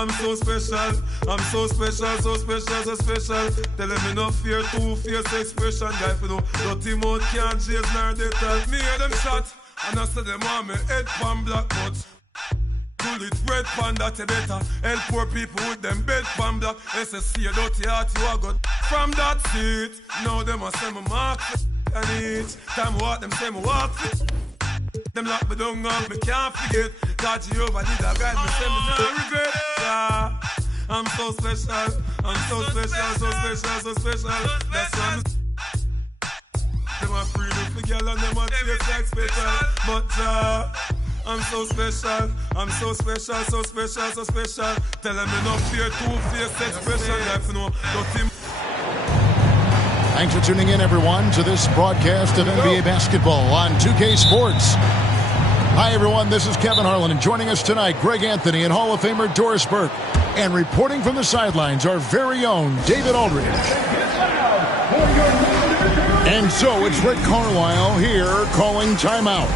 I'm so special. I'm so special, so special, so special. Tell them me no fear, two-face expression. Guy for no dirty mouth can't chase nor they tell. Me hear them shot, and I say them want me head pan black but bullet red pan that you better. Help poor people with them bed pan black. SSC a dirty heart you a got from that seat. Now them a say me mark and each time walk them say me walk fit. Them lock me down up, me can't forget. God Jehovah did a guide me, say me no regret. Yeah. I'm so special, I'm so special, so special, so special. That's why I'm them a free little girl and them a taste like special. But I'm so special, I'm so special, so special, so special. Tell them me no fear, two-face expression. Life you know, dirty. Thanks for tuning in, everyone, to this broadcast of NBA basketball on 2K Sports. Hi, everyone. This is Kevin Harlan, and joining us tonight, Greg Anthony and Hall of Famer Doris Burke. And reporting from the sidelines, our very own David Aldridge. And so it's Rick Carlisle here calling timeout.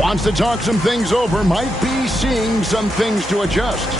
Wants to talk some things over, might be seeing some things to adjust.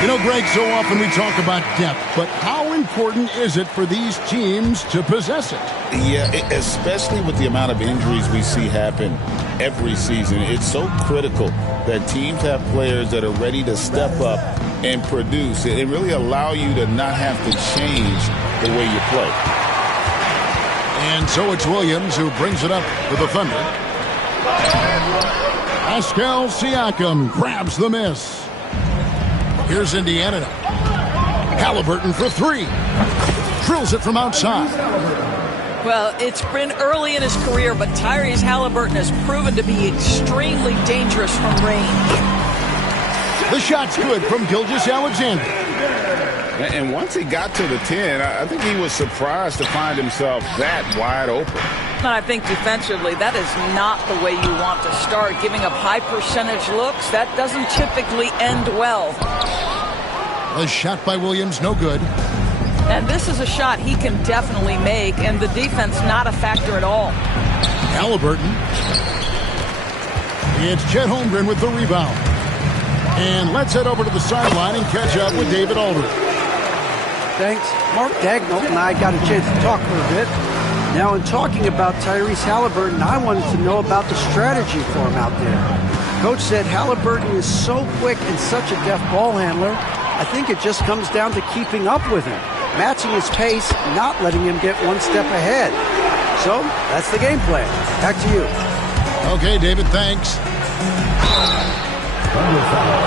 You know, Greg, so often we talk about depth, but how important is it for these teams to possess it? Yeah, especially with the amount of injuries we see happen every season. It's so critical that teams have players that are ready to step up and produce. It really allow you to not have to change the way you play. And so it's Williams who brings it up for the Thunder. Pascal Siakam grabs the miss. Here's Indiana now. Halliburton for three. Drills it from outside. Well, it's been early in his career, but Tyrese Halliburton has proven to be extremely dangerous from range. The shot's good from Gilgeous-Alexander. And once he got to the 10, I think he was surprised to find himself that wide open. And I think defensively, that is not the way you want to start. Giving up high percentage looks, that doesn't typically end well. The shot by Williams, no good. And this is a shot he can definitely make, and the defense not a factor at all. Halliburton. It's Chet Holmgren with the rebound. And let's head over to the sideline and catch up with David Aldridge. Thanks. Mark Dagnall and I got a chance to talk for a bit. Now, in talking about Tyrese Halliburton, I wanted to know about the strategy for him out there. Coach said Halliburton is so quick and such a deft ball handler, I think it just comes down to keeping up with him, matching his pace, not letting him get one step ahead. So, that's the game plan. Back to you. Okay, David, thanks.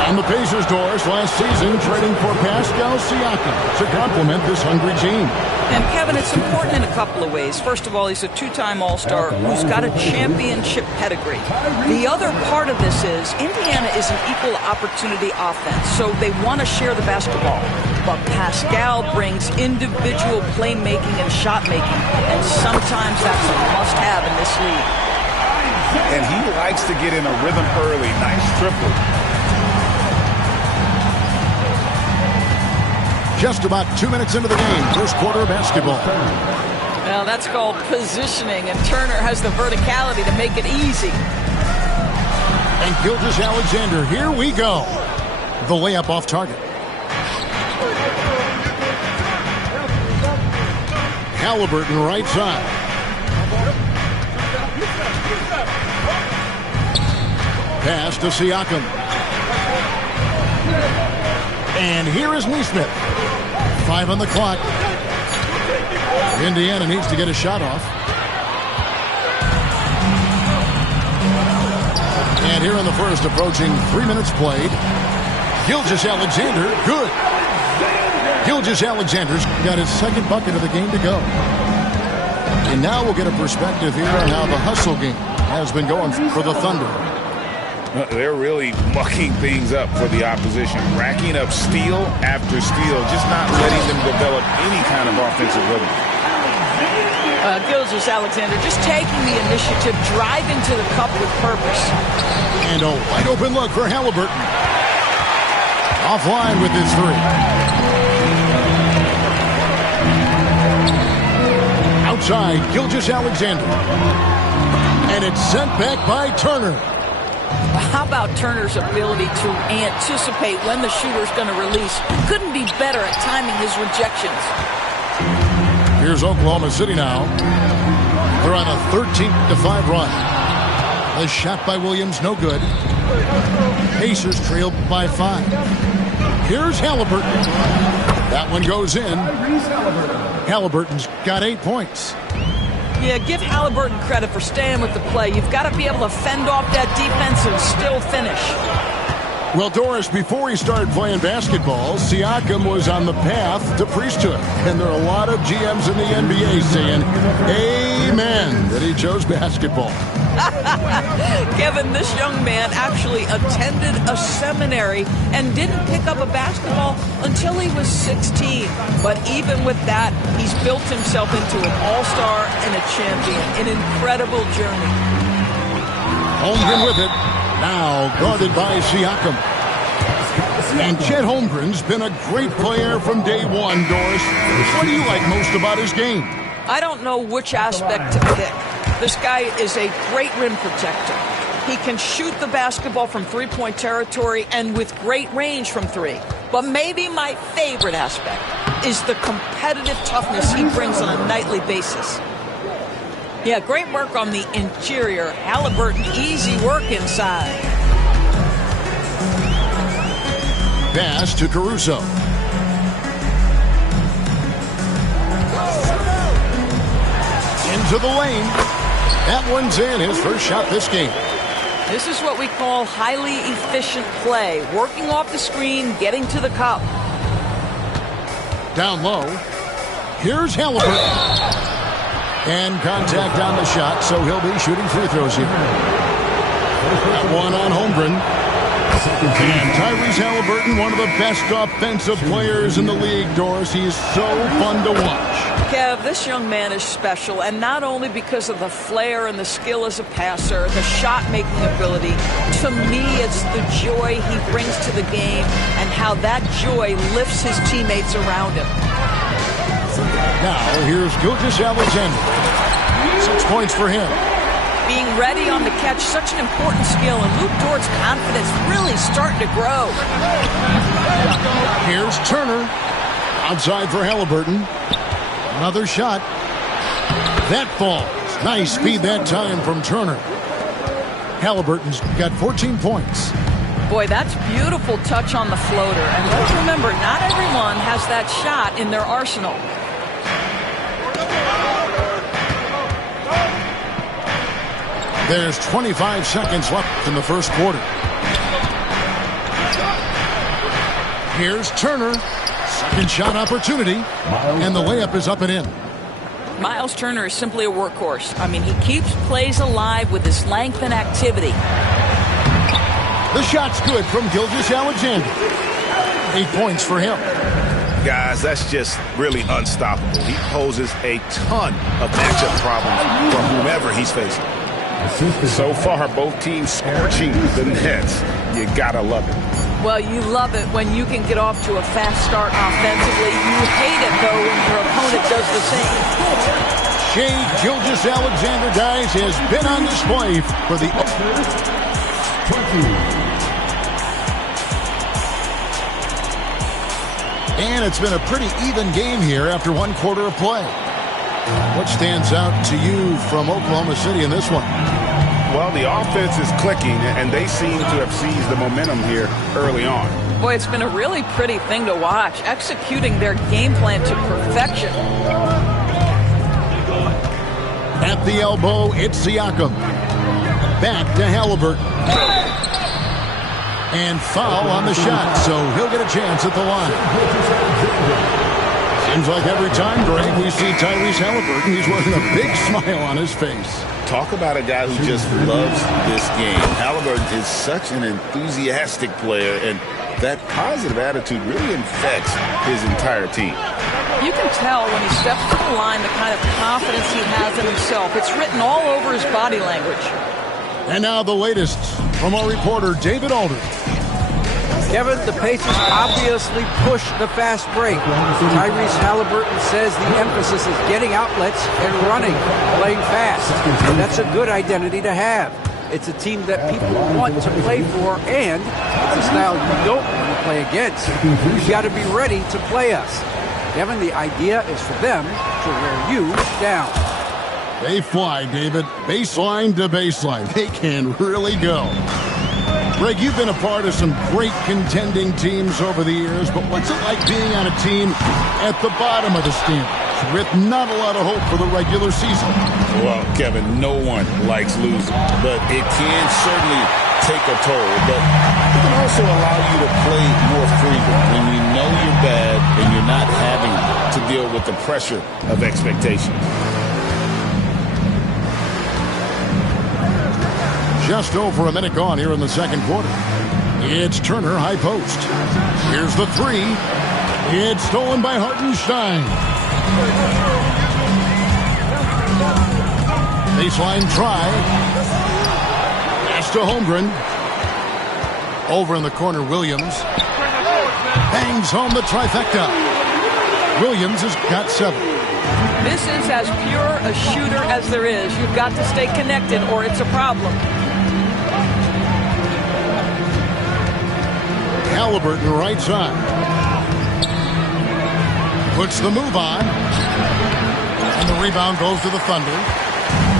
And the Pacers, Doris, last season trading for Pascal Siakam to complement this hungry team. And Kevin, it's important in a couple of ways. First of all, he's a two-time All-Star who's got a championship pedigree. The other part of this is Indiana is an equal opportunity offense, so they want to share the basketball. But Pascal brings individual playmaking and shot making, and sometimes that's a must-have in this league. And he likes to get in a rhythm early. Nice triple. Just about 2 minutes into the game, first quarter of basketball. Well, that's called positioning, and Turner has the verticality to make it easy. And Gilgeous-Alexander, here we go. The layup off target. Halliburton right side. Pass to Siakam. And here is Neesmith. 5 on the clock. Indiana needs to get a shot off. And here in the first, approaching 3 minutes played. Gilgeous-Alexander, good. Gilgeous-Alexander's got his second bucket of the game to go. And now we'll get a perspective here on how the hustle game has been going for the Thunder. They're really mucking things up for the opposition, racking up steal after steal, just not letting them develop any kind of offensive rhythm. Gilgeous-Alexander just taking the initiative, driving to the cup with purpose. And a wide open look for Halliburton. Offline with his 3. Outside, Gilgeous-Alexander. And it's sent back by Turner. How about Turner's ability to anticipate when the shooter's going to release? Couldn't be better at timing his rejections. Here's Oklahoma City now. They're on a 13-5 run. The shot by Williams, no good. Pacers trailed by 5. Here's Halliburton. That one goes in. Halliburton's got 8 points. Yeah, give Halliburton credit for staying with the play. You've got to be able to fend off that defense and still finish. Well, Doris, before he started playing basketball, Siakam was on the path to priesthood. And there are a lot of GMs in the NBA saying, amen, that he chose basketball. Kevin, this young man actually attended a seminary and didn't pick up a basketball until he was 16. But even with that, he's built himself into an all-star and a champion. An incredible journey. Holmgren with it. Now guarded by Siakam. And Chet Holmgren's been a great player from day one, Doris. What do you like most about his game? I don't know which aspect to pick. This guy is a great rim protector. He can shoot the basketball from three-point territory and with great range from 3. But maybe my favorite aspect is the competitive toughness he brings on a nightly basis. Yeah, great work on the interior. Halliburton, easy work inside. Pass to Caruso. Into the lane. That one's in, his first shot this game. This is what we call highly efficient play. Working off the screen, getting to the cup. Down low. Here's Halliburton. And contact on the shot, so he'll be shooting free throws here. That one on Holmgren. And Tyrese Halliburton, one of the best offensive players in the league, Doris. He is so fun to watch. Kev, this young man is special, and not only because of the flair and the skill as a passer, the shot-making ability. To me, it's the joy he brings to the game and how that joy lifts his teammates around him. Now, here's Gilgeous-Alexander. 6 points for him. Being ready on the catch, such an important skill, and Luke Dort's confidence really starting to grow. Here's Turner. Outside for Halliburton. Another shot. That falls. Nice speed that time from Turner. Halliburton's got 14 points. Boy, that's beautiful touch on the floater. And let's remember, not everyone has that shot in their arsenal. There's 25 seconds left in the first quarter. Here's Turner. Second shot opportunity. And the layup is up and in. Miles Turner is simply a workhorse. I mean, he keeps plays alive with his length and activity. The shot's good from Gilgeous-Alexander. 8 points for him. Guys, that's just really unstoppable. He poses a ton of matchup problems for whomever he's facing. So far, both teams scorching the Nets. You gotta love it. Well, you love it when you can get off to a fast start offensively. You hate it, though, when your opponent does the same. Shai Gilgeous-Alexander, guys, has been on display for the... And it's been a pretty even game here after 1 quarter of play. What stands out to you from Oklahoma City in this one? Well, the offense is clicking, and they seem to have seized the momentum here early on. Boy, it's been a really pretty thing to watch, executing their game plan to perfection. At the elbow, it's Siakam. Back to Halliburton. And foul on the shot, so he'll get a chance at the line. Seems like every time, Greg, we see Tyrese Halliburton, he's wearing a big smile on his face. Talk about a guy who just loves this game. Halliburton is such an enthusiastic player, and that positive attitude really infects his entire team. You can tell when he steps to the line the kind of confidence he has in himself. It's written all over his body language. And now the latest from our reporter, David Aldridge. Kevin, the Pacers obviously push the fast break. Tyrese Halliburton says the emphasis is getting outlets and running, playing fast. And that's a good identity to have. It's a team that people want to play for, and it's a style you don't want to play against. You've got to be ready to play us. Kevin, the idea is for them to wear you down. They fly, David. Baseline to baseline. They can really go. Greg, you've been a part of some great contending teams over the years, but what's it like being on a team at the bottom of the standings with not a lot of hope for the regular season? Well, Kevin, no one likes losing, but it can certainly take a toll. But it can also allow you to play more freely when you know you're bad and you're not having to deal with the pressure of expectation. Just over a minute gone here in the second quarter. It's Turner, high post. Here's the three. It's stolen by Hartenstein. Baseline try. Pass to Holmgren. Over in the corner, Williams. Bangs home the trifecta. Williams has got 7. This is as pure a shooter as there is. You've got to stay connected or it's a problem. Halliburton right side. Puts the move on. And the rebound goes to the Thunder.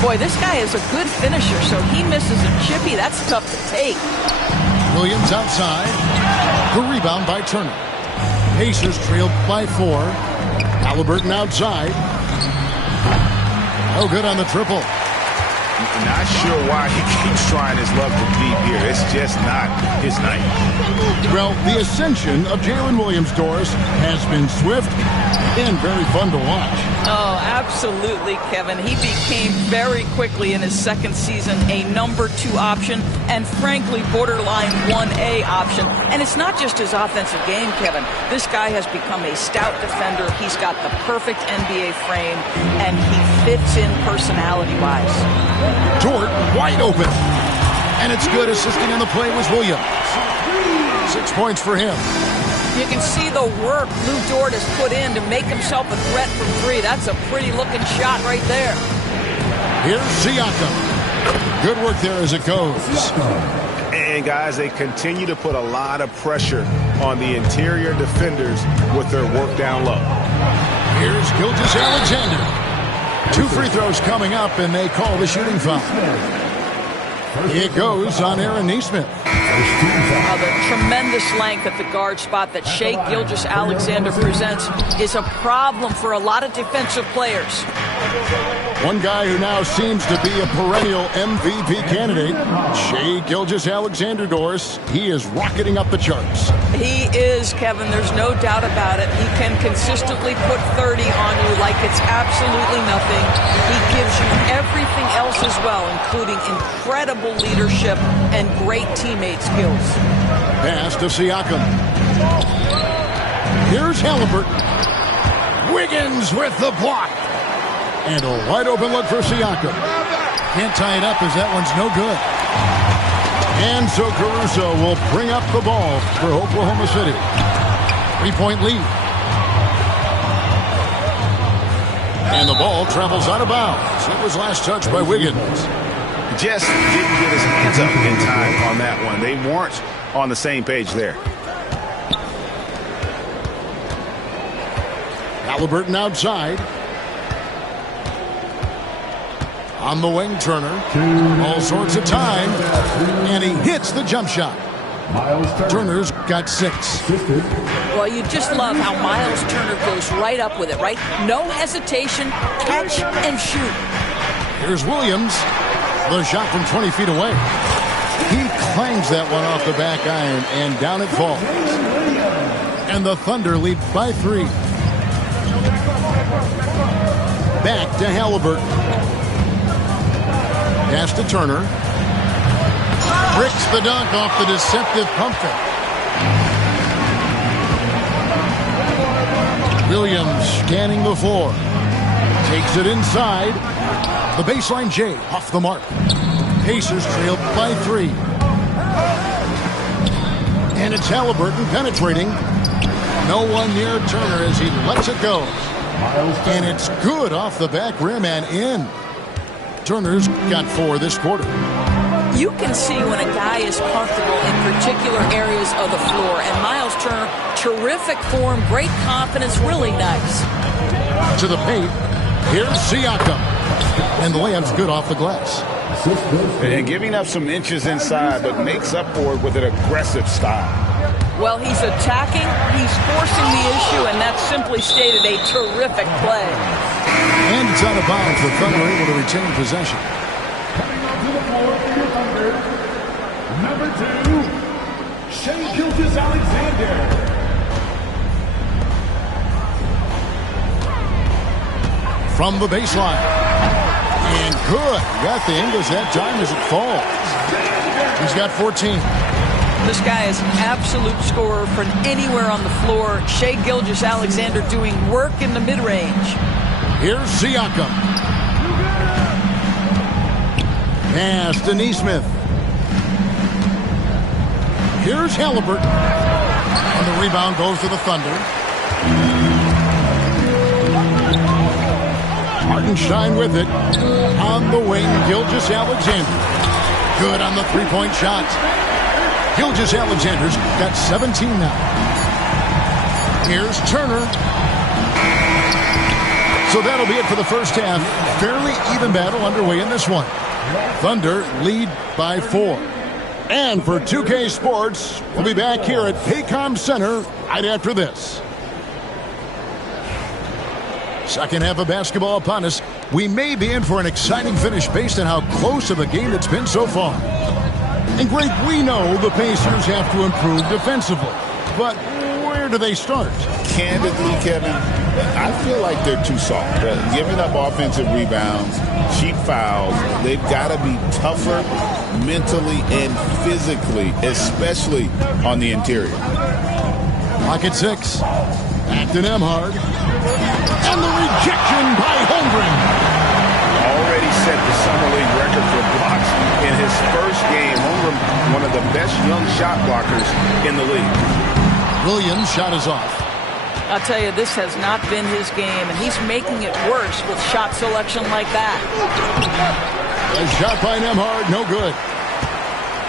Boy, this guy is a good finisher, so he misses a chippy. That's tough to take. Williams outside. The rebound by Turner. Pacers trailed by 4. Halliburton outside. No good on the triple. Not sure why he keeps trying his luck from deep here. It's just not his night. Well, the ascension of Jalen Williams, Doris, has been swift and very fun to watch. Oh, absolutely, Kevin. He became very quickly in his second season a number 2 option and, frankly, borderline 1A option. And it's not just his offensive game, Kevin. This guy has become a stout defender. He's got the perfect NBA frame, and he fits in personality-wise. Dort wide open. And it's good. Assisting on the play was Williams. 6 points for him. You can see the work Lou Dort has put in to make himself a threat from 3. That's a pretty looking shot right there. Here's Siakam. Good work there as it goes. And guys, they continue to put a lot of pressure on the interior defenders with their work down low. Here's Gilgeous-Alexander. 2 free throws coming up, and they call the shooting foul. It goes on Aaron Nesmith. The tremendous length at the guard spot that Shai Gilgeous-Alexander presents is a problem for a lot of defensive players. One guy who now seems to be a perennial MVP candidate, Shai Gilgeous-Alexander, Doris. He is rocketing up the charts. He is, Kevin. There's no doubt about it. He can consistently put 30 on you like it's absolutely nothing. He gives you everything else as well, including incredible leadership and great teammate skills. Pass to Siakam. Here's Halliburton. Wiggins with the block. And a wide open look for Siakam. Can't tie it up as that one's no good. And so Caruso will bring up the ball for Oklahoma City. 3-point lead. And the ball travels out of bounds. It was last touched by Wiggins. Just didn't get his hands up in time on that one. They weren't on the same page there. Halliburton outside. On the wing, Turner. All sorts of time. And he hits the jump shot. Turner's got 6. Well, you just love how Miles Turner goes right up with it, right? No hesitation, catch and shoot. Here's Williams. The shot from 20 feet away. He clangs that one off the back iron, and down it falls. And the Thunder lead by 3. Back to Halliburton. Pass to Turner. Bricks the dunk off the deceptive pump fake. Williams scanning the floor. Takes it inside. The baseline J off the mark. Pacers trail by 3. And it's Halliburton penetrating. No one near Turner as he lets it go. And it's good off the back rim and in. Turner's got 4 this quarter. You can see when a guy is comfortable in particular areas of the floor. And Miles Turner, terrific form, great confidence, really nice. To the paint. Here's Siakam. And the layup's good off the glass. And giving up some inches inside, but makes up for it with an aggressive style. Well, he's attacking, he's forcing the issue, and that's simply stated a terrific play. And it's out of bounds. The Thunder are able to retain possession. Number 2, Shai Gilgeous-Alexander. From the baseline. And good. Got the Ingles that time as it falls. He's got 14. This guy is an absolute scorer from anywhere on the floor. Shai Gilgeous-Alexander doing work in the mid-range. Here's Siakam. Pass to Nesmith. Here's Halliburton. And the rebound goes to the Thunder. Hartenstein with it. On the wing, Gilgeous-Alexander. Good on the three-point shot. Gilgeous-Alexander's got 17 now. Here's Turner. So that'll be it for the first half. Fairly even battle underway in this one. Thunder lead by 4. And for 2K Sports, we'll be back here at Paycom Center right after this. Second half of basketball upon us. We may be in for an exciting finish based on how close of a game it's been so far. And Greg, we know the Pacers have to improve defensively. But where do they start? Candidly, Kevin, I feel like they're too soft. Giving up offensive rebounds, cheap fouls. They've got to be tougher mentally and physically, especially on the interior. Clock at 6. Back to Nembhard. And the rejection by Holmgren. Already set the Summer League record for blocks in his first game. Holmgren, one of the best young shot blockers in the league. Williams' shot is off. I'll tell you, this has not been his game, and he's making it worse with shot selection like that. A shot by Nembhard, no good.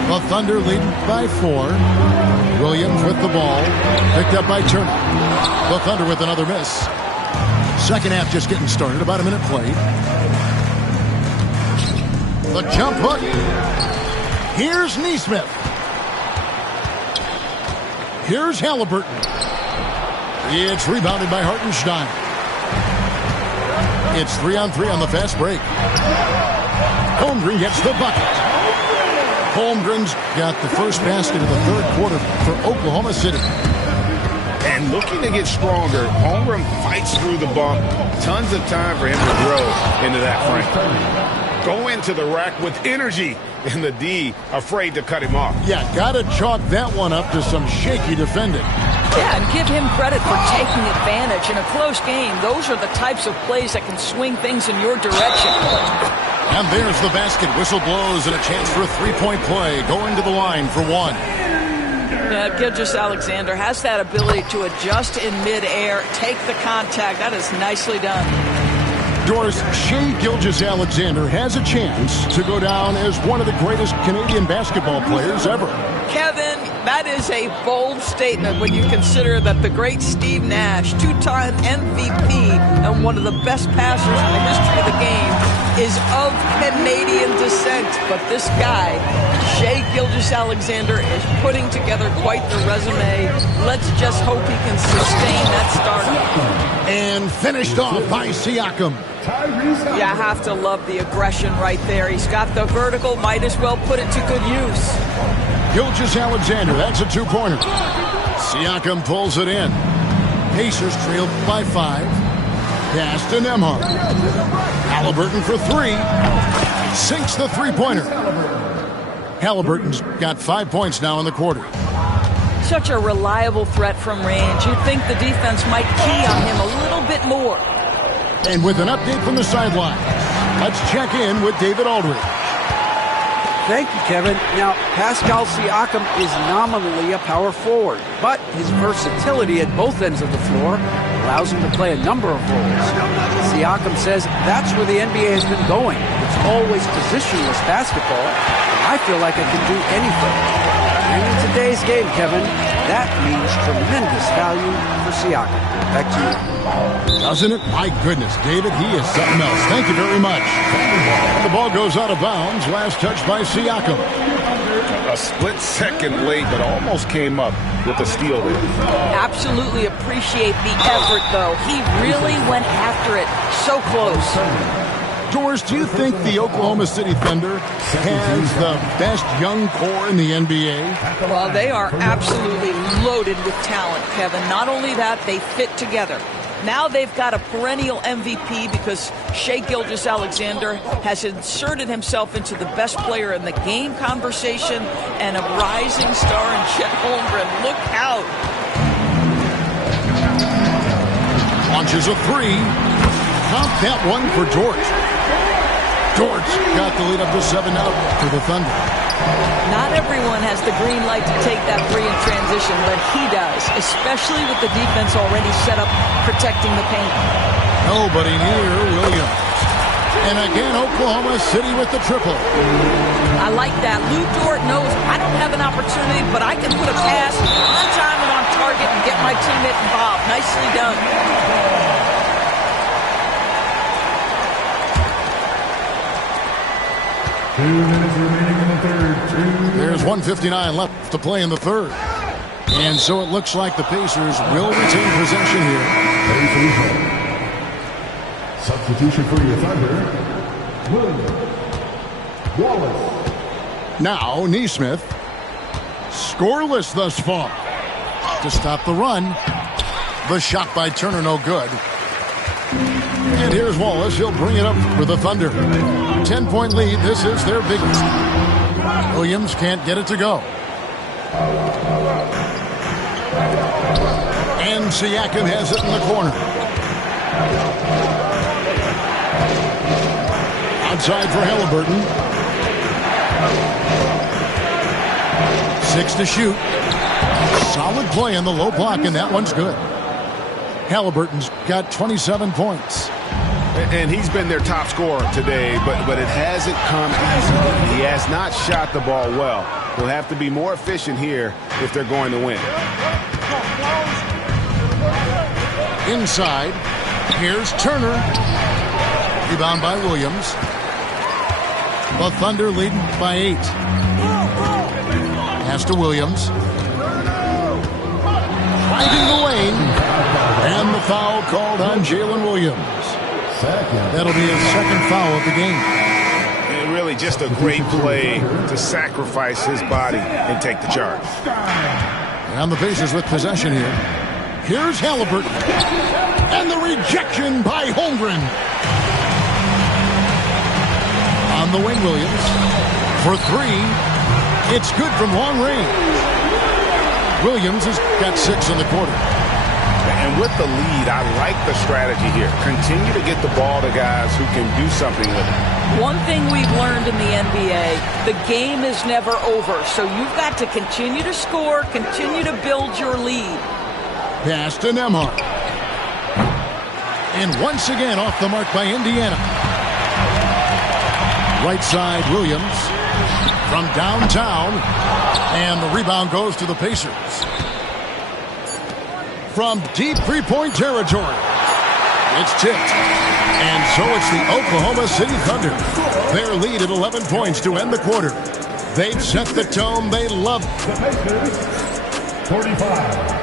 The Thunder lead by 4. Williams with the ball, picked up by Turner. The Thunder with another miss. Second half just getting started, about a minute played. The jump hook. Here's Nesmith. Here's Halliburton. It's rebounded by Hartenstein. It's 3-on-3 on the fast break. Holmgren gets the bucket. Holmgren's got the first basket of the third quarter for Oklahoma City. And looking to get stronger, Holmgren fights through the bump. Tons of time for him to grow into that frame. Go into the rack with energy, and the D afraid to cut him off. Yeah, got to chalk that one up to some shaky defending. Yeah, and give him credit for taking advantage in a close game. Those are the types of plays that can swing things in your direction. And there's the basket. Whistle blows and a chance for a three-point play. Going to the line for 1. Yeah, Gilgeous-Alexander has that ability to adjust in midair, take the contact. That is nicely done. Doris, Shai Gilgeous-Alexander has a chance to go down as one of the greatest Canadian basketball players ever. Kevin, That is a bold statement when you consider that the great Steve Nash, two-time MVP and one of the best passers in the history of the game, is of Canadian descent. But this guy, Shai Gilgeous-Alexander, is putting together quite the resume. Let's just hope he can sustain that stardom. And finished off by Siakam. You have to love the aggression right there. He's got the vertical, might as well put it to good use. Gilgeous-Alexander, that's a two-pointer. Siakam pulls it in. Pacers trailed by 5. Pass to Nembhard. Halliburton for 3. Sinks the three-pointer. Halliburton's got 5 points now in the quarter. Such a reliable threat from range. You'd think the defense might key on him a little bit more. And with an update from the sideline, let's check in with David Aldridge. Thank you, Kevin. Now, Pascal Siakam is nominally a power forward, but his versatility at both ends of the floor allows him to play a number of roles. Siakam says that's where the NBA has been going. It's always positionless basketball. I feel like I can do anything. And in today's game, Kevin, that means tremendous value for Siakam. Back to you. Doesn't it? My goodness, David, he is something else. Thank you very much. The ball goes out of bounds. Last touch by Siakam. A split second late, but almost came up with a steal there. Absolutely appreciate the effort, though. He really went after it. So close. Doris, do you think the Oklahoma City Thunder has the best young core in the NBA? Well, they are absolutely loaded with talent, Kevin. Not only that, they fit together. Now they've got a perennial MVP because Shai Gilgeous-Alexander has inserted himself into the best player in the game conversation and a rising star in Chet Holmgren. Look out. Launches a 3. Count that one for George. George got the lead up to 7 now for the Thunder. Not everyone has the green light to take that 3 in transition, but he does, especially with the defense already set up protecting the paint. Nobody near Williams. And again, Oklahoma City with the triple. I like that. Lou Dort knows I don't have an opportunity, but I can put a pass on time and on target and get my teammate involved. Nicely done. 2 minutes remaining in the third. There's 1:59 left to play in the third. And so it looks like the Pacers will retain possession here. Substitution for your Thunder, William Wallace. Now Nesmith. Scoreless thus far. To stop the run. The shot by Turner no good. And here's Wallace. He'll bring it up for the Thunder. 10-point lead. This is their biggest. Williams can't get it to go. And Siakam has it in the corner. Outside for Halliburton. 6 to shoot. Solid play in the low block, and that one's good. Halliburton's got 27 points. And he's been their top scorer today, but it hasn't come easy. He has not shot the ball well. He'll have to be more efficient here if they're going to win. Inside, here's Turner. Rebound by Williams. The Thunder leading by 8. Pass to Williams. Finding the lane. And the foul called on Jalen Williams. That'll be his second foul of the game. And really just a great play to sacrifice his body and take the charge. And the Pacers with possession here. Here's Halliburton. And the rejection by Holmgren. On the wing, Williams. For 3. It's good from long range. Williams has got 6 in the quarter. And with the lead, I like the strategy here. Continue to get the ball to guys who can do something with it. One thing we've learned in the NBA, the game is never over. So you've got to continue to score, continue to build your lead. Pass to Nembhard. And once again off the mark by Indiana. Right side, Williams. from downtown. And the rebound goes to the Pacers. From deep three-point territory. It's tipped. And so it's the Oklahoma City Thunder. Their lead at 11 points to end the quarter. They've set the tone. They love it. The Pacers, 45.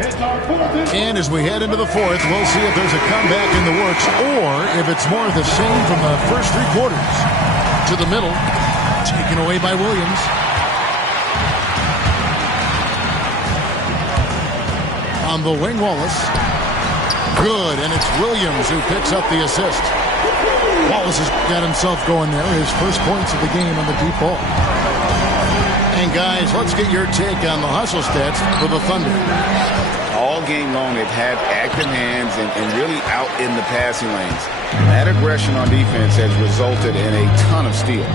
It's our fourth. And as we head into the fourth, we'll see if there's a comeback in the works or if it's more of the same from the first three quarters. To the middle. Taken away by Williams. On the wing, Wallace. Good, and it's Williams who picks up the assist. Wallace has got himself going there. His first points of the game on the deep ball. And guys, let's get your take on the hustle stats for the Thunder. All game long, they've had active hands and really out in the passing lanes. That aggression on defense has resulted in a ton of steals.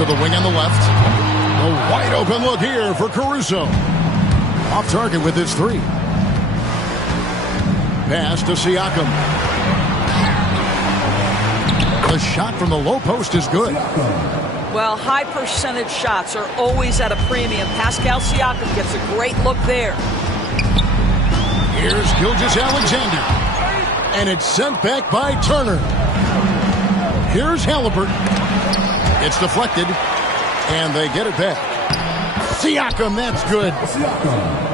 To the wing on the left. A wide open look here for Caruso. Off target with his three. Pass to Siakam. The shot from the low post is good. Well, high percentage shots are always at a premium. Pascal Siakam gets a great look there. Here's Gilgeous-Alexander. And it's sent back by Turner. Here's Halliburton. It's deflected. And they get it back. Siakam, that's good.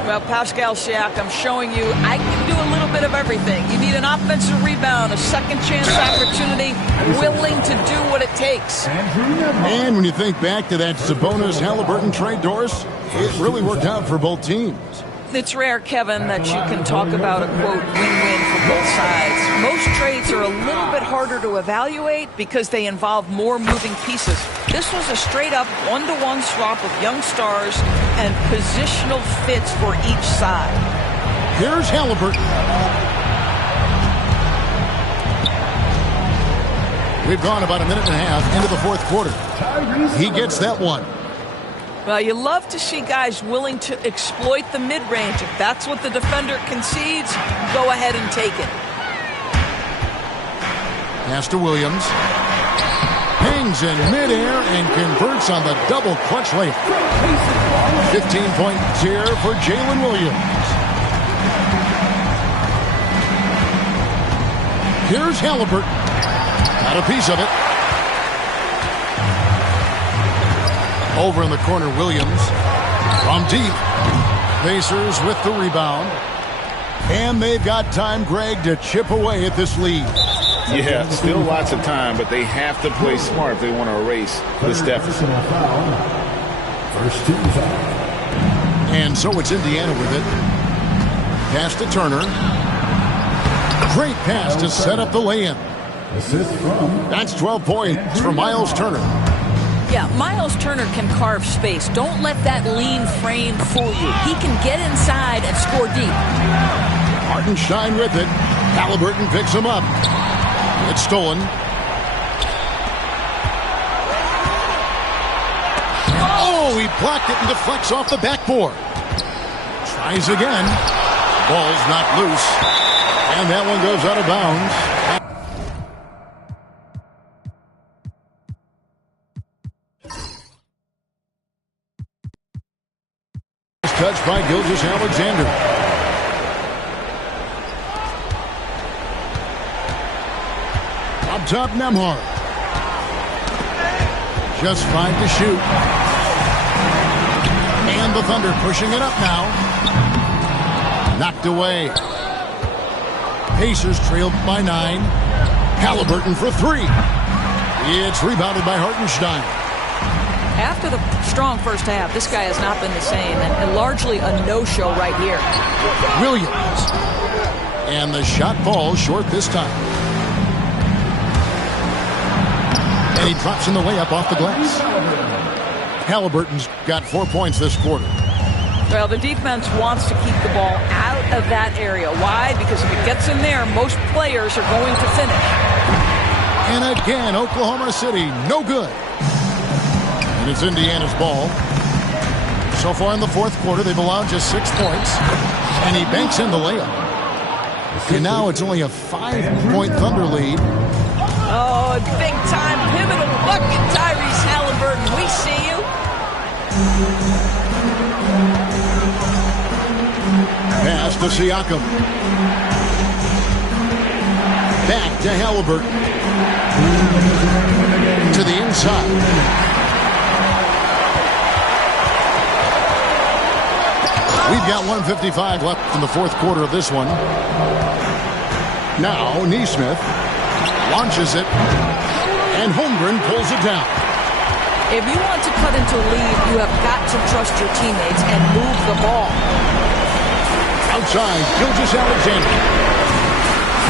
Well, Pascal Siakam showing you I can do a little bit of everything. You need an offensive rebound, a second chance opportunity, willing to do what it takes. And when you think back to that Sabonis-Halliburton trade, Doris, it really worked out for both teams. It's rare, Kevin, that you can talk about a, quote, win-win for both sides. Most trades are a little bit harder to evaluate because they involve more moving pieces. This was a straight-up one-to-one swap of young stars and positional fits for each side. Here's Halliburton. We've gone about a minute and a half into the fourth quarter. He gets that one. Well, you love to see guys willing to exploit the mid-range. If that's what the defender concedes, go ahead and take it. Pass to Williams. Hangs in midair and converts on the double clutch layup. 15 points here for Jalen Williams. Here's Halliburton. Got a piece of it. Over in the corner, Williams from deep. Pacers with the rebound. And they've got time, Greg, to chip away at this lead. Yeah, still lots of time, but they have to play smart if they want to erase this deficit. First team foul. And so it's Indiana with it. Pass to Turner. Great pass to set up the lay-in. Assist from. That's 12 points for Miles Turner. Yeah, Miles Turner can carve space. Don't let that lean frame fool you. He can get inside and score deep. Hartenstein with it. Halliburton picks him up. It's stolen. Oh, he blocked it and deflects off the backboard. Tries again. Ball's not loose. And that one goes out of bounds. Touched by Gilgeous-Alexander. Up top, Nembhard. Just 5 to shoot. And the Thunder pushing it up now. Knocked away. Pacers trailed by 9. Halliburton for 3. It's rebounded by Hartenstein. After the strong first half, this guy has not been the same, and largely a no-show right here. Williams. And the shot falls short this time. And he drops in the layup off the glass. Halliburton's got 4 points this quarter. Well, the defense wants to keep the ball out of that area. Why? Because if it gets in there, most players are going to finish. And again, Oklahoma City, no good. And it's Indiana's ball. So far in the fourth quarter, they've allowed just 6 points. And he banks in the layup. And now it's only a 5-point Thunder lead. Oh, a big-time pivotal bucket, Tyrese to Siakam. Back to Halliburton. To the inside. We've got 1:55 left in the fourth quarter of this one. Now, Nesmith launches it, and Holmgren pulls it down. If you want to cut into a lead, you have got to trust your teammates and move the ball. Outside, Gilgeous-Alexander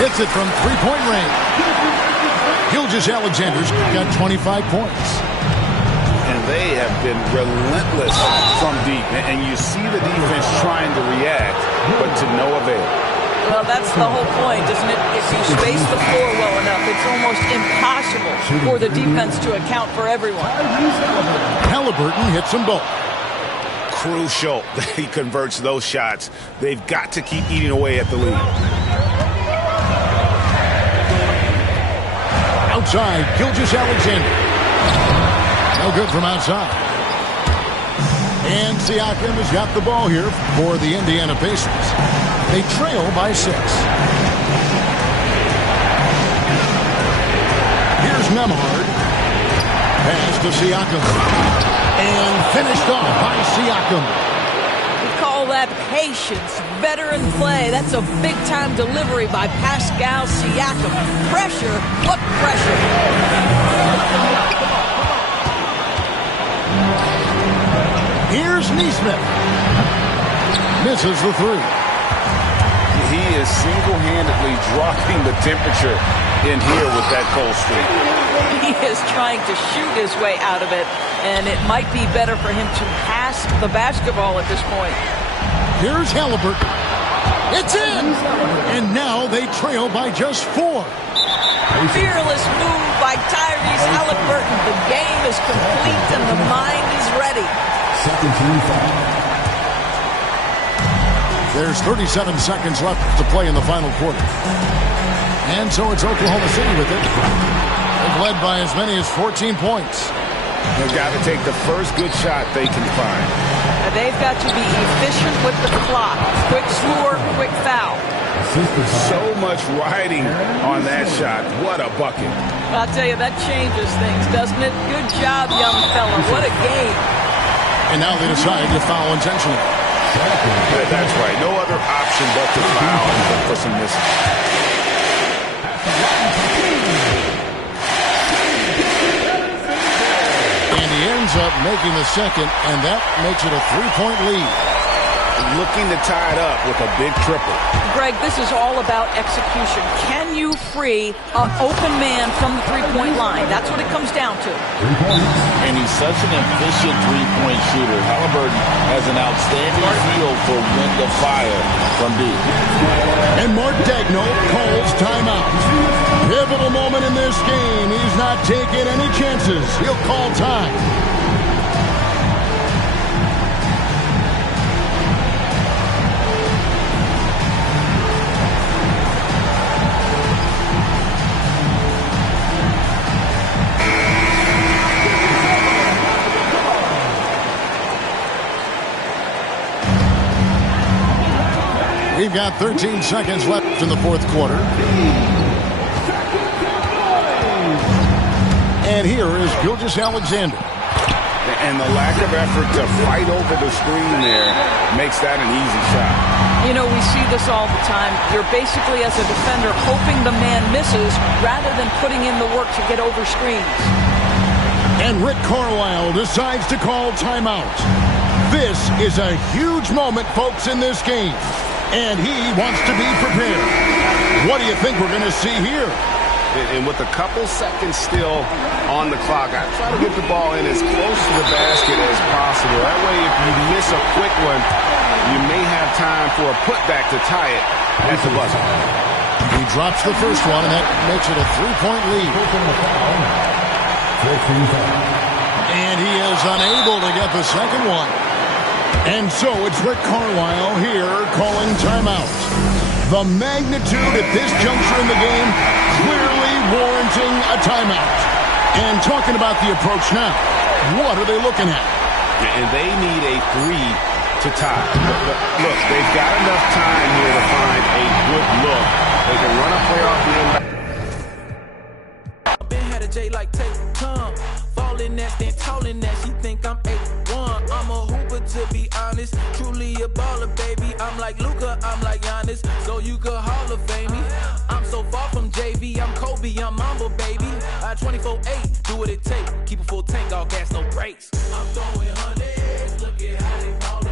hits it from three-point range. Gilgeous-Alexander's got 25 points. And they have been relentless from deep. And you see the defense trying to react, but to no avail. Well, that's the whole point, isn't it? If you space the floor well enough, it's almost impossible for the defense to account for everyone. Halliburton hits them both. Crucial that he converts those shots. They've got to keep eating away at the lead. Outside, Gilgeous-Alexander. No good from outside. And Siakam has got the ball here for the Indiana Pacers. They trail by 6. Here's Nembhard. Pass to Siakam. And finished off by Siakam. We call that patience, veteran play. That's a big-time delivery by Pascal Siakam. Pressure, what pressure? Here's Nesmith. Misses the 3. He is single-handedly dropping the temperature in here with that cold streak. He is trying to shoot his way out of it, and it might be better for him to pass the basketball at this point. Here's Halliburton. It's in! And now they trail by just 4. Fearless move by Tyrese Halliburton. The game is complete and the mind is ready. Second team foul. There's 37 seconds left to play in the final quarter. And so it's Oklahoma City with it. They've led by as many as 14 points. They've got to take the first good shot they can find. They've got to be efficient with the clock. Quick score, quick foul. So much riding on that shot. What a bucket. I'll tell you, that changes things, doesn't it? Good job, young fella. What a game. And now they decide to foul intentionally. That's right. No other option but to foul and look for some misses. And he ends up making the second, and that makes it a 3-point lead. Looking to tie it up with a big triple. Greg, this is all about execution. Can you free an open man from the three-point line? That's what it comes down to. And he's such an efficient three-point shooter. Halliburton has an outstanding feel for when to fire from deep. And Mark Daigneault calls timeout. Pivotal moment in this game. He's not taking any chances. He'll call time. We've got 13 seconds left in the fourth quarter. And here is Gilgeous-Alexander. And the lack of effort to fight over the screen there makes that an easy shot. You know, we see this all the time. You're basically, as a defender, hoping the man misses rather than putting in the work to get over screens. And Rick Carlisle decides to call timeout. This is a huge moment, folks, in this game. And he wants to be prepared. What do you think we're going to see here? And with a couple seconds still on the clock, I try to get the ball in as close to the basket as possible. That way, if you miss a quick one, you may have time for a putback to tie it at the buzzer. He drops the first one, and that makes it a 3-point lead. And he is unable to get the second one. And so it's Rick Carlisle here calling timeout. The magnitude at this juncture in the game clearly warranting a timeout. And talking about the approach now, what are they looking at? And they need a 3 to a tie. Look, they've got enough time here to find a good look. They can run a play off the end. Been had a J like take time. Falling that, then tolling that. She think I'm 8'1". I'm a hooper to be honest. Truly a baller, baby. I'm like Luka, I'm like Giannis. So you could Hall of Fame me. I'm so far from JV. I'm Kobe, I'm Mamba, baby. I 24/8, do what it take. Keep a full tank, all gas, no brakes. I'm throwing hundreds. Look at how they ballin'.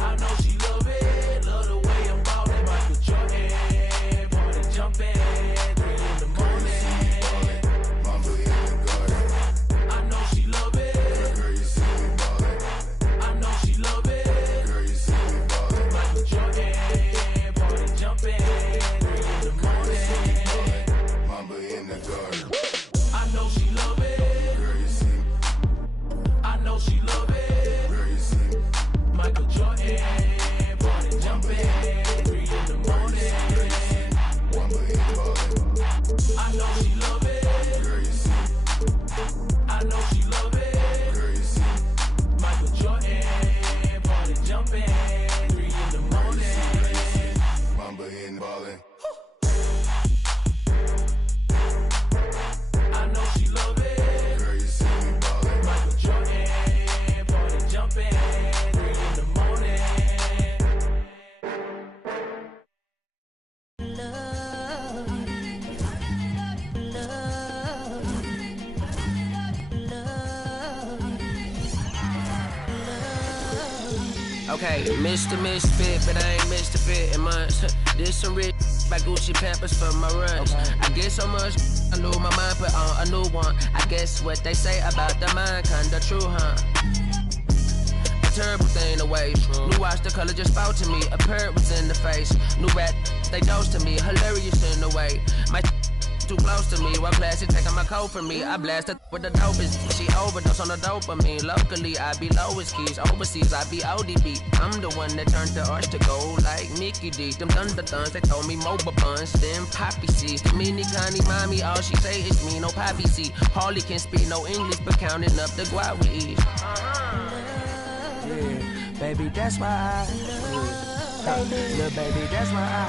I know she love it. Love the way I'm ballin'. Michael Jordan, party jumping. 3 in the morning. Okay, Mr. Misfit, but I ain't Mr. Fit in months. This some rich by Gucci Pampers for my runs. I get so much, I lose my mind, put on a new one. I guess what they say about the mind, kinda true, huh? A terrible thing to waste. New watch, the color just spoke to me. A parrot was in the face. New rat, they dose to me. Hilarious in the way. My too close to me, while classy taking my coat from me. I blast her with the dopest. She overdose on the dopamine. Locally, I be lowest keys. Overseas, I be ODB. I'm the one that turned the arch to gold like Mickey D. Them thunder thuns, they told me mobile buns, then poppy seeds. The mini Connie mommy, all she say is me, no poppy seed. Harley can speak no English, but counting up the guap with ease. Yeah, baby, that's why little baby, that's why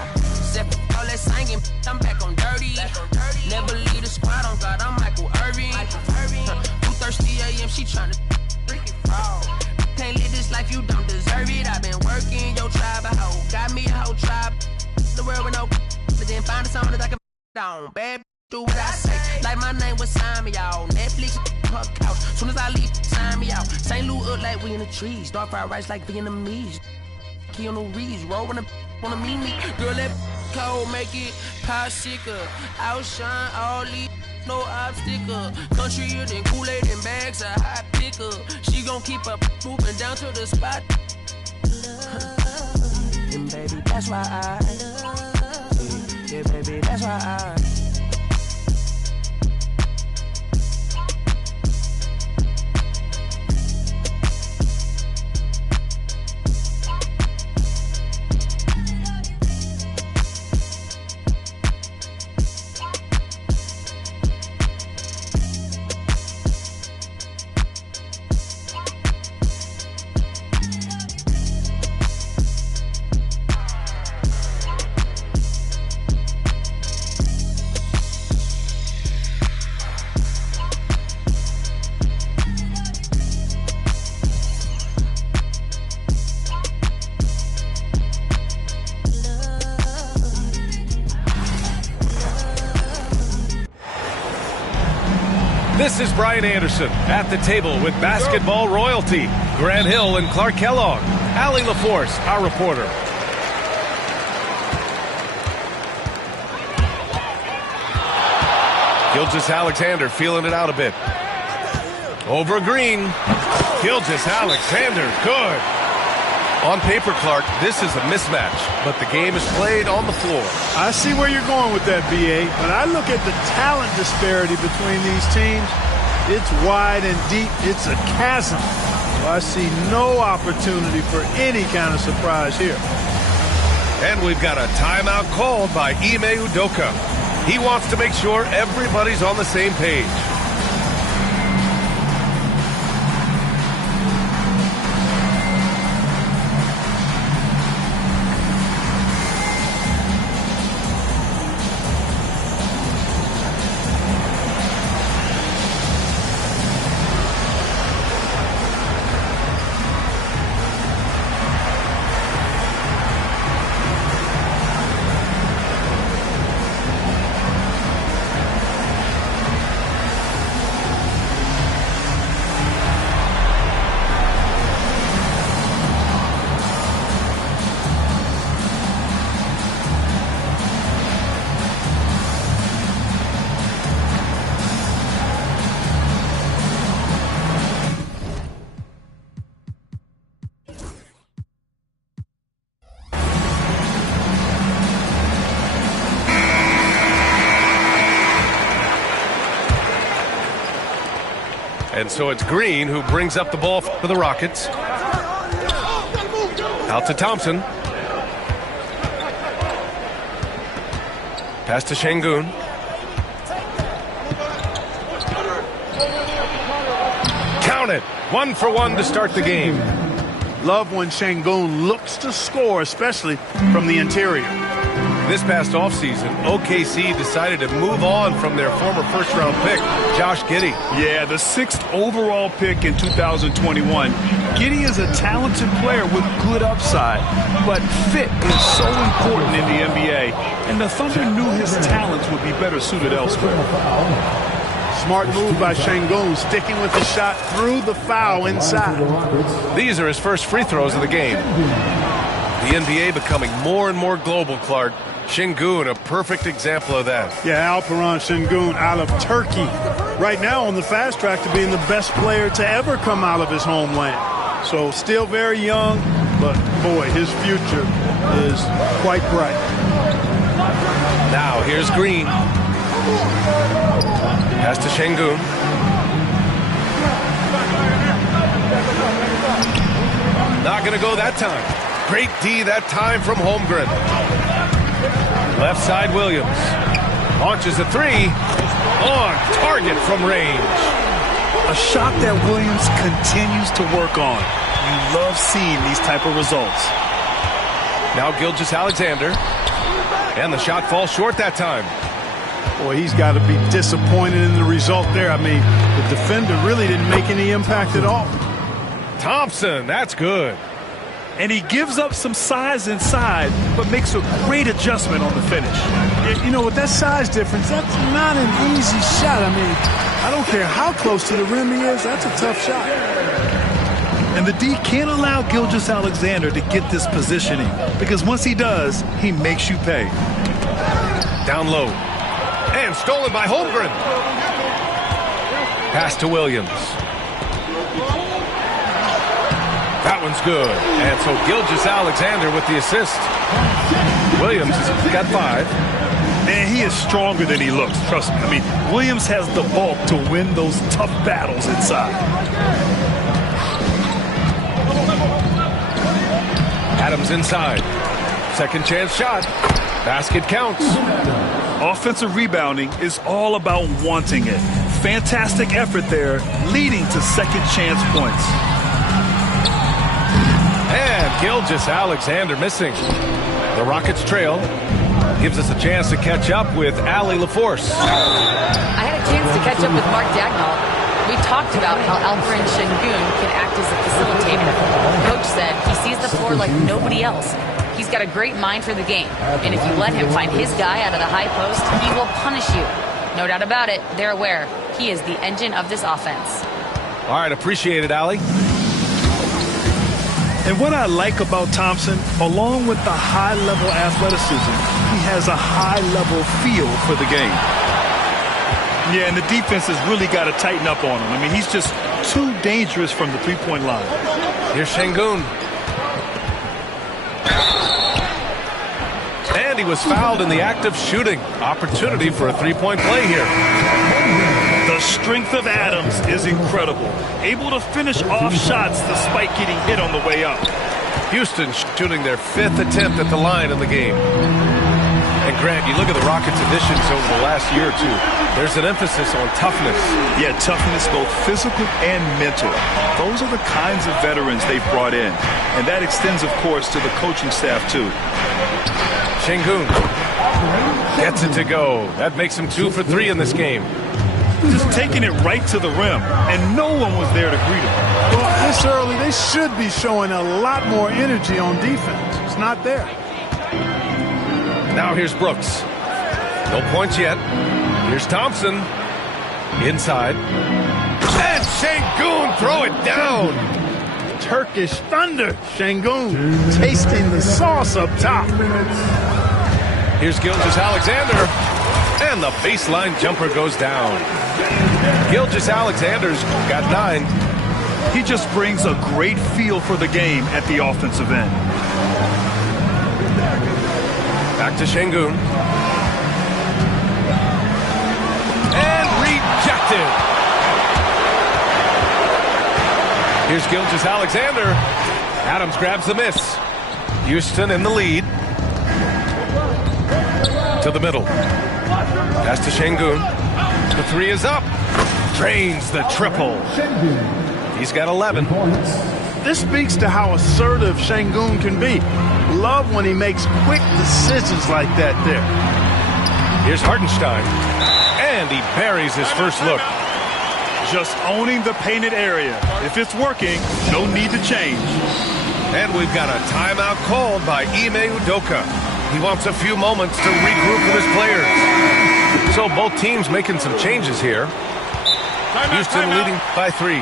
all that singing, I'm back on dirty. Never leave the squad on God, I'm Michael Irvin. 2:30 a.m., she tryna freaking fraud. Can't live this life, you don't deserve it. I've been working, your tribe a hoe. Got me a whole tribe, the world with no, but then find something that I can down. Bad, do what I say. Like my name was sign me out. Netflix, her couch. Soon as I leave, sign me out. St. Louis up like we in the trees. Dark fried rice like Vietnamese. Keanu Reeves, rolling a wanna meet me. Girl, that cold make it popsicle. Outshine all these, no obstacle. Country and Kool-Aid and bags of hot pickle. She gon' keep up moving down to the spot. And baby, that's why yeah, baby, that's why This is Brian Anderson at the table with basketball royalty. Grant Hill and Clark Kellogg. Allie LaForce, our reporter. Gilgeous-Alexander feeling it out a bit. Over Green. Gilgeous-Alexander, good. On paper, Clark, this is a mismatch, but the game is played on the floor. I see where you're going with that, B.A., but I look at the talent disparity between these teams. It's wide and deep. It's a chasm. So I see no opportunity for any kind of surprise here. And we've got a timeout called by Ime Udoka. He wants to make sure everybody's on the same page. And so it's Green who brings up the ball for the Rockets. Out to Thompson. Pass to Şengün. Count it. 1 for 1 to start the game. Love when Şengün looks to score, especially from the interior. This past offseason, OKC decided to move on from their former first-round pick, Josh Giddey. Yeah, the 6th overall pick in 2021. Giddey is a talented player with good upside, but fit is so important in the NBA, and the Thunder knew his talents would be better suited elsewhere. Smart move by Şengün, sticking with the shot through the foul inside. These are his first free throws of the game. The NBA becoming more and more global, Clark. Şengün, a perfect example of that. Yeah, Alperen Şengün out of Turkey. Right now on the fast track to being the best player to ever come out of his homeland. So still very young, but boy, his future is quite bright. Now here's Green. Pass to Şengün. Not going to go that time. Great D that time from Holmgren. Left side Williams. Launches a three. On target from range. A shot that Williams continues to work on. You love seeing these type of results. Now Gilgeous-Alexander. And the shot falls short that time. Boy, he's got to be disappointed in the result there. I mean, the defender really didn't make any impact at all. Thompson, that's good. And he gives up some size inside, but makes a great adjustment on the finish. You know, with that size difference, that's not an easy shot. I mean, I don't care how close to the rim he is, that's a tough shot. And the D can't allow Gilgeous-Alexander to get this positioning, because once he does, he makes you pay. Down low. And stolen by Holmgren. Pass to Williams. That one's good. And so Gilgeous-Alexander with the assist. Williams has got 5. Man, he is stronger than he looks. Trust me. I mean, Williams has the bulk to win those tough battles inside. Adams inside. Second chance shot. Basket counts. Offensive rebounding is all about wanting it. Fantastic effort there, leading to second chance points. And Gilgeous-Alexander missing. The Rockets trail. Gives us a chance to catch up with Allie LaForce. I had a chance to catch up with Mark Dagnall. We talked about how Alperen Şengün can act as a facilitator. Coach said he sees the floor like nobody else. He's got a great mind for the game. And if you let him find his guy out of the high post, he will punish you. No doubt about it, they're aware. He is the engine of this offense. All right, appreciate it, Allie. And what I like about Thompson, along with the high-level athleticism, he has a high-level feel for the game. Yeah, and the defense has really got to tighten up on him. I mean, he's just too dangerous from the three-point line. Here's Şengün. And he was fouled in the act of shooting. Opportunity for a three-point play here. The strength of Adams is incredible. Able to finish off shots despite getting hit on the way up. Houston shooting their 5th attempt at the line in the game. And Grant, you look at the Rockets' additions over the last year or two. There's an emphasis on toughness. Yeah, toughness, both physical and mental. Those are the kinds of veterans they've brought in. And that extends, of course, to the coaching staff, too. Şengün gets it to go. That makes him 2 for 3 in this game. Just taking it right to the rim, and no one was there to greet him. Well, this early, they should be showing a lot more energy on defense. It's not there. Now here's Brooks. No points yet. Here's Thompson. Inside. And Şengün throw it down. Turkish thunder. Şengün tasting the sauce up top. Here's Gilgeous-Alexander. And the baseline jumper goes down. Gilgeous-Alexander's got 9. He just brings a great feel for the game at the offensive end. Back to Şengün. And rejected. Here's Gilgeous-Alexander. Adams grabs the miss. Houston in the lead. To the middle. Pass to Şengün. The three is up. Drains the triple. He's got 11. This speaks to how assertive Şengün can be. Love when he makes quick decisions like that there. Here's Hartenstein. And he buries his first look. Just owning the painted area. If it's working, no need to change. And we've got a timeout called by Ime Udoka. He wants a few moments to regroup with his players. So both teams making some changes here. Houston leading by 3.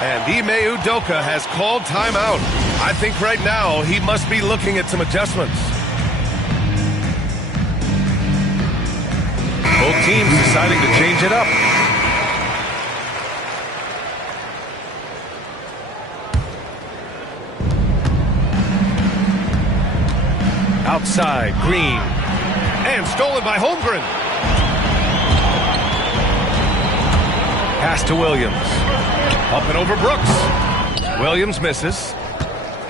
And Ime Udoka has called timeout. I think right now he must be looking at some adjustments. Both teams deciding to change it up. Outside, Green. And stolen by Holmgren. Pass to Williams. Up and over Brooks. Williams misses.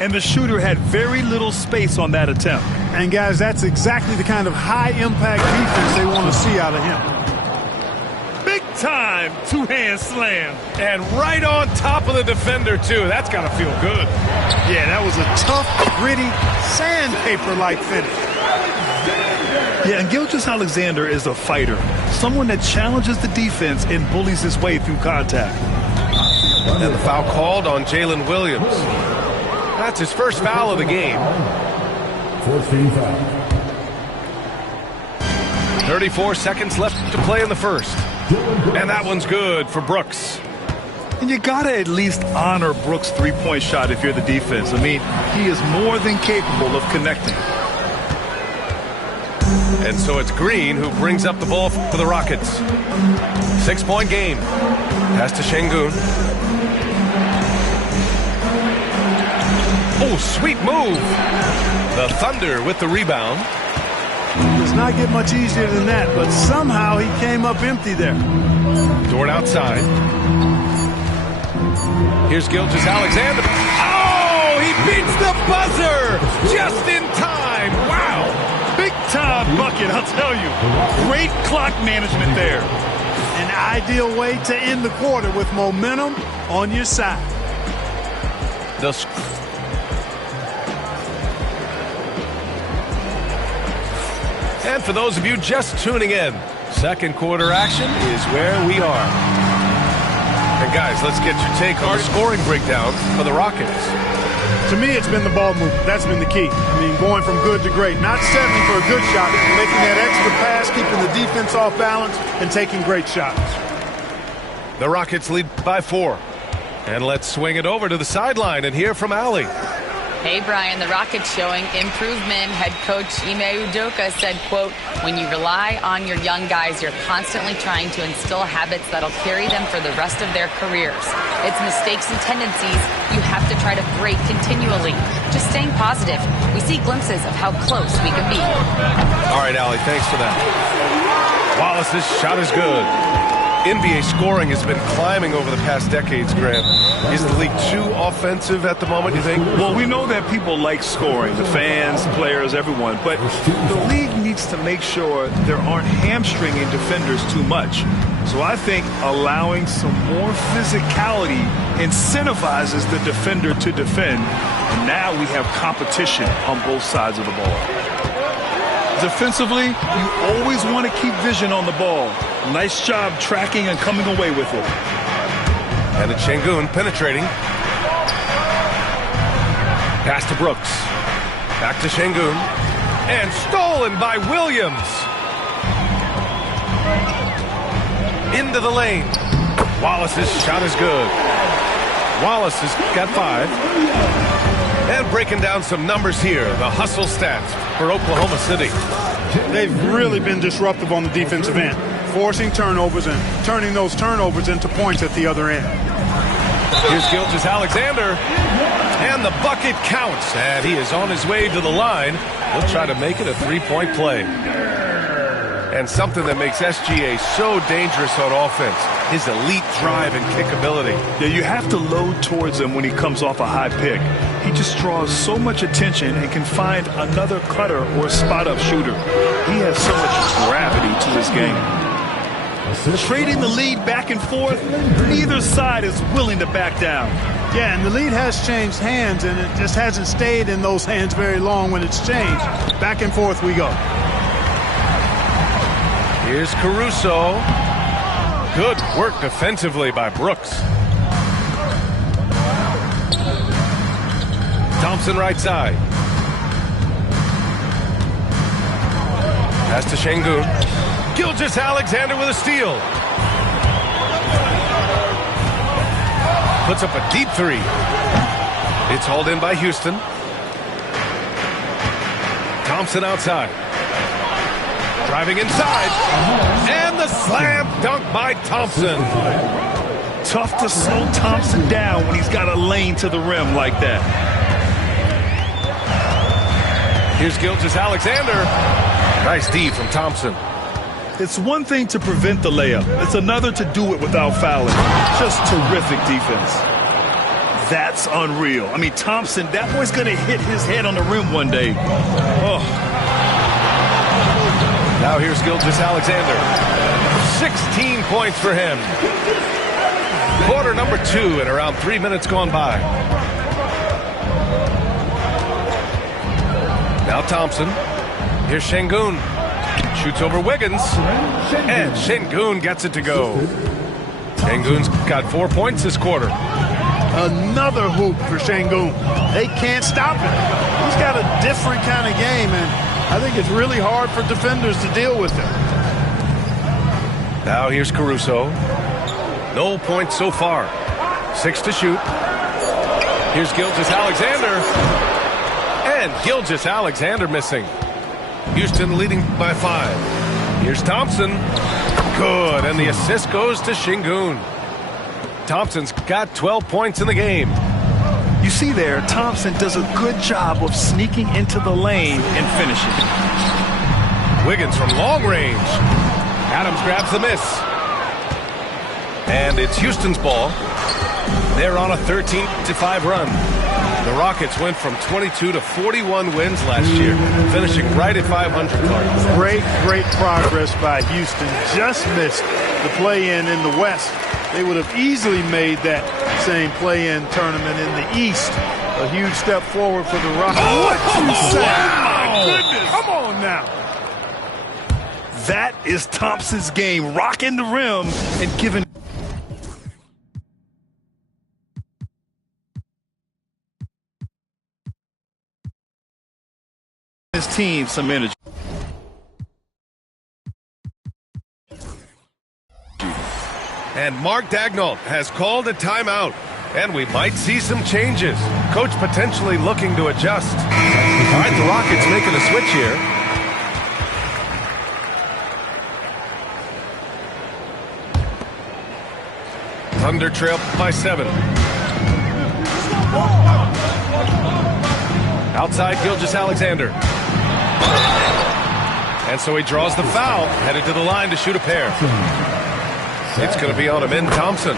And the shooter had very little space on that attempt. And guys, that's exactly the kind of high-impact defense they want to see out of him. Big time two-hand slam. And right on top of the defender, too. That's got to feel good. Yeah, that was a tough, gritty, sandpaper-like finish. Yeah, and Gilgeous-Alexander is a fighter. Someone that challenges the defense and bullies his way through contact. And the foul called on Jalen Williams. That's his first foul of the game. 14 foul. 34 seconds left to play in the first. And that one's good for Brooks. And you got to at least honor Brooks' three-point shot if you're the defense. I mean, he is more than capable of connecting. And so it's Green who brings up the ball for the Rockets. 6-point game. Pass to Şengün. Oh, sweet move. The Thunder with the rebound. Does not get much easier than that, but somehow he came up empty there. Dort outside. Here's Gilgeous-Alexander. Oh, he beats the buzzer just in time. Wow. Big time bucket, I'll tell you. Great clock management there. An ideal way to end the quarter with momentum on your side. And for those of you just tuning in, second quarter action is where we are. And guys, let's get your take on the scoring breakdown for the Rockets. To me, it's been the ball movement. That's been the key. I mean, going from good to great. Not settling for a good shot, making that extra pass, keeping the defense off balance, and taking great shots. The Rockets lead by 4. And let's swing it over to the sideline and hear from Allie. Hey, Brian, the Rockets showing improvement. Head coach Ime Udoka said, quote, when you rely on your young guys, you're constantly trying to instill habits that'll carry them for the rest of their careers. It's mistakes and tendencies you have to try to break continually. Just staying positive. We see glimpses of how close we can be. All right, Allie, thanks for that. Wallace's shot is good. NBA scoring has been climbing over the past decades, Graham. Is the league too offensive at the moment, you think? Well, we know that people like scoring, the fans, players, everyone, but the league needs to make sure there aren't hamstringing defenders too much. So I think allowing some more physicality incentivizes the defender to defend, and now we have competition on both sides of the ball. Defensively, you always want to keep vision on the ball. Nice job tracking and coming away with it. And it's Şengün penetrating. Pass to Brooks. Back to Şengün. And stolen by Williams. Into the lane. Wallace's shot is good. Wallace has got 5. And breaking down some numbers here, the hustle stats for Oklahoma City. They've really been disruptive on the defensive end, forcing turnovers and turning those turnovers into points at the other end. Here's Gilgeous-Alexander, and the bucket counts, and he is on his way to the line. He'll try to make it a 3-point play. And something that makes SGA so dangerous on offense, his elite drive and kick ability. Yeah, you have to load towards him when he comes off a high pick. He just draws so much attention and can find another cutter or spot-up shooter. He has so much gravity to his game. Trading the lead back and forth, neither side is willing to back down. Yeah, and the lead has changed hands, and it just hasn't stayed in those hands very long when it's changed. Back and forth we go. Here's Caruso. Good work defensively by Brooks. Thompson right side. Pass to Şengün. Gilgeous-Alexander with a steal. Puts up a deep three. It's hauled in by Houston. Thompson outside. Driving inside. And the slam dunk by Thompson. Tough to slow Thompson down when he's got a lane to the rim like that. Here's Gilgeous-Alexander. Nice D from Thompson. It's one thing to prevent the layup. It's another to do it without fouling. Just terrific defense. That's unreal. I mean, Thompson, that boy's going to hit his head on the rim one day. Oh. Now here's Gilgeous-Alexander. 16 points for him. Quarter number 2 and around 3 minutes gone by. Now Thompson. Here's Şengün. Shoots over Wiggins. And Şengün gets it to go. Şengün's got 4 points this quarter. Another hoop for Şengün. They can't stop him. He's got a different kind of game, and I think it's really hard for defenders to deal with him. Now here's Caruso. No points so far. 6 to shoot. Here's Gilgeous-Alexander. And Gilgeous-Alexander missing. Houston leading by 5. Here's Thompson. Good, and the assist goes to Şengün. Thompson's got 12 points in the game. You see there, Thompson does a good job of sneaking into the lane and finishing. Wiggins from long range. Adams grabs the miss. And it's Houston's ball. They're on a 13-5 run. The Rockets went from 22 to 41 wins last year, finishing right at 500. Great progress by Houston. Just missed the play-in in the West. They would have easily made that same play-in tournament in the East. A huge step forward for the Rockets. What you say? Oh, my goodness. Come on now. That is Thompson's game, rocking the rim and giving his team some energy. And Mark Daigneault has called a timeout, and we might see some changes. Coach potentially looking to adjust. All right, the Rockets making a switch here. Thunder trail by 7. Outside Gilgeous-Alexander. And so he draws the foul, headed to the line to shoot a pair. It's going to be on Amin Thompson.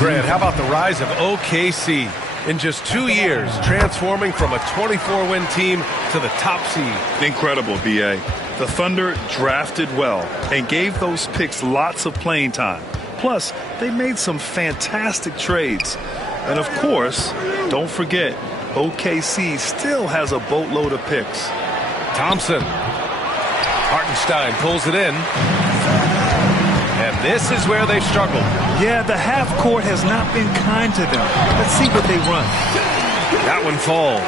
Grant, how about the rise of OKC? In just 2 years, transforming from a 24-win team to the top seed. Incredible, B.A. The Thunder drafted well and gave those picks lots of playing time. Plus, they made some fantastic trades. And of course, don't forget, OKC still has a boatload of picks. Thompson. Hartenstein pulls it in. And this is where they've struggled. Yeah, the half court has not been kind to them. Let's see what they run. That one falls.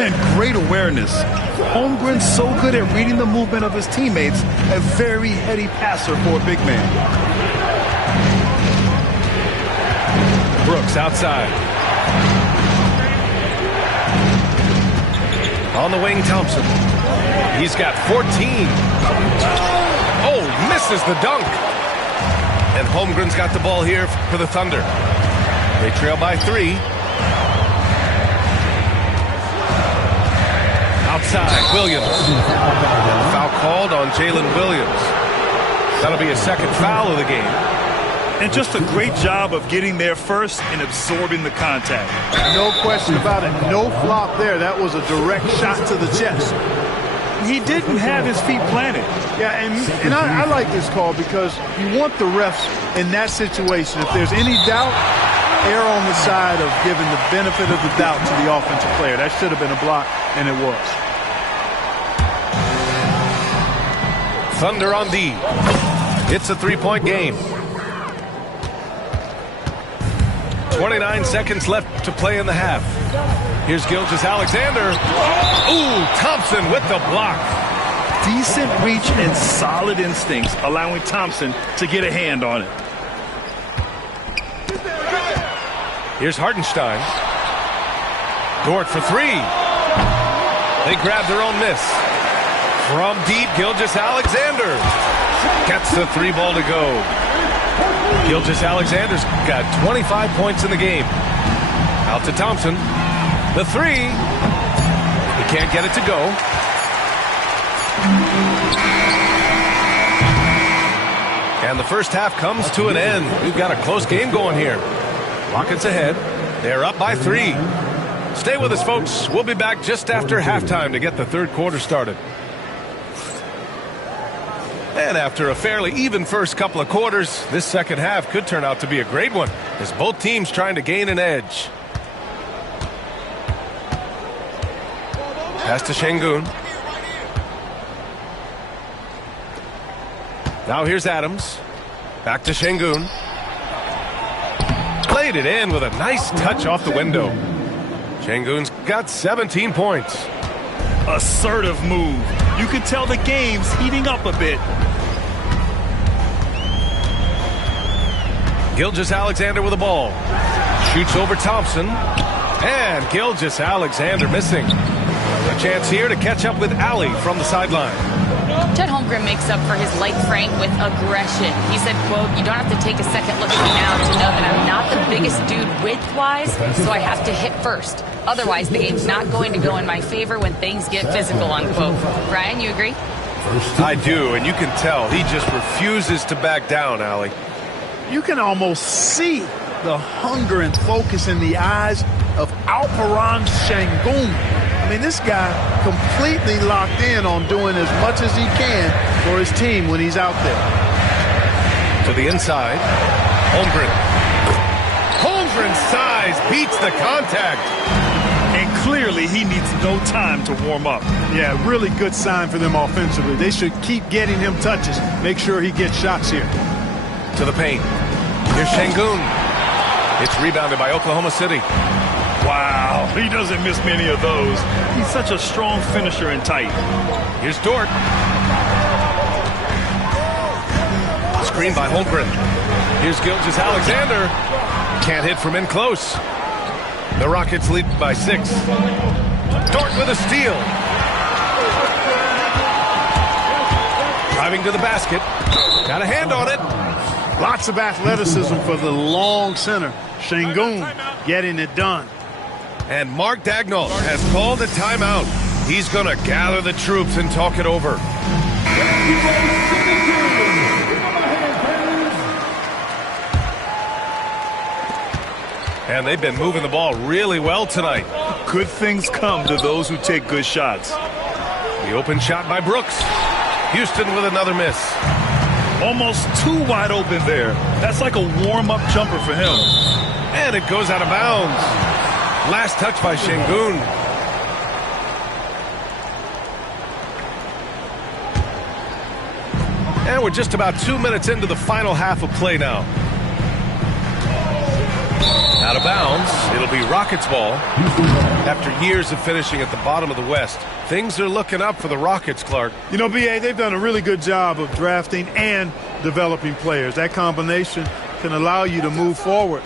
And great awareness. Holmgren's so good at reading the movement of his teammates, a very heady passer for a big man. Brooks outside. On the wing, Thompson. He's got 14. Oh, misses the dunk. And Holmgren's got the ball here for the Thunder. They trail by 3. Now outside, Williams. Foul called on Jalen Williams. That'll be a second foul of the game. And just a great job of getting there first and absorbing the contact. No question about it. No flop there. That was a direct shot to the chest. He didn't have his feet planted. Yeah, and I like this call because you want the refs in that situation. If there's any doubt, err on the side of giving the benefit of the doubt to the offensive player. That should have been a block, and it was. Thunder on D. It's a three-point game. 29 seconds left to play in the half. Here's Gilgeous-Alexander. Ooh, Thompson with the block. Decent reach and solid instincts, allowing Thompson to get a hand on it. Here's Hartenstein. Dort for three. They grab their own miss. From deep, Gilgeous-Alexander gets the three ball to go. Gilgeous-Alexander's got 25 points in the game. Out to Thompson. The three. He can't get it to go. And the first half comes to an end. We've got a close game going here. Rockets ahead. They're up by 3. Stay with us, folks. We'll be back just after halftime to get the third quarter started. And after a fairly even first couple of quarters, this second half could turn out to be a great one as both teams trying to gain an edge. Pass to Şengün. Now here's Adams. Back to Şengün. Played it in with a nice touch off the window. Şengün's got 17 points. Assertive move. You can tell the game's heating up a bit. Gilgeous-Alexander with the ball. Shoots over Thompson. And Gilgeous-Alexander missing. A chance here to catch up with Allie from the sideline. Chet Holmgren makes up for his light Frank with aggression. He said, quote, "You don't have to take a second look at me now to know that I'm not the biggest dude width-wise, so I have to hit first. Otherwise, the game's not going to go in my favor when things get physical," unquote. Brian, you agree? I do, and you can tell he just refuses to back down, Allie. You can almost see the hunger and focus in the eyes of Alperen Şengün. I mean, this guy completely locked in on doing as much as he can for his team when he's out there. To the inside, Holmgren. Holmgren's size beats the contact. And clearly he needs no time to warm up. Yeah, really good sign for them offensively. They should keep getting him touches. Make sure he gets shots here. To the paint. Here's Şengün. It's rebounded by Oklahoma City. Wow, he doesn't miss many of those. He's such a strong finisher and tight. Here's Dort. Screen by Holmgren. Here's Gilgeous-Alexander. Can't hit from in close. The Rockets lead by 6. Dort with a steal. Driving to the basket. Got a hand on it. Lots of athleticism for the long center. Şengün getting it done. And Mark Daigneault has called a timeout. He's going to gather the troops and talk it over. And they've been moving the ball really well tonight. Good things come to those who take good shots. The open shot by Brooks. Houston with another miss. Almost too wide open there. That's like a warm-up jumper for him. And it goes out of bounds. Last touch by Şengün. And we're just about 2 minutes into the final half of play now. Out of bounds. It'll be Rockets ball. After years of finishing at the bottom of the West, things are looking up for the Rockets, Clark. You know, B.A., they've done a really good job of drafting and developing players. That combination can allow you to move forward.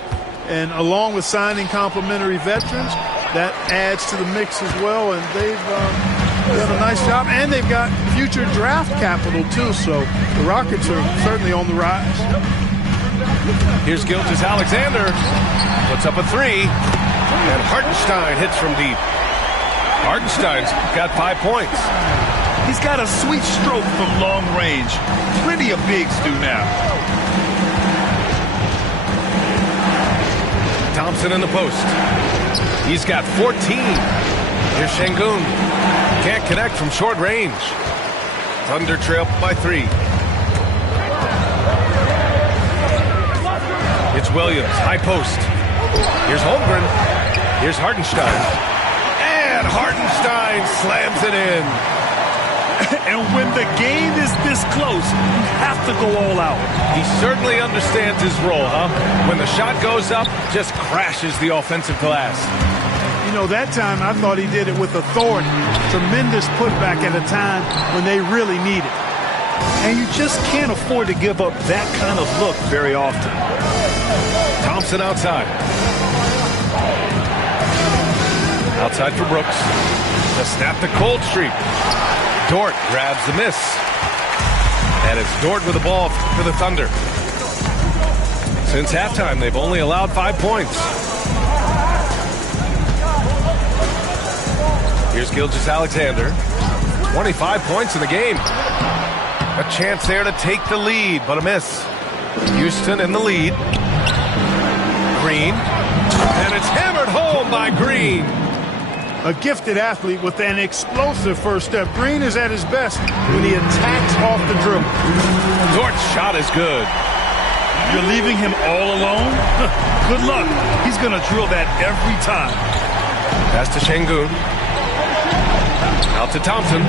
And along with signing complementary veterans, that adds to the mix as well. And they've done a nice job. And they've got future draft capital, too. So the Rockets are certainly on the rise. Here's Gilgeous-Alexander. Puts up a 3. And Hartenstein hits from deep. Hartenstein's got 5 points. He's got a sweet stroke from long range. Plenty of bigs do now. Thompson in the post. He's got 14. Here's Şengün. Can't connect from short range. Thunder trail by 3. It's Williams, high post. Here's Holmgren. Here's Hartenstein. And Hartenstein slams it in. And when the game is this close, you have to go all out. He certainly understands his role, huh? When the shot goes up, just crashes the offensive glass. You know, that time I thought he did it with authority. Tremendous putback at a time when they really need it. And you just can't afford to give up that kind of look very often. Thompson outside. Outside for Brooks. To snap the cold streak. Dort grabs the miss. And it's Dort with the ball for the Thunder. Since halftime, they've only allowed 5 points. Here's Gilgeous-Alexander. 25 points in the game. A chance there to take the lead, but a miss. Houston in the lead. Green. And it's hammered home by Green. A gifted athlete with an explosive first step. Green is at his best when he attacks off the dribble. Dort's shot is good. You're leaving him all alone? Good luck. He's going to drill that every time. Pass to Şengün. Out to Thompson.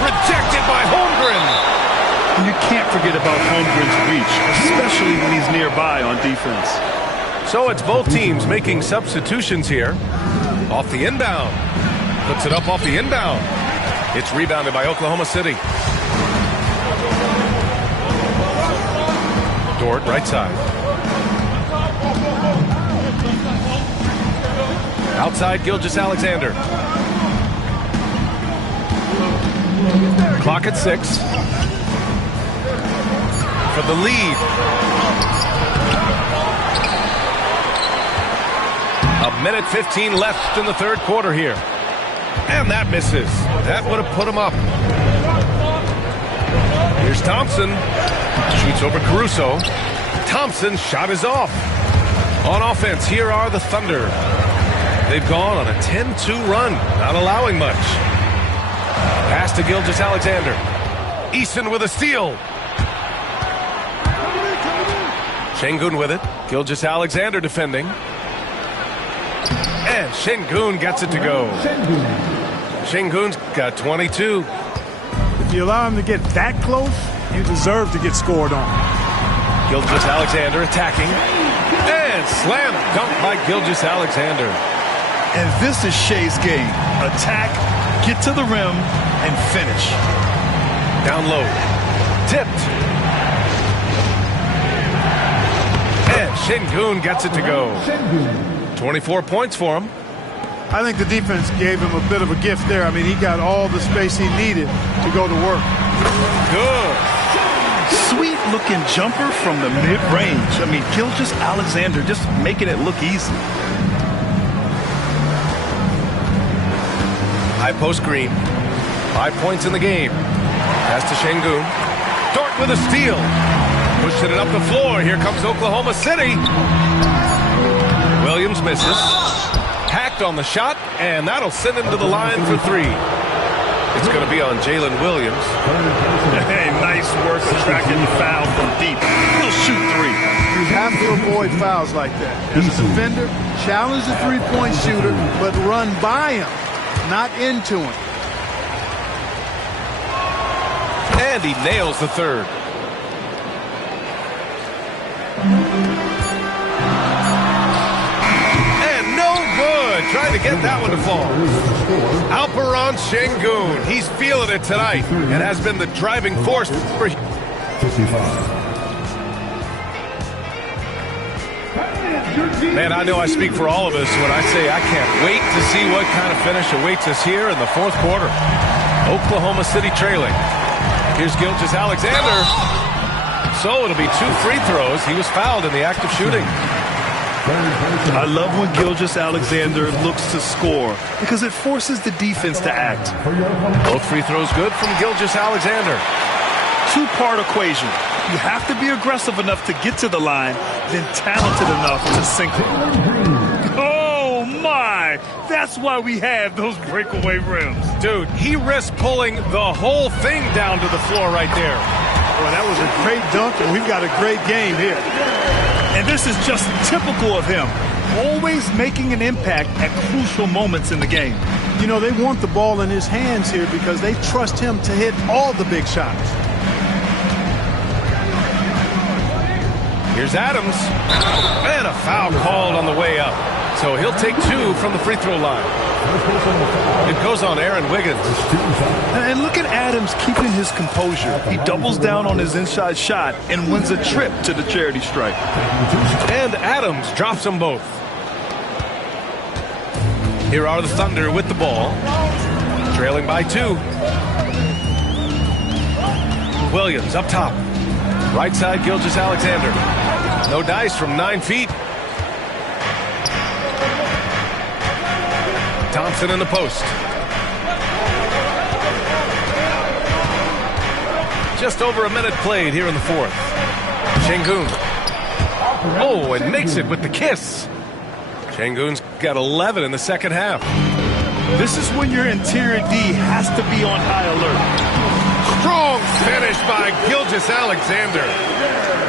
Rejected by Holmgren. And you can't forget about Holmgren's reach, especially when he's nearby on defense. So it's both teams making substitutions here. Off the inbound. Puts it up off the inbound. It's rebounded by Oklahoma City. Dort, right side. Outside, Gilgeous-Alexander. Clock at 6. For the lead. A minute 15 left in the third quarter here. And that misses. That would have put him up. Here's Thompson. Shoots over Caruso. Thompson's shot is off. On offense, here are the Thunder. They've gone on a 10-2 run, not allowing much. Pass to Gilgeous-Alexander. Eason with a steal. Şengün with it. Gilgeous-Alexander defending. And Şengün gets it to go. Şengün's got 22. If you allow him to get that close, you deserve to get scored on. Gilgeous-Alexander attacking. And slam dunk by Gilgeous-Alexander. And this is Shea's game. Attack, get to the rim, and finish. Down low. Tipped. And Şengün gets it to go. 24 points for him. I think the defense gave him a bit of a gift there. I mean, he got all the space he needed to go to work. Good. Sweet-looking jumper from the mid-range. I mean, Gilgeous-Alexander just making it look easy. High post Green. 5 points in the game. Pass to Şengün. Dort with a steal. Pushing it up the floor. Here comes Oklahoma City. Williams misses. Hacked on the shot, and that'll send him to the line for 3. It's going to be on Jalen Williams. Hey, nice work attracting the foul from deep. He'll shoot 3. You have to avoid fouls like that. As a defender, challenge the three-point shooter, but run by him, not into him. And he nails the third. Trying to get that one to fall. Alperen Şengün. He's feeling it tonight and has been the driving force for... 55. Man, I know I speak for all of us when I say I can't wait to see what kind of finish awaits us here in the fourth quarter. Oklahoma City trailing. Here's Gilgeous-Alexander. So it'll be 2 free throws. He was fouled in the act of shooting. I love when Gilgeous-Alexander looks to score because it forces the defense to act. Both free throws good from Gilgeous-Alexander. Two-part equation. You have to be aggressive enough to get to the line, then talented enough to sink it. Oh, my! That's why we have those breakaway rims. Dude, he risked pulling the whole thing down to the floor right there. Boy, that was a great dunk, and we've got a great game here. And this is just typical of him, always making an impact at crucial moments in the game. You know, they want the ball in his hands here because they trust him to hit all the big shots. Here's Adams. And a foul called on the way up. So he'll take 2 from the free throw line. It goes on Aaron Wiggins. And look at Adams keeping his composure. He doubles down on his inside shot and wins a trip to the charity stripe. And Adams drops them both. Here are the Thunder with the ball. Trailing by 2. Williams up top. Right side, Gilgeous-Alexander. No dice from 9 feet. Thompson in the post. Just over a minute played here in the fourth. Şengün. Oh, and makes it with the kiss. Şengün's got 11 in the second half. This is when your interior D has to be on high alert. Strong finish by Gilgeous-Alexander.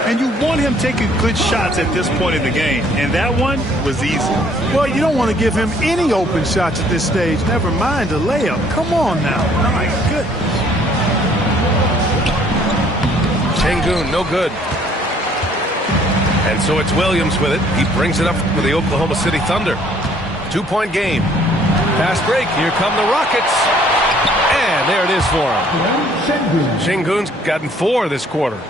And you want him taking good shots at this point in the game. And that one was easy. Well, you don't want to give him any open shots at this stage. Never mind a layup. Come on now. My goodness. Şengün, no good. And so it's Williams with it. He brings it up for the Oklahoma City Thunder. 2-point game. Fast break. Here come the Rockets. And there it is for him. Şengün's gotten 4 this quarter.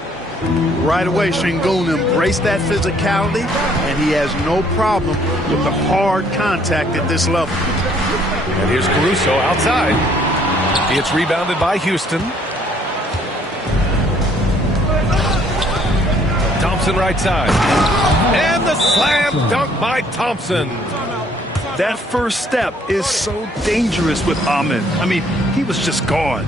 Right away, Şengün embraced that physicality, and he has no problem with the hard contact at this level. And here's Caruso outside. It's rebounded by Houston. Thompson right side. And the slam dunk by Thompson. That first step is so dangerous with Ahmed. I mean, he was just gone.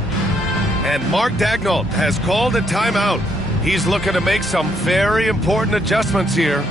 And Mark Daigneault has called a timeout. He's looking to make some very important adjustments here.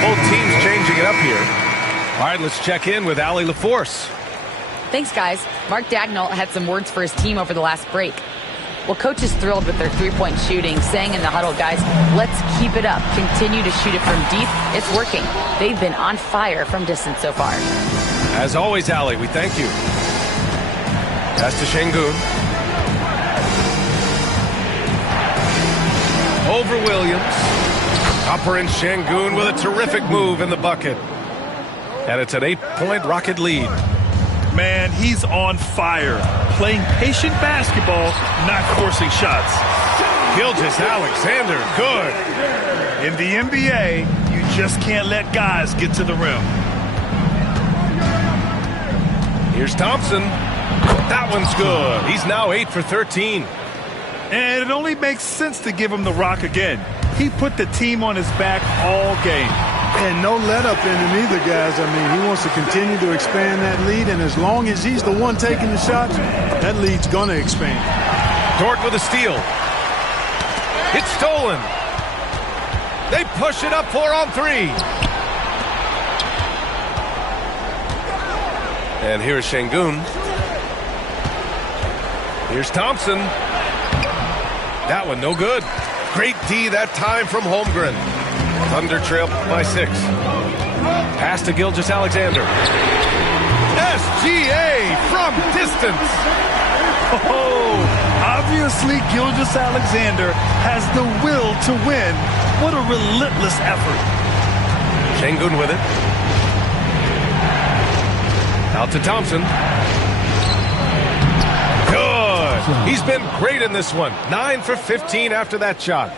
Both teams changing it up here. All right, let's check in with Allie LaForce. Thanks, guys. Mark Daigneault had some words for his team over the last break. Well, coach is thrilled with their three-point shooting, saying in the huddle, guys, let's keep it up. Continue to shoot it from deep. It's working. They've been on fire from distance so far. As always, Allie, we thank you. Pass to Şengün. Over Williams. Upper and Şengün with a terrific move in the bucket. And it's an 8-point Rocket lead. Man, he's on fire. Playing patient basketball, not forcing shots. Gilgeous-Alexander, good. In the NBA, you just can't let guys get to the rim. Here's Thompson. That one's good. He's now 8 for 13. And it only makes sense to give him the rock again. He put the team on his back all game. And no let up in him either, guys. I mean, he wants to continue to expand that lead, and as long as he's the one taking the shots, that lead's going to expand. Dort with a steal. It's stolen. They push it up 4-on-3. And here's Şengün. Here's Thompson. That one no good. Great D that time from Holmgren. Thunder trail by 6. Pass to Gilgeous-Alexander. SGA from distance. Oh, obviously Gilgeous-Alexander has the will to win. What a relentless effort. Sengun with it. Out to Thompson. Good. He's been great in this one. 9 for 15 after that shot.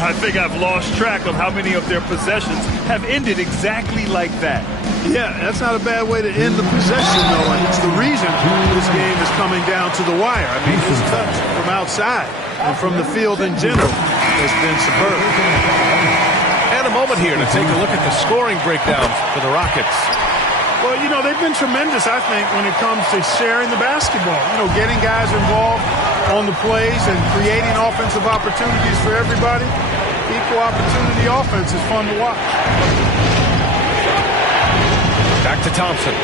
I think I've lost track of how many of their possessions have ended exactly like that. Yeah, that's not a bad way to end the possession, though, and it's the reason this game is coming down to the wire. I mean, his touch from outside and from the field in general has been superb. And a moment here to take a look at the scoring breakdown for the Rockets. Well, you know, they've been tremendous, I think, when it comes to sharing the basketball. You know, getting guys involved on the plays and creating offensive opportunities for everybody. Equal opportunity offense is fun to watch. Back to Thompson.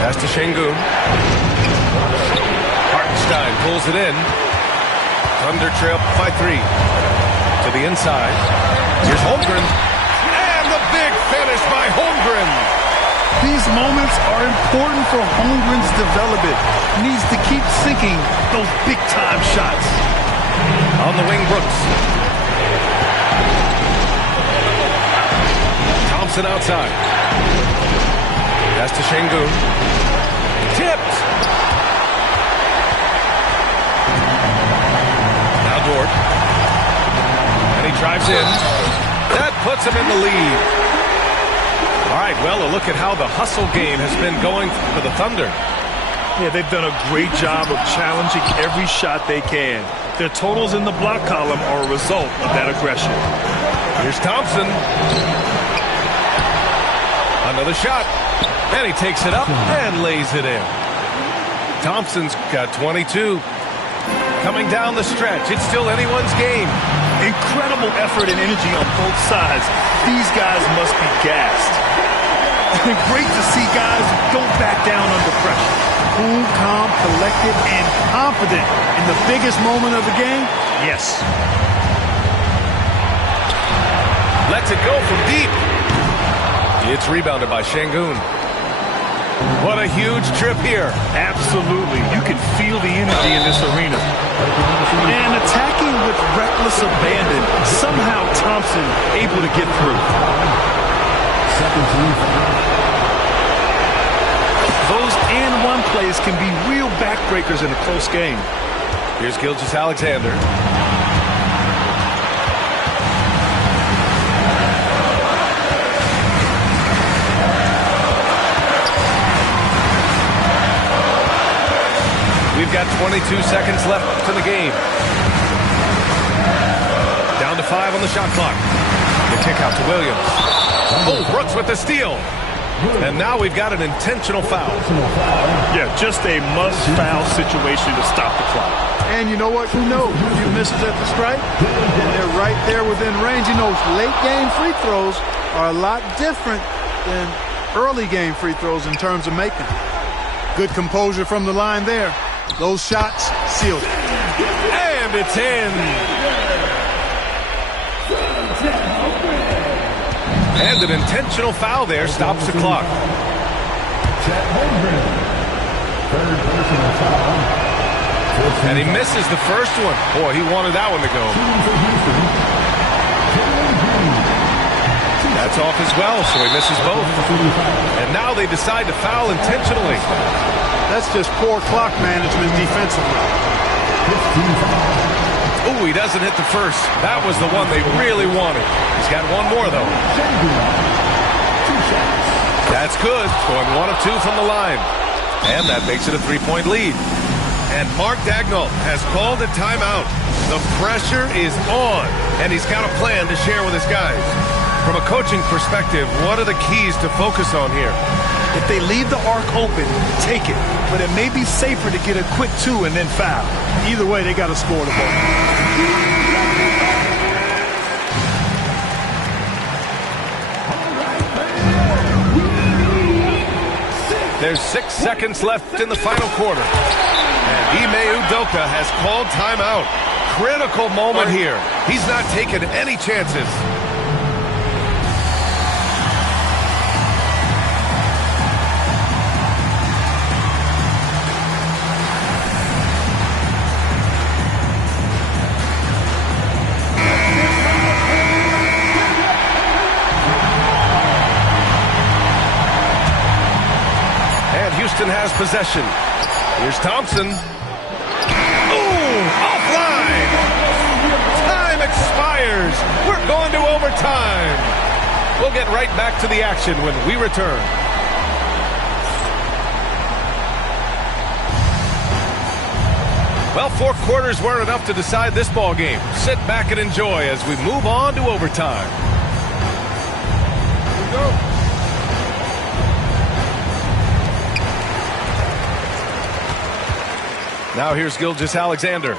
Pass to Sengun. Hartenstein pulls it in. Thunder trail by 3. To the inside. Here's Holmgren. And the big finish by Holmgren. These moments are important for Holmgren's development. He needs to keep sinking those big-time shots. On the wing, Brooks. Thompson outside. Pass to Sengun. Tipped. Now Dort. And he drives in. That puts him in the lead. All right, well, a look at how the hustle game has been going for the Thunder. Yeah, they've done a great job of challenging every shot they can. Their totals in the block column are a result of that aggression. Here's Thompson. Another shot. And he takes it up and lays it in. Thompson's got 22. Coming down the stretch. It's still anyone's game. Incredible effort and energy on both sides. These guys must be gassed. And great to see guys who don't back down under pressure. Cool, calm, collected, and confident in the biggest moment of the game? Yes. Lets it go from deep. It's rebounded by Sengun. What a huge trip here. Absolutely. You can feel the energy in this arena. And attacking with reckless abandon. Somehow Thompson able to get through. Those and one plays can be real backbreakers in a close game. Here's Gilgeous-Alexander. We've got 22 seconds left to the game. Down to 5 on the shot clock. The kick out to Williams. Oh, Brooks with the steal. And now we've got an intentional foul. Yeah, just a must-foul situation to stop the clock. And you know what? Who knows? A few misses at the stripe, and they're right there within range. You know, late-game free throws are a lot different than early-game free throws in terms of making. Good composure from the line there. Those shots sealed it. And it's in. And an intentional foul there stops the clock. And he misses the first one. Boy, he wanted that one to go. That's off as well, so he misses both. And now they decide to foul intentionally. That's just poor clock management defensively. Ooh, he doesn't hit the first. That was the one they really wanted. He's got one more, though. That's good. Going 1 of 2 from the line. And that makes it a 3-point lead. And Mark Daigneault has called a timeout. The pressure is on, and he's got a plan to share with his guys. From a coaching perspective, what are the keys to focus on here? If they leave the arc open, take it. But it may be safer to get a quick 2 and then foul. Either way, they got to score the ball. There's 6 seconds left in the final quarter. And Ime Udoka has called timeout. Critical moment here. He's not taking any chances. has possession. Here's Thompson. Ooh, offline. Time expires. We're going to overtime. We'll get right back to the action when we return. Well, 4 quarters weren't enough to decide this ball game. Sit back and enjoy as we move on to overtime. Here we go. Now here's Gilgeous-Alexander.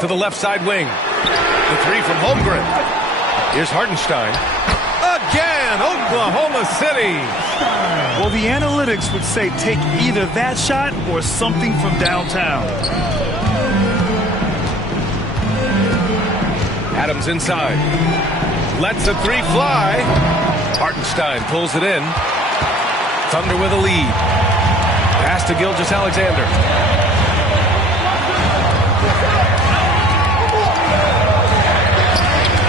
To the left side wing. The 3 from Holmgren. Here's Hartenstein. Again, Oklahoma City. Well, the analytics would say take either that shot or something from downtown. Adams inside. Lets a 3 fly. Hartenstein pulls it in. Thunder with a lead. Pass to Gilgeous-Alexander.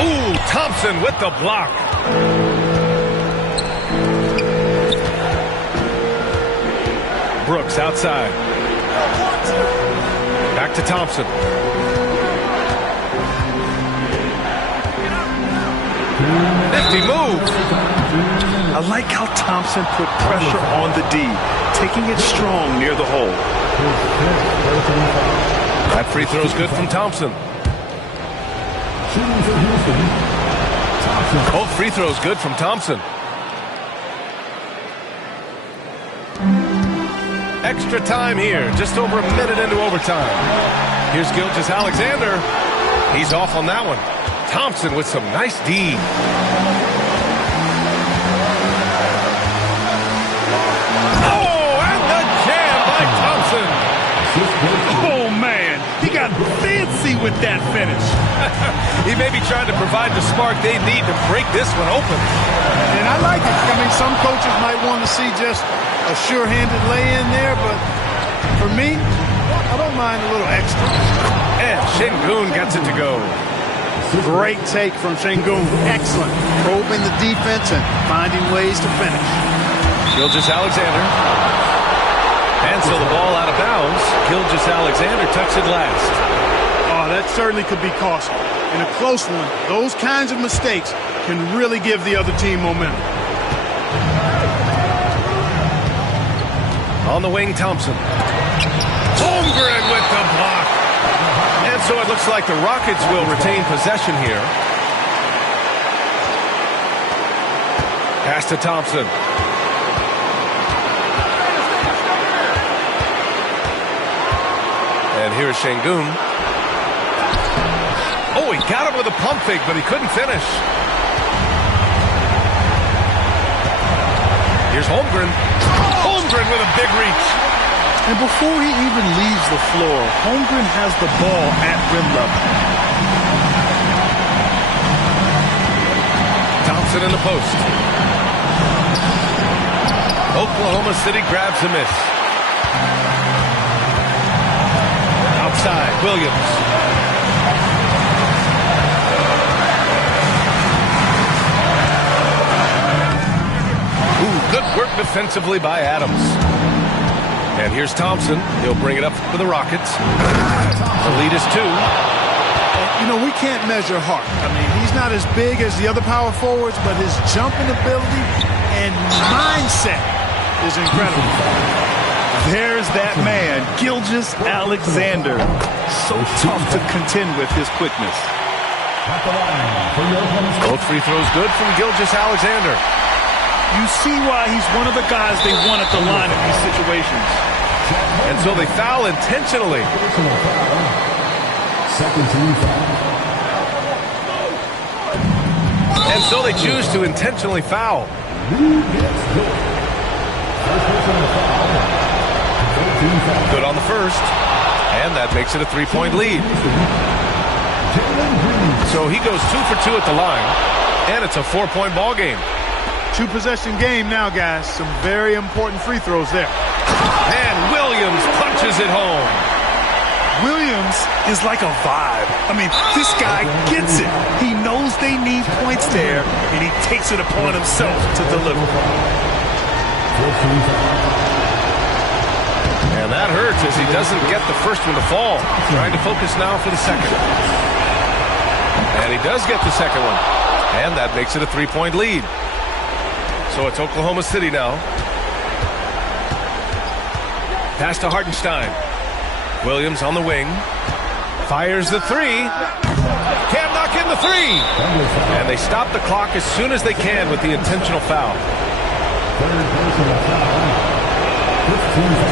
Ooh, Thompson with the block. Brooks outside. Back to Thompson. Nifty move. I like how Thompson put pressure on the D, taking it strong near the hole. That free throw is good from Thompson. Both free throws good from Thompson. Extra time here, just over a minute into overtime. Here's Gilgeous-Alexander. He's off on that one. Thompson with some nice D. Oh, man, he got fancy with that finish. He may be trying to provide the spark they need to break this one open. And I like it. I mean, some coaches might want to see just a sure-handed lay-in there, but for me, I don't mind a little extra. And Sengun gets it to go. Great take from Sengun. Excellent. Probing the defense and finding ways to finish. Gilgeous-Alexander. And so the ball out of bounds. Gilgeous-Alexander tucks it last. Oh, that certainly could be costly. In a close one, those kinds of mistakes can really give the other team momentum. On the wing, Thompson. Holmgren with the block. And so it looks like the Rockets will retain possession here. Pass to Thompson. And here's Sengun. Oh, he got him with a pump fake, but he couldn't finish. Here's Holmgren. Holmgren with a big reach. And before he even leaves the floor, Holmgren has the ball at rim level. Thompson in the post. Oklahoma City grabs a miss. Outside, Williams. Ooh, good work defensively by Adams. And here's Thompson. He'll bring it up for the Rockets. The lead is 2. You know, we can't measure Hart. I mean, he's not as big as the other power forwards, but his jumping ability and mindset is incredible. There's that man, Gilgeous-Alexander. So tough to contend with his quickness. Both free throws good from Gilgeous-Alexander. You see why he's one of the guys they want at the line in these situations. And so they foul intentionally. Second team foul. And so they choose to intentionally foul. Good on the first. And that makes it a 3-point lead. So he goes 2 for 2 at the line. And it's a 4-point ball game. 2-possession game now, guys. Some very important free throws there. And Williams punches it home. Williams is like a vibe. I mean, this guy gets it. He knows they need points there, and he takes it upon himself to deliver. And that hurts as he doesn't get the first one to fall. Trying to focus now for the second. And he does get the second one. And that makes it a 3-point lead. So it's Oklahoma City now. Pass to Hartenstein. Williams on the wing. Fires the three. Can't knock in the three. And they stop the clock as soon as they can with the intentional foul.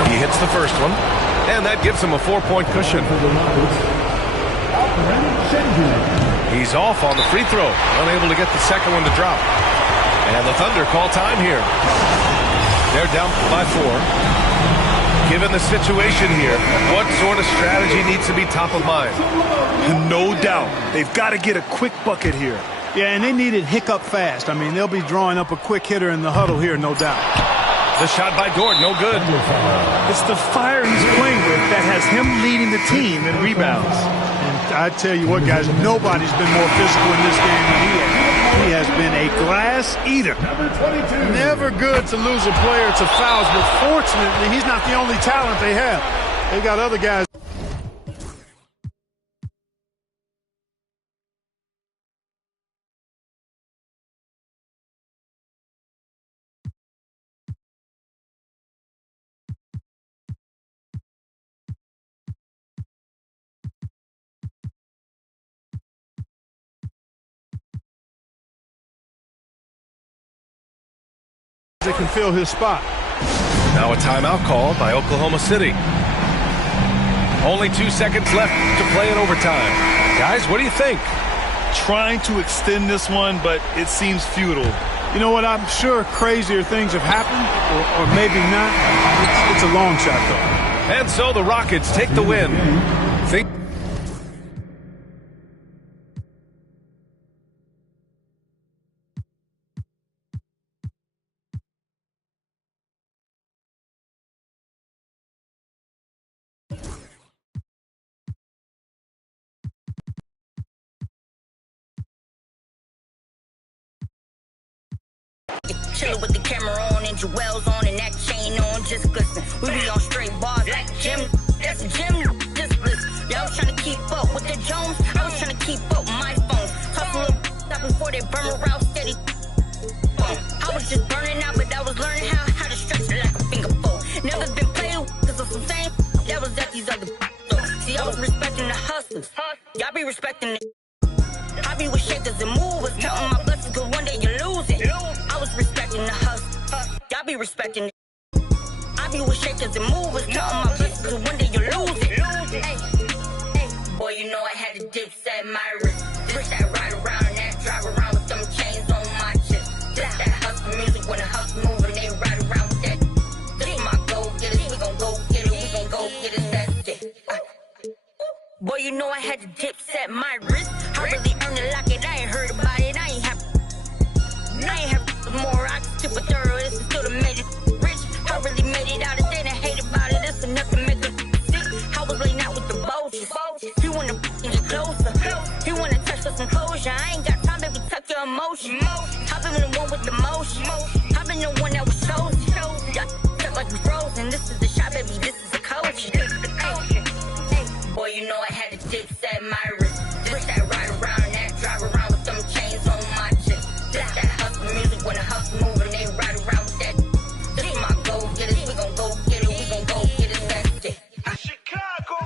He hits the first one. And that gives him a 4-point cushion. He's off on the free throw. Unable to get the second one to drop. And the Thunder call time here. They're down by 4. Given the situation here, what sort of strategy needs to be top of mind? No doubt. They've got to get a quick bucket here. Yeah, and they need it hiccup fast. I mean, they'll be drawing up a quick hitter in the huddle here, no doubt. The shot by Dort, no good. It's the fire he's playing with that has him leading the team in rebounds. And I tell you what, guys, nobody's been more physical in this game than he has. He has been a glass eater. Never good to lose a player to fouls, but fortunately, he's not the only talent they have. They got other guys. They can fill his spot. Now a timeout called by Oklahoma City. Only 2 seconds left to play in overtime. Guys, what do you think? Trying to extend this one, but it seems futile. You know what? I'm sure crazier things have happened, or maybe not. It's a long shot, though. And so the Rockets take the win. Chillin' with the camera on and Joel's on and that chain on, just glisten. We be on straight bars like Jim. That's a Jim, just listen. Yeah, I was trying to keep up with the Jones. I was trying to keep up with my phone. Toss a little up before they burn around steady. I was just burning out, but I was learning how to stretch it like a finger fold. Never been played because of some same that was at these other. See, I was respecting the hustlers. Y'all be respecting it. I be with shakers and movers, counting my blessings, cause one day you lose it. I was respecting the hustle. Y'all be respecting it. I be with shakers and movers, counting my blessings, cause one day you lose it. Hey, boy, you know I had to dip set my wrist. This that ride around, that drive around with them chains on my chest. This that hustle music when the hustle moving, they ride around with that. This my go get it, we gon' go get it, we gon' go get it, that's it. Boy, you know I had to dip set my wrist. I really earned it like it, I ain't heard about it, I ain't have more. I tip a thorough, this is still the made it rich. I really made it out of there and hate about it, this enough to make it sick. I was laying out with the vultures. He wanna get closer, he wanna touch for some closure. I ain't got time, baby, tuck your emotion. I've been the one with the motion, I've been the one that was chosen. Y'all stuck like we frozen, this is the shot, baby, this is the coach. Boy, you know I had to dip set my wrist. This that ride around, that drive around with them chains on my chest. This that hustle music when the hustle moving, they ride around with that. This my go get it, we gon' go get it, we gon' go get it, that's it. Chicago.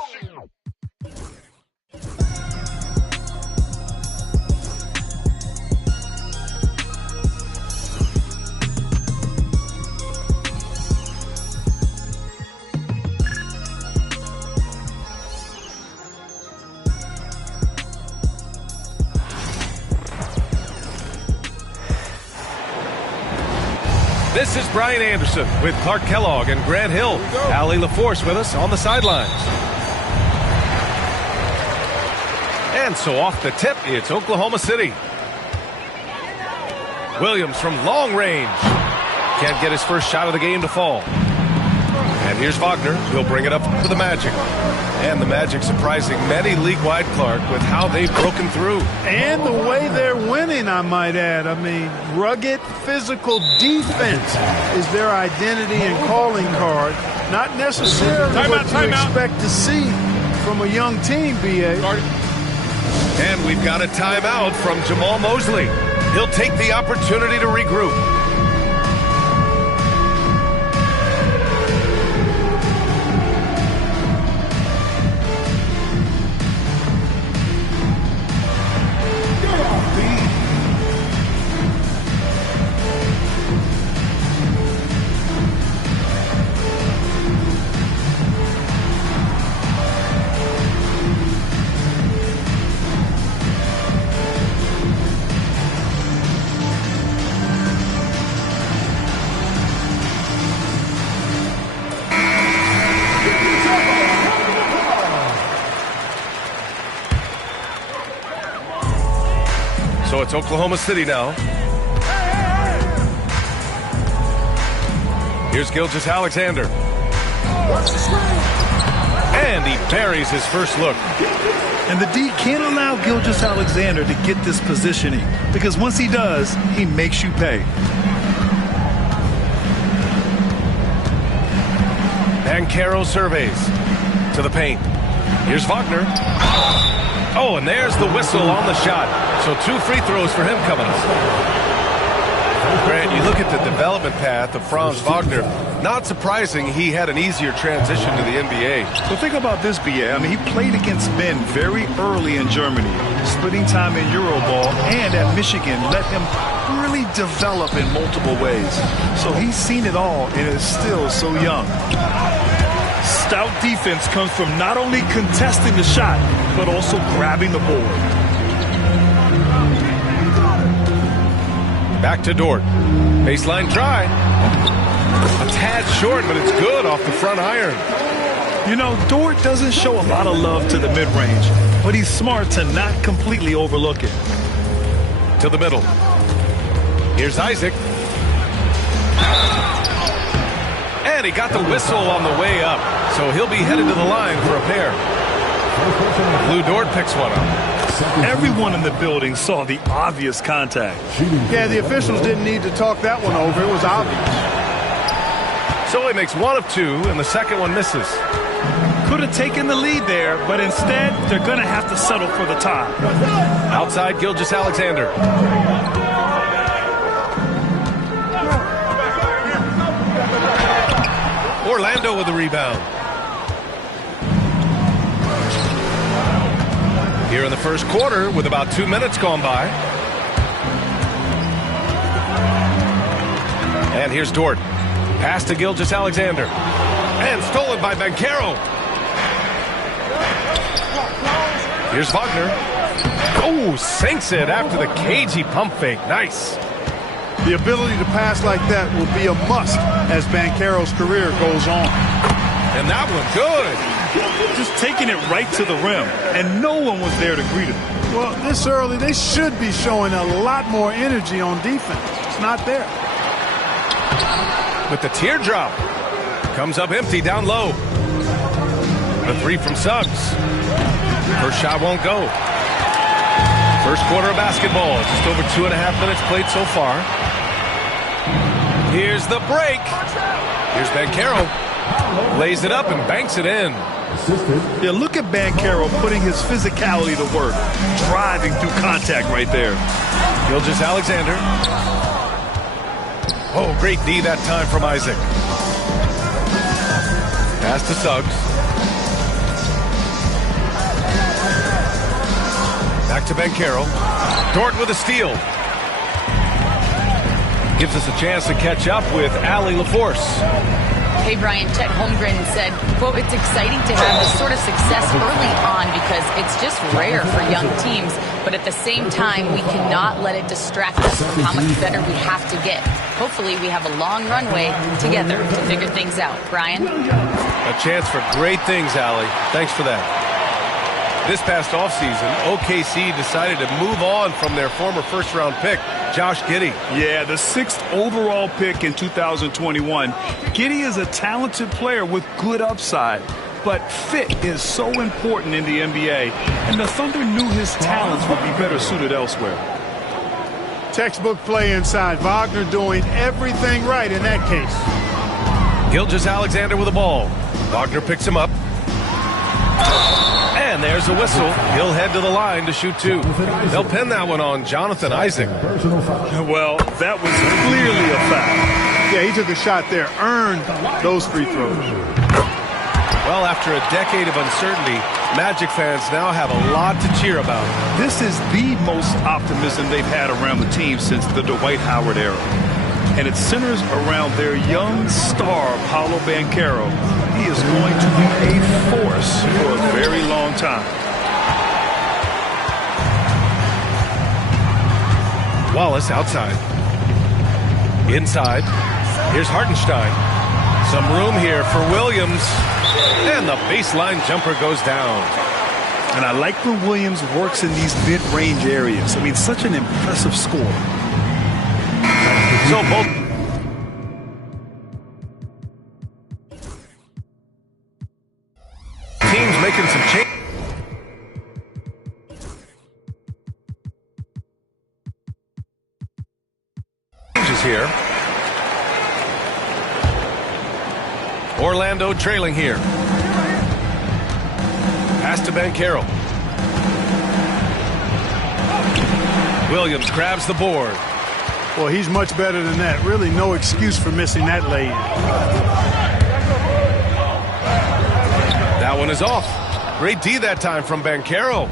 This is Brian Anderson with Clark Kellogg and Grant Hill. Allie LaForce with us on the sidelines. And so off the tip, it's Oklahoma City. Williams from long range. Can't get his first shot of the game to fall. And here's Wagner. He'll bring it up for the Magic. And the Magic surprising many league-wide, Clark, with how they've broken through. And the way they're winning, I might add. I mean, rugged, physical defense is their identity and calling card. Not necessarily what you expect to see from a young team, B.A. And we've got a timeout from Jamal Mosley. He'll take the opportunity to regroup. So it's Oklahoma City now. Here's Gilgeous-Alexander. And he buries his first look. And the D can't allow Gilgeous-Alexander to get this positioning, because once he does, he makes you pay. Banchero surveys to the paint. Here's Wagner. Oh, and there's the whistle on the shot. So 2 free throws for him coming up. Grant, you look at the development path of Franz Wagner. Not surprising he had an easier transition to the NBA. So think about this, B.A. I mean, he played against men very early in Germany, splitting time in Euroball, and at Michigan let him really develop in multiple ways. So he's seen it all and is still so young. Stout defense comes from not only contesting the shot, but also grabbing the board. Back to Dort. Baseline try. A tad short, but it's good off the front iron. You know, Dort doesn't show a lot of love to the mid-range, but he's smart to not completely overlook it. To the middle. Here's Isaac. And he got the whistle on the way up, so he'll be headed to the line for a pair. Lou Dort picks one up. Everyone in the building saw the obvious contact. Yeah, the officials didn't need to talk that one over. It was obvious. So he makes 1 of 2, and the second one misses. Could have taken the lead there, but instead, they're going to have to settle for the tie. Outside Gilgeous-Alexander. Orlando with the rebound. Here in the first quarter with about 2 minutes gone by. And here's Dort. Pass to Gilgeous-Alexander. And stolen by Banchero. Here's Wagner. Oh, sinks it after the cagey pump fake. Nice. The ability to pass like that will be a must as Banchero's career goes on. And that one good. Just taking it right to the rim, and no one was there to greet him. Well, this early, they should be showing a lot more energy on defense. It's not there. With the teardrop. Comes up empty down low. The 3 from Suggs. First shot won't go. First quarter of basketball. Just over 2.5 minutes played so far. Here's the break. Here's Banchero. Lays it up and banks it in. Yeah, look at Banchero putting his physicality to work. Driving through contact right there. Gilgeous-Alexander. Oh, great D that time from Isaac. Pass to Suggs. Back to Banchero. Dort with a steal. Gives us a chance to catch up with Allie LaForce. Hey, Brian, Chet Holmgren said, quote, it's exciting to have this sort of success early on because it's just rare for young teams. But at the same time, we cannot let it distract us from how much better we have to get. Hopefully, we have a long runway together to figure things out. Brian? A chance for great things, Allie. Thanks for that. This past offseason, OKC decided to move on from their former first-round pick, Josh Giddey. Yeah, the 6th overall pick in 2021. Giddey is a talented player with good upside, but fit is so important in the NBA, and the Thunder knew his talents would be better suited elsewhere. Textbook play inside. Wagner doing everything right in that case. Gilgeous-Alexander with the ball. Wagner picks him up. And there's a whistle. He'll head to the line to shoot 2. They'll pin that one on Jonathan Isaac. Well, that was clearly a foul. Yeah, he took a shot there, earned those free throws. Well, after a decade of uncertainty, Magic fans now have a lot to cheer about. This is the most optimism they've had around the team since the Dwight Howard era. And it centers around their young star, Paolo Banchero. He is going to be a force for a very long time. Wallace outside. Inside. Here's Hartenstein. Some room here for Williams. And the baseline jumper goes down. And I like when Williams works in these mid-range areas. I mean, such an impressive score. So both teams making some changes here. Orlando trailing here. Pass to Banchero. Williams grabs the board. Well, he's much better than that. Really no excuse for missing that lay-in. That one is off. Great D that time from Banchero.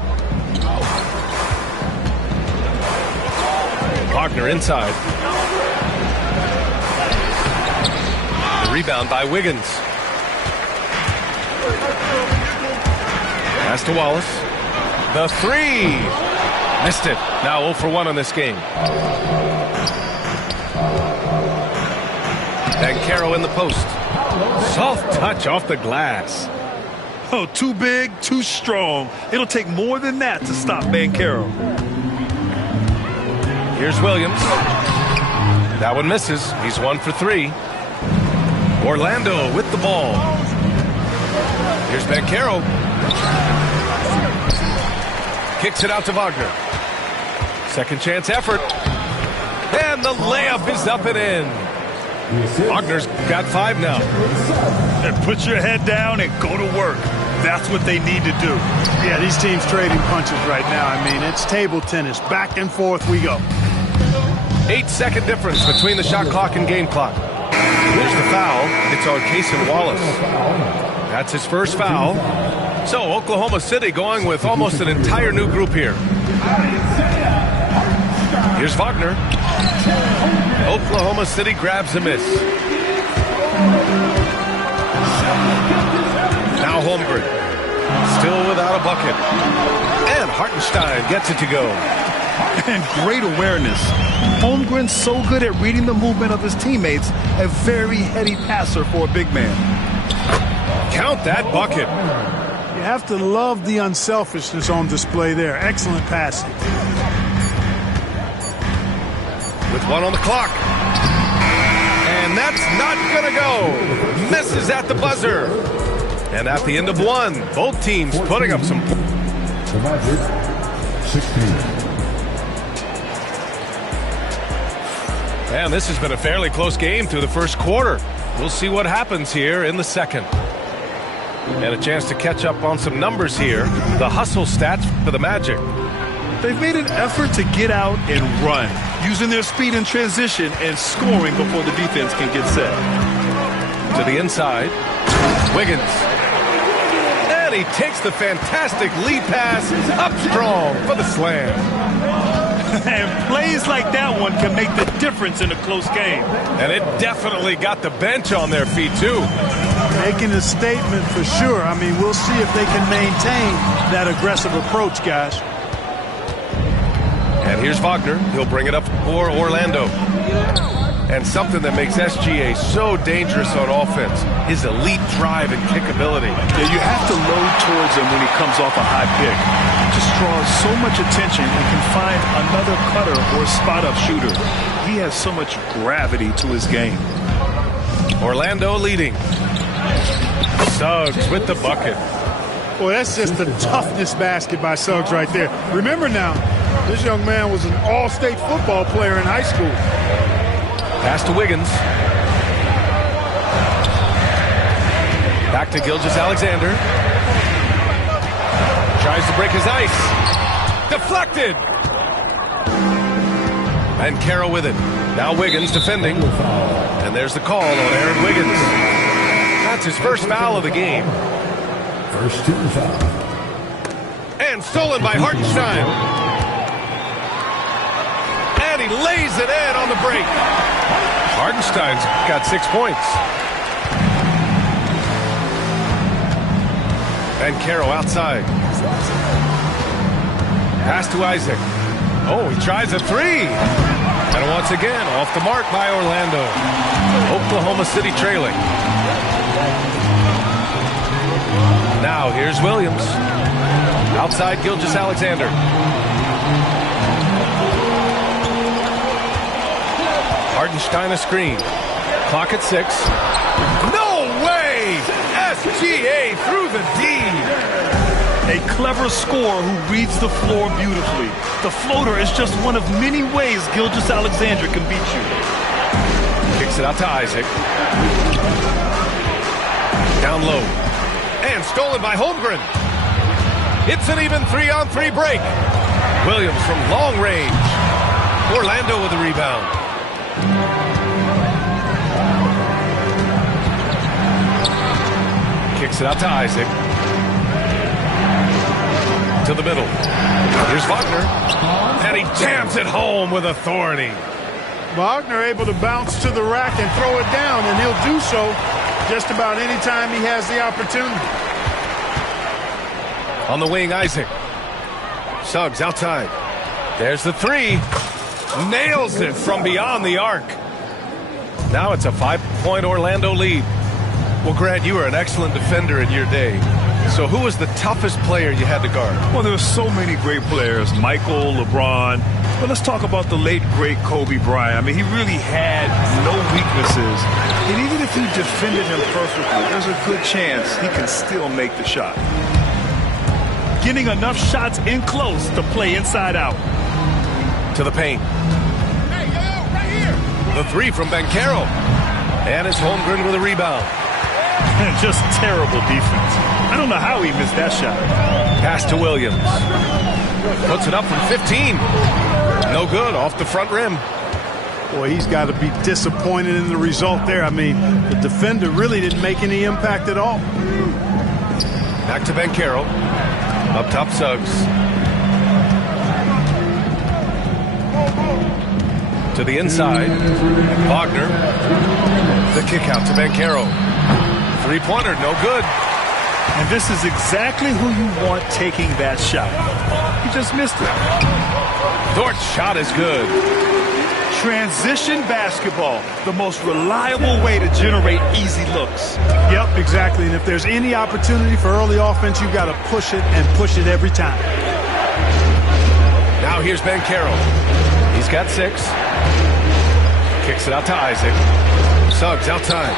Wagner inside. The rebound by Wiggins. Pass to Wallace. The 3. Missed it. Now 0 for 1 on this game. Banchero in the post. Soft touch off the glass. Oh, too big, too strong. It'll take more than that to stop Banchero. Here's Williams. That one misses. He's 1 for 3. Orlando with the ball. Here's Banchero. Kicks it out to Wagner. Second chance effort. And the layup is up and in. Wagner's got 5 now. And put your head down and go to work. That's what they need to do. Yeah, these teams trading punches right now. I mean, it's table tennis. Back and forth we go. 8-second difference between the shot clock and game clock. There's the foul. It's on Cason Wallace. That's his first foul. So Oklahoma City going with almost an entire new group here. Here's Wagner. Oklahoma City grabs a miss. Now Holmgren. Still without a bucket. And Hartenstein gets it to go. And great awareness. Holmgren's so good at reading the movement of his teammates. A very heady passer for a big man. Count that bucket. You have to love the unselfishness on display there. Excellent passing. With 1 on the clock. And that's not going to go. Misses at the buzzer. And at the end of 1, both teams putting up some points. The Magic, 16. And this has been a fairly close game through the first quarter. We'll see what happens here in the second. And a chance to catch up on some numbers here. The hustle stats for the Magic. They've made an effort to get out and run, using their speed in transition and scoring before the defense can get set. To the inside. Wiggins. And he takes the fantastic lead pass up strong for the slam. And plays like that one can make the difference in a close game. And it definitely got the bench on their feet, too. Making a statement for sure. I mean, we'll see if they can maintain that aggressive approach, guys. And here's Wagner. He'll bring it up for Orlando. And something that makes SGA so dangerous on offense, his elite drive and kick ability. Yeah, you have to load towards him when he comes off a high pick. Just draws so much attention and can find another cutter or spot-up shooter. He has so much gravity to his game. Orlando leading. Suggs with the bucket. Boy, that's just a toughness basket by Suggs right there. Remember now, this young man was an all-state football player in high school. Pass to Wiggins. Back to Gilgeous-Alexander. Tries to break his ice. Deflected. And Carroll with it. Now Wiggins defending. And there's the call on Aaron Wiggins. That's his first foul of the game. First team foul. And stolen by Hartenstein. And he lays it in on the break. Hartenstein's got 6 points. And Carroll outside. Pass to Isaac. Oh, he tries a three. And once again, off the mark by Orlando. Oklahoma City trailing. Now here's Williams. Outside Gilgeous-Alexander. Hartenstein a screen. Clock at 6. No way! SGA through the D. A clever scorer who reads the floor beautifully. The floater is just one of many ways Gilgeous-Alexander can beat you. Kicks it out to Isaac. Down low. And stolen by Holmgren. It's an even 3-on-3 break. Williams from long range. Orlando with the rebound. Kicks it out to Isaac. To the middle. Here's Wagner. And he jams it home with authority. Wagner able to bounce to the rack and throw it down, and he'll do so just about any time he has the opportunity. On the wing, Isaac. Suggs outside. There's the three. Nails it from beyond the arc. Now it's a 5-point Orlando lead. Well, Grant, you were an excellent defender in your day. So who was the toughest player you had to guard? Well, there were so many great players. Michael, LeBron. But let's talk about the late, great Kobe Bryant. I mean, he really had no weaknesses. And even if you defended him perfectly, there's a good chance he can still make the shot. Getting enough shots in close to play inside out. To the paint. Hey, yo, right here. The three from Banchero. And it's Holmgren with a rebound. Just terrible defense. I don't know how he missed that shot. Pass to Williams. Puts it up from 15. No good, off the front rim. Boy, he's got to be disappointed in the result there. I mean, the defender really didn't make any impact at all. Back to Banchero. Up top, Suggs. To the inside. Wagner. The kick out to Banchero. Three-pointer, no good. And this is exactly who you want taking that shot. He just missed it. Dort's shot is good. Transition basketball, the most reliable way to generate easy looks. Yep, exactly. And if there's any opportunity for early offense, you've got to push it and push it every time. Now here's Banchero. He's got 6. Kicks it out to Isaac. Suggs outside.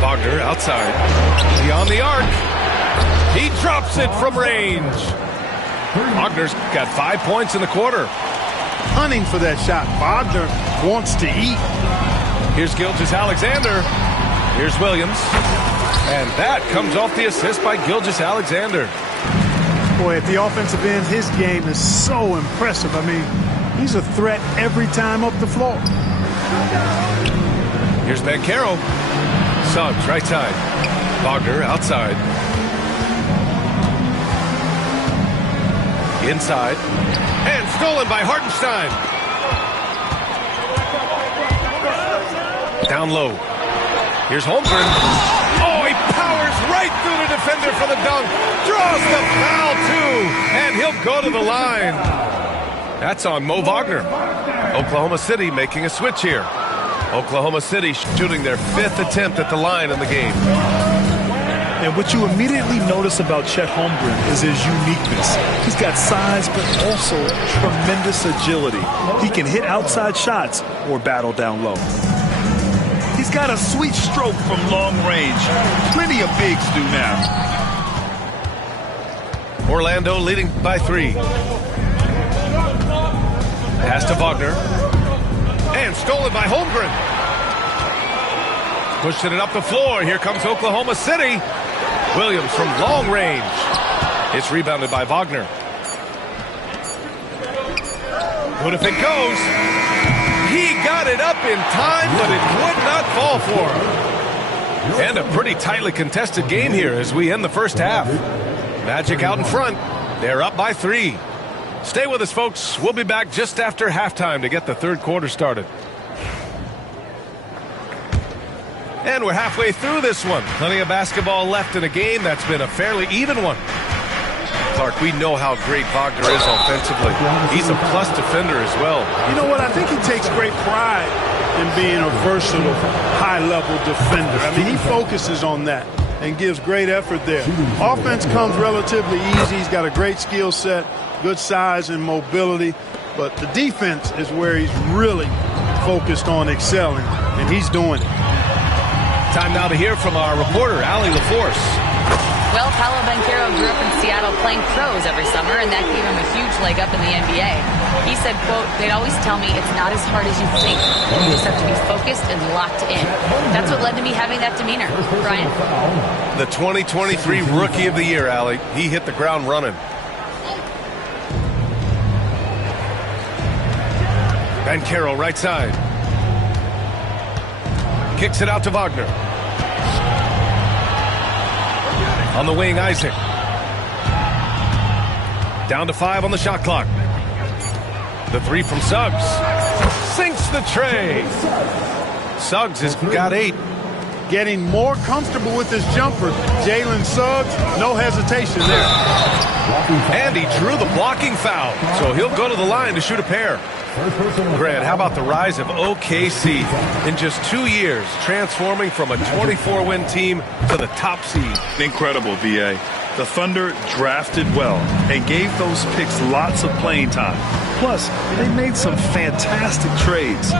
Wagner outside. Beyond the arc. He drops it from range. Wagner's got 5 points in the quarter. Hunting for that shot. Wagner wants to eat. Here's Gilgeous-Alexander. Here's Williams. And that comes off the assist by Gilgeous-Alexander. Boy, at the offensive end, his game is so impressive. I mean, he's a threat every time up the floor. Here's Banchero. Suggs, right side. Wagner, outside. Inside. And stolen by Hartenstein. Down low. Here's Holmgren. Oh, he powers right through the defender for the dunk. Draws the foul, too. And he'll go to the line. That's on Mo Wagner. Oklahoma City making a switch here. Oklahoma City shooting their 5th attempt at the line in the game. And what you immediately notice about Chet Holmgren is his uniqueness. He's got size, but also tremendous agility. He can hit outside shots or battle down low. He's got a sweet stroke from long range. Plenty of bigs do now. Orlando leading by 3. Pass to Wagner. And stolen by Holmgren. Pushing it up the floor. Here comes Oklahoma City. Williams from long range. It's rebounded by Wagner. Good if it goes. He got it up in time, but it would not fall for him. And a pretty tightly contested game here as we end the first half. Magic out in front. They're up by 3. Stay with us, folks. We'll be back just after halftime to get the third quarter started. And we're halfway through this one. Plenty of basketball left in a game that's been a fairly even one. Clark, we know how great Wagner is offensively. He's a plus defender as well. You know what? I think he takes great pride in being a versatile, high-level defender. I mean, he focuses on that and gives great effort there. Offense comes relatively easy. He's got a great skill set, good size and mobility. But the defense is where he's really focused on excelling, and he's doing it. Time now to hear from our reporter, Allie LaForce. Well, Paolo Banchero grew up in Seattle playing pros every summer, and that gave him a huge leg up in the NBA. He said, quote, "They'd always tell me it's not as hard as you think. You just have to be focused and locked in." That's what led to me having that demeanor. Brian? The 2023 Rookie of the Year, Allie. He hit the ground running. Banchero, right side. Kicks it out to Wagner. On the wing, Isaac. Down to 5 on the shot clock. The 3 from Suggs. Sinks the tray. Suggs has got 8. Getting more comfortable with his jumper. Jalen Suggs, no hesitation there. And he drew the blocking foul, so he'll go to the line to shoot a pair. Grant, how about the rise of OKC in just 2 years, transforming from a 24-win team to the top seed? Incredible, B.A. The Thunder drafted well and gave those picks lots of playing time. Plus, they made some fantastic trades.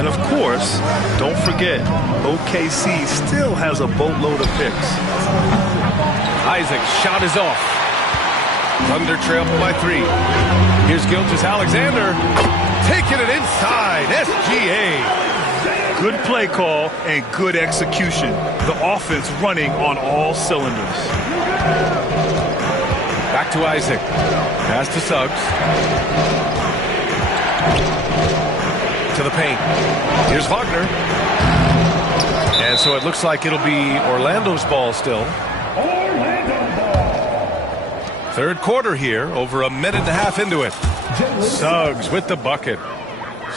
And of course, don't forget, OKC still has a boatload of picks. Isaac's shot is off. Thunder trail by 3. Here's Gilgeous-Alexander taking it inside. SGA. Good play call and good execution. The offense running on all cylinders. Back to Isaac. Pass to Suggs. To the paint. Here's Wagner. And so it looks like it'll be Orlando's ball still. Third quarter here, over a minute and a half into it. Suggs with the bucket.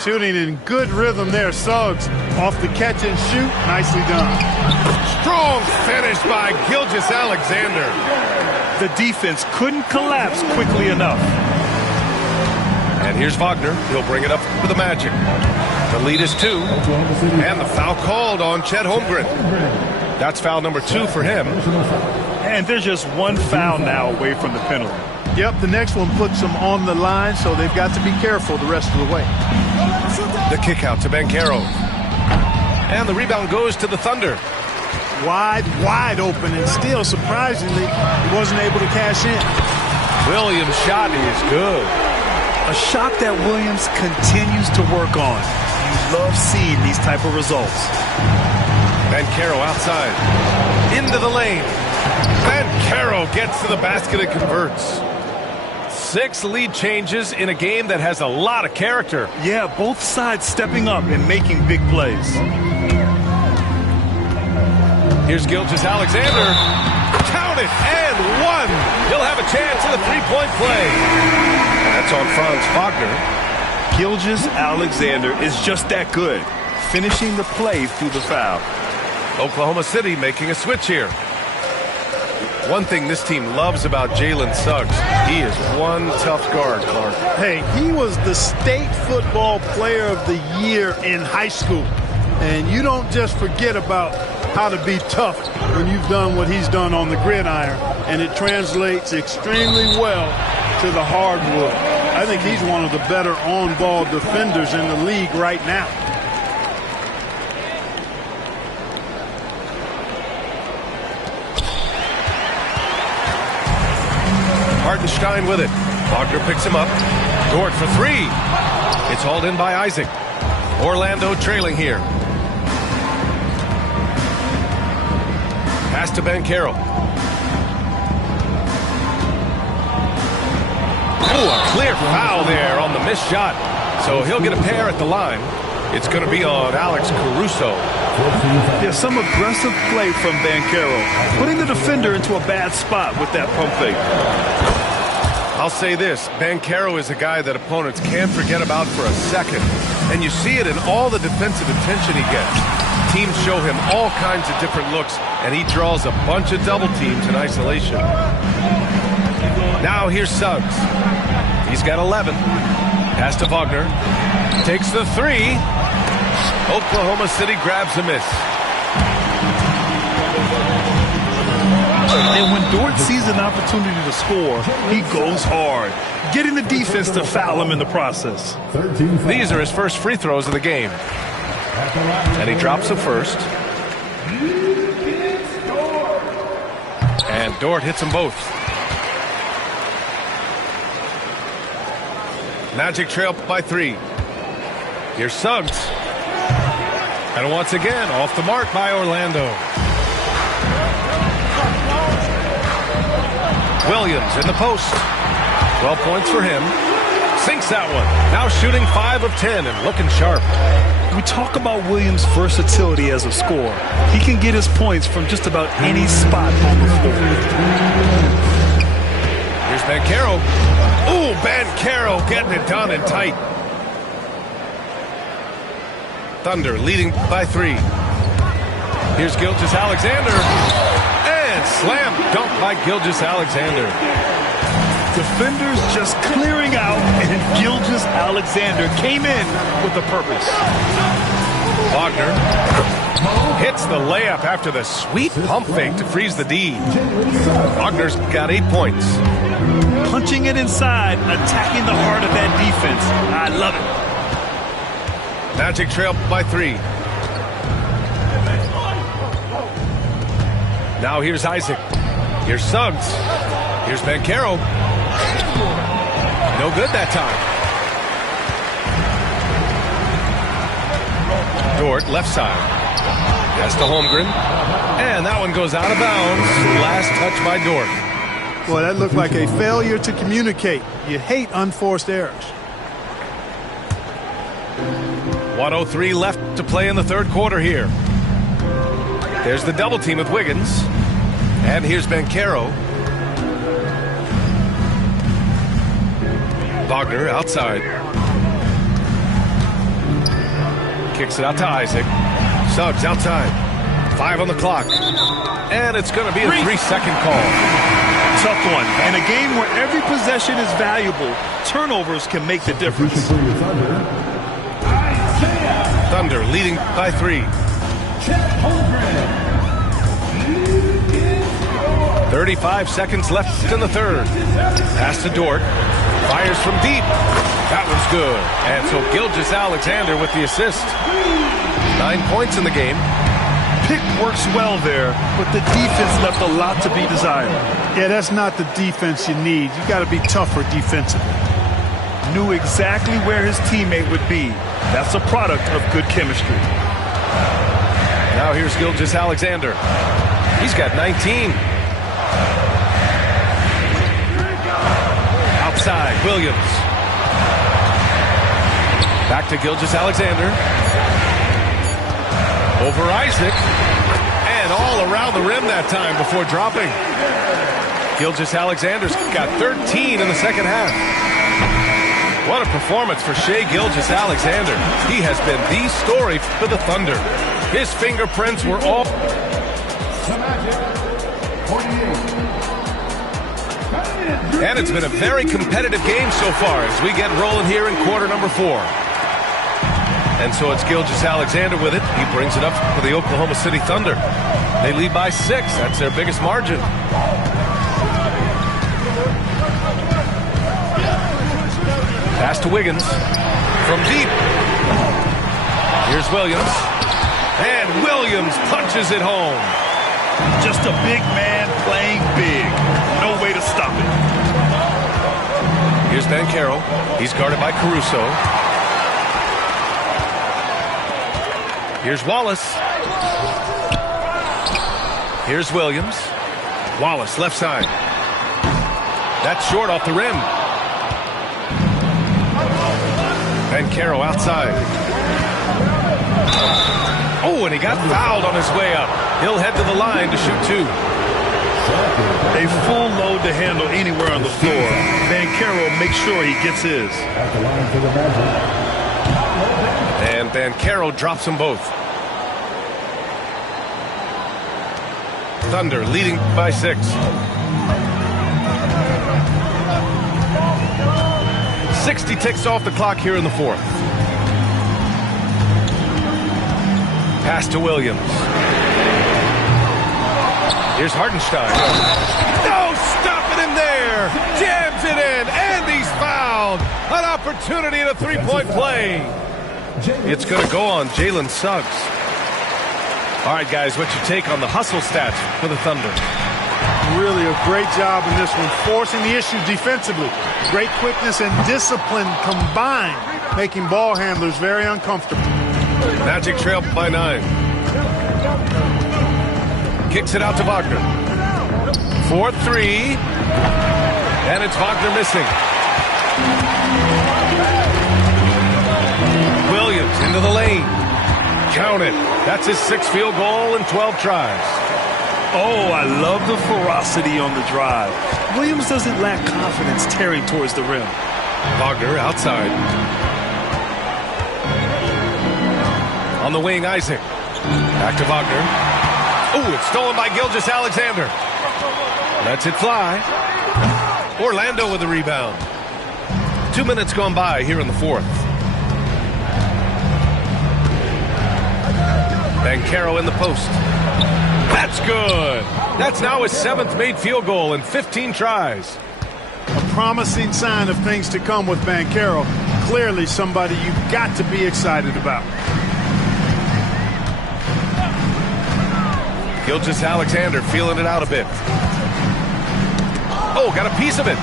Shooting in good rhythm there. Suggs off the catch and shoot. Nicely done. Strong finish by Gilgeous-Alexander. The defense couldn't collapse quickly enough. And here's Wagner. He'll bring it up for the Magic. The lead is 2. And the foul called on Chet Holmgren. That's foul number 2 for him. And they're just one foul now away from the penalty. Yep, the next one puts them on the line, so they've got to be careful the rest of the way. The kick out to Banchero. And the rebound goes to the Thunder. Wide open, and still, surprisingly, he wasn't able to cash in. Williams' shot is good. A shot that Williams continues to work on. You love seeing these type of results. Banchero outside. Into the lane. Banchero gets to the basket and converts. 6 lead changes in a game that has a lot of character. Yeah, both sides stepping up and making big plays. Here's Gilgeous-Alexander. Count it, and 1. He'll have a chance in the three-point play. That's on Franz Wagner. Gilgeous-Alexander is just that good, finishing the play through the foul. Oklahoma City making a switch here. One thing this team loves about Jalen Suggs, he is one tough guard, Clark. Hey, he was the state football player of the year in high school. And you don't just forget about how to be tough when you've done what he's done on the gridiron. And it translates extremely well to the hardwood. I think he's one of the better on-ball defenders in the league right now. Hartenstein with it. Wagner picks him up. Dort for three. It's hauled in by Isaac. Orlando trailing here. Pass to Banchero. Oh, a clear foul there on the missed shot. So he'll get a pair at the line. It's going to be on Alex Caruso. Yeah, some aggressive play from Banchero, putting the defender into a bad spot with that pump fake. I'll say this, Banchero is a guy that opponents can't forget about for a second. And you see it in all the defensive attention he gets. Teams show him all kinds of different looks, and he draws a bunch of double teams in isolation. Now here's Suggs. He's got 11. Pass to Wagner. Takes the three. Oklahoma City grabs a miss. And when Dort sees an opportunity to score, he goes hard, getting the defense to foul him in the process. These are his first free throws of the game. And he drops the first. And Dort hits them both. Magic trail by three. Here's Suggs. And once again, off the mark by Orlando. Williams in the post. 12 points for him. Sinks that one. Now shooting 5 of 10 and looking sharp. We talk about Williams' versatility as a scorer. He can get his points from just about any spot on the floor. Here's Banchero. Ooh, Banchero getting it done and tight. Thunder leading by 3. Here's Gilgeous-Alexander. And slam dunk by Gilgeous-Alexander. Defenders just clearing out, and Gilgeous-Alexander came in with a purpose. Wagner hits the layup after the sweet pump fake to freeze the D. Wagner's got 8 points. Punching it inside, attacking the heart of that defense. I love it. Magic trail by 3. Now here's Isaac. Here's Suggs. Here's Banchero. No good that time. Dort, left side. Pass to Holmgren. And that one goes out of bounds. Last touch by Dort. Boy, that looked like a failure to communicate. You hate unforced errors. 1:03 left to play in the third quarter here. There's the double team with Wiggins. And here's Banchero. Wagner outside. Kicks it out to Isaac. Suggs outside. 5 on the clock. And it's going to be a 3-second call. Tough one. In a game where every possession is valuable, turnovers can make the difference. Thunder leading by 3. 35 seconds left in the third. Pass to Dort. Fires from deep. That one's good. And so Gilgeous-Alexander with the assist. 9 points in the game. Pick works well there, but the defense left a lot to be desired. Yeah, that's not the defense you need. You got to be tougher defensively. Knew exactly where his teammate would be. That's a product of good chemistry. Now here's Gilgeous-Alexander. He's got 19. Outside, Williams. Back to Gilgeous-Alexander. Over Isaac. And all around the rim that time before dropping. Gilgeous-Alexander's got 13 in the second half. What a performance for Shai Gilgeous-Alexander. He has been the story for the Thunder. His fingerprints were all... 48. And it's been a very competitive game so far as we get rolling here in quarter number 4. And so it's Gilgeous-Alexander with it. He brings it up for the Oklahoma City Thunder. They lead by 6. That's their biggest margin. Pass to Wiggins from deep. Here's Williams. And Williams punches it home. Just a big man playing big. No way to stop it. Here's Banchero. He's guarded by Caruso. Here's Wallace. Here's Williams. Wallace, left side. That's short off the rim. Banchero outside. Oh, and he got fouled on his way up. He'll head to the line to shoot 2. A full load to handle anywhere on the floor. Banchero makes sure he gets his. And Banchero drops them both. Thunder leading by 6. 60 ticks off the clock here in the 4th. Pass to Williams. Here's Hartenstein. No, stopping him there. Jams it in, and he's fouled. An opportunity in a 3-point play. It's going to go on Jalen Suggs. All right, guys, what's your take on the hustle stats for the Thunder? Really a great job in this one, forcing the issue defensively. Great quickness and discipline combined, making ball handlers very uncomfortable. Magic trail by 9. Kicks it out to Wagner. 4-3. And it's Wagner missing. Williams into the lane. Count it. That's his 6th field goal in 12 tries. Oh, I love the ferocity on the drive. Williams doesn't lack confidence tearing towards the rim. Wagner outside. On the wing, Isaac. Back to Wagner. Oh, it's stolen by Gilgeous-Alexander. Lets it fly. Orlando with the rebound. 2 minutes gone by here in the 4th. Banchero in the post. That's good. That's now his 7th made field goal in 15 tries. A promising sign of things to come with Banchero. Clearly somebody you've got to be excited about. Gilgeous-Alexander feeling it out a bit. Oh, got a piece of it.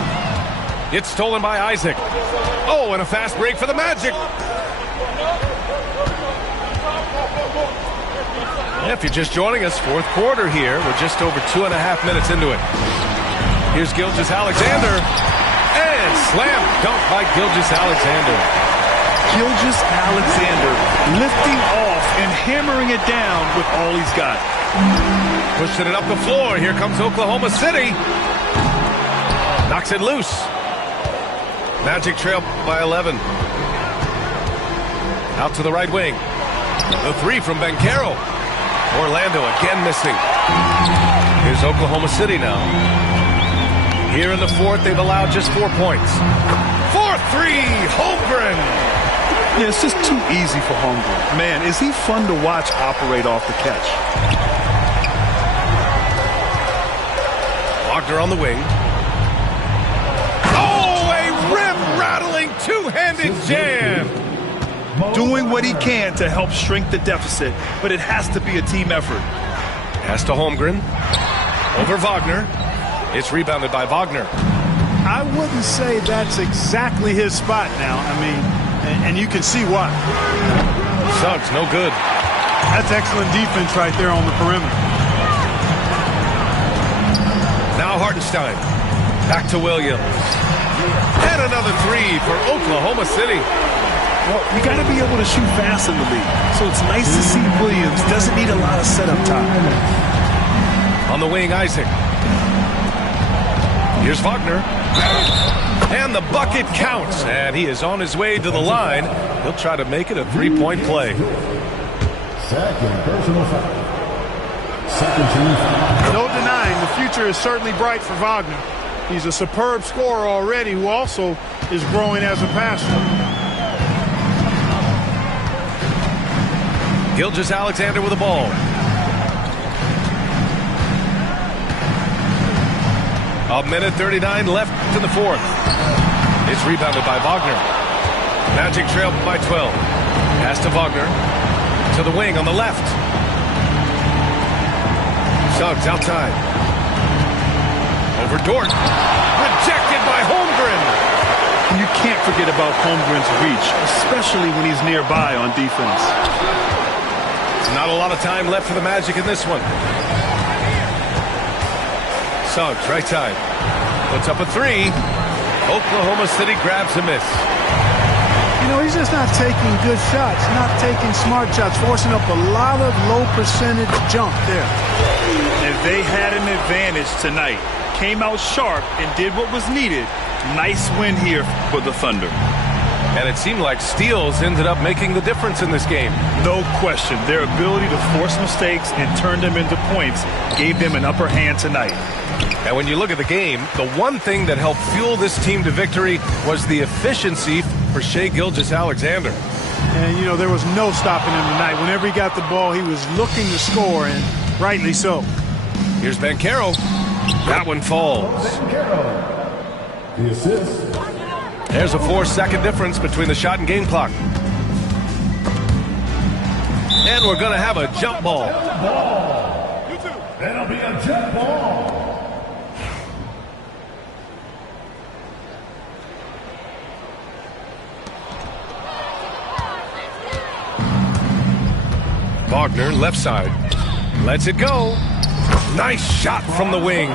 It's stolen by Isaac. Oh, and a fast break for the Magic. If you're just joining us, 4th quarter here. We're just over 2.5 minutes into it. Here's Gilgeous-Alexander. And slam dunk by Gilgeous-Alexander. Gilgeous-Alexander lifting off and hammering it down with all he's got. Pushing it up the floor. Here comes Oklahoma City. Knocks it loose. Magic trail by 11. Out to the right wing. The 3 from Banchero. Orlando again missing. Here's Oklahoma City now. Here in the 4th, they've allowed just 4 points. 4-3, Holmgren. Yeah, it's just too easy for Holmgren. Man, is he fun to watch operate off the catch. Wagner on the wing. Oh, a rim-rattling 2-handed jam. Doing what he can to help shrink the deficit, but it has to be a team effort. Pass to Holmgren. Over Wagner. It's rebounded by Wagner. I wouldn't say that's exactly his spot now. I mean, and you can see why. Suggs, no good. That's excellent defense right there on the perimeter. Now Hartenstein. Back to Williams. And another 3 for Oklahoma City. Well, you got to be able to shoot fast in the league. So it's nice to see Williams doesn't need a lot of setup time. On the wing, Isaac. Here's Wagner. And the bucket counts. And he is on his way to the line. He'll try to make it a 3-point play. Second personal foul. Second team foul. No denying the future is certainly bright for Wagner. He's a superb scorer already who also is growing as a passer. Gilgeous-Alexander with the ball. A minute 39 left in the fourth. It's rebounded by Wagner. Magic trail by 12. Pass to Wagner. To the wing on the left. Suggs outside. Over Dort. Rejected by Holmgren. You can't forget about Holmgren's reach, especially when he's nearby on defense. Not a lot of time left for the Magic in this one. Suggs, right side. Puts up a three. Oklahoma City grabs a miss. You know, he's just not taking good shots, not taking smart shots, forcing up a lot of low percentage jump there. And they had an advantage tonight. Came out sharp and did what was needed. Nice win here for the Thunder. And it seemed like steals ended up making the difference in this game. No question. Their ability to force mistakes and turn them into points gave them an upper hand tonight. And when you look at the game, the one thing that helped fuel this team to victory was the efficiency for Shai Gilgeous-Alexander. And, you know, there was no stopping him tonight. Whenever he got the ball, he was looking to score, and rightly so. Here's Banchero. That one falls. The assist. There's a 4-second difference between the shot and game clock. And we're going to have a jump ball. That'll be a jump ball. Wagner, left side. Lets it go. Nice shot from the wing.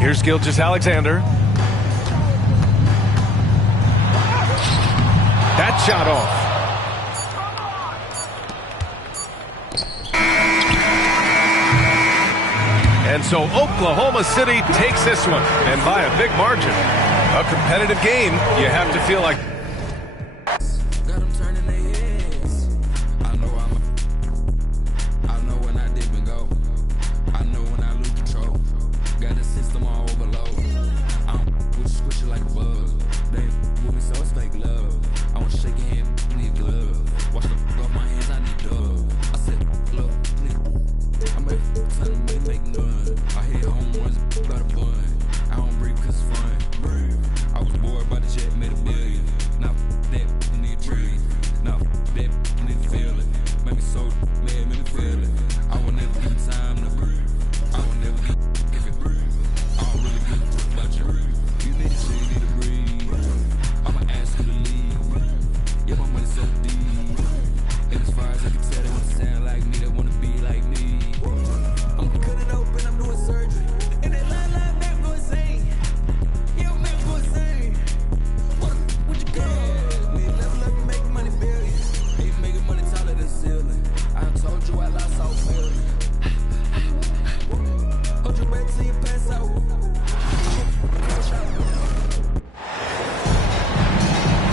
Here's Gilgeous-Alexander. That shot off. And so Oklahoma City takes this one, and by a big margin. A competitive game, you have to feel like...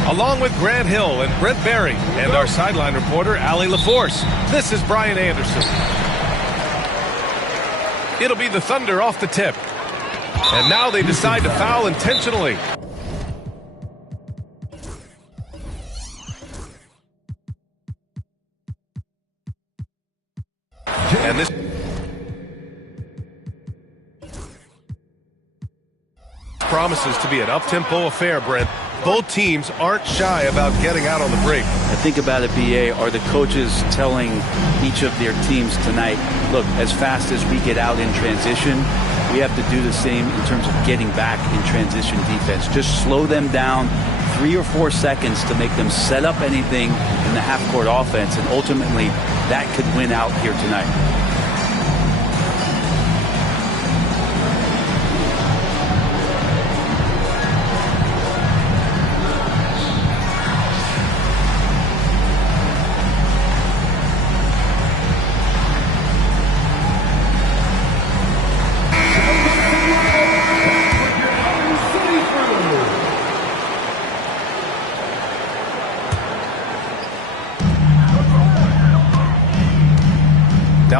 Along with Grant Hill and Brent Barry and our sideline reporter, Allie LaForce, this is Brian Anderson. It'll be the Thunder off the tip. And now they decide to foul intentionally. And this promises to be an up-tempo affair, Brent. Both teams aren't shy about getting out on the break. I think about it, BA, are the coaches telling each of their teams tonight, look, as fast as we get out in transition, we have to do the same in terms of getting back in transition defense. Just slow them down 3 or 4 seconds to make them set up anything in the half-court offense, and ultimately that could win out here tonight.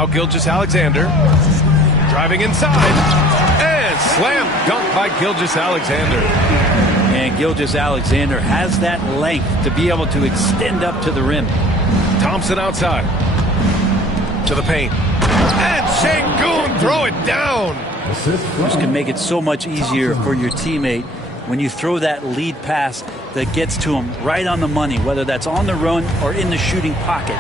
Now Gilgeous-Alexander driving inside and slam dunk by Gilgeous-Alexander. And Gilgeous-Alexander has that length to be able to extend up to the rim. Thompson outside to the paint. And Sengun throw it down. This can make it so much easier for your teammate when you throw that lead pass that gets to him right on the money, whether that's on the run or in the shooting pocket.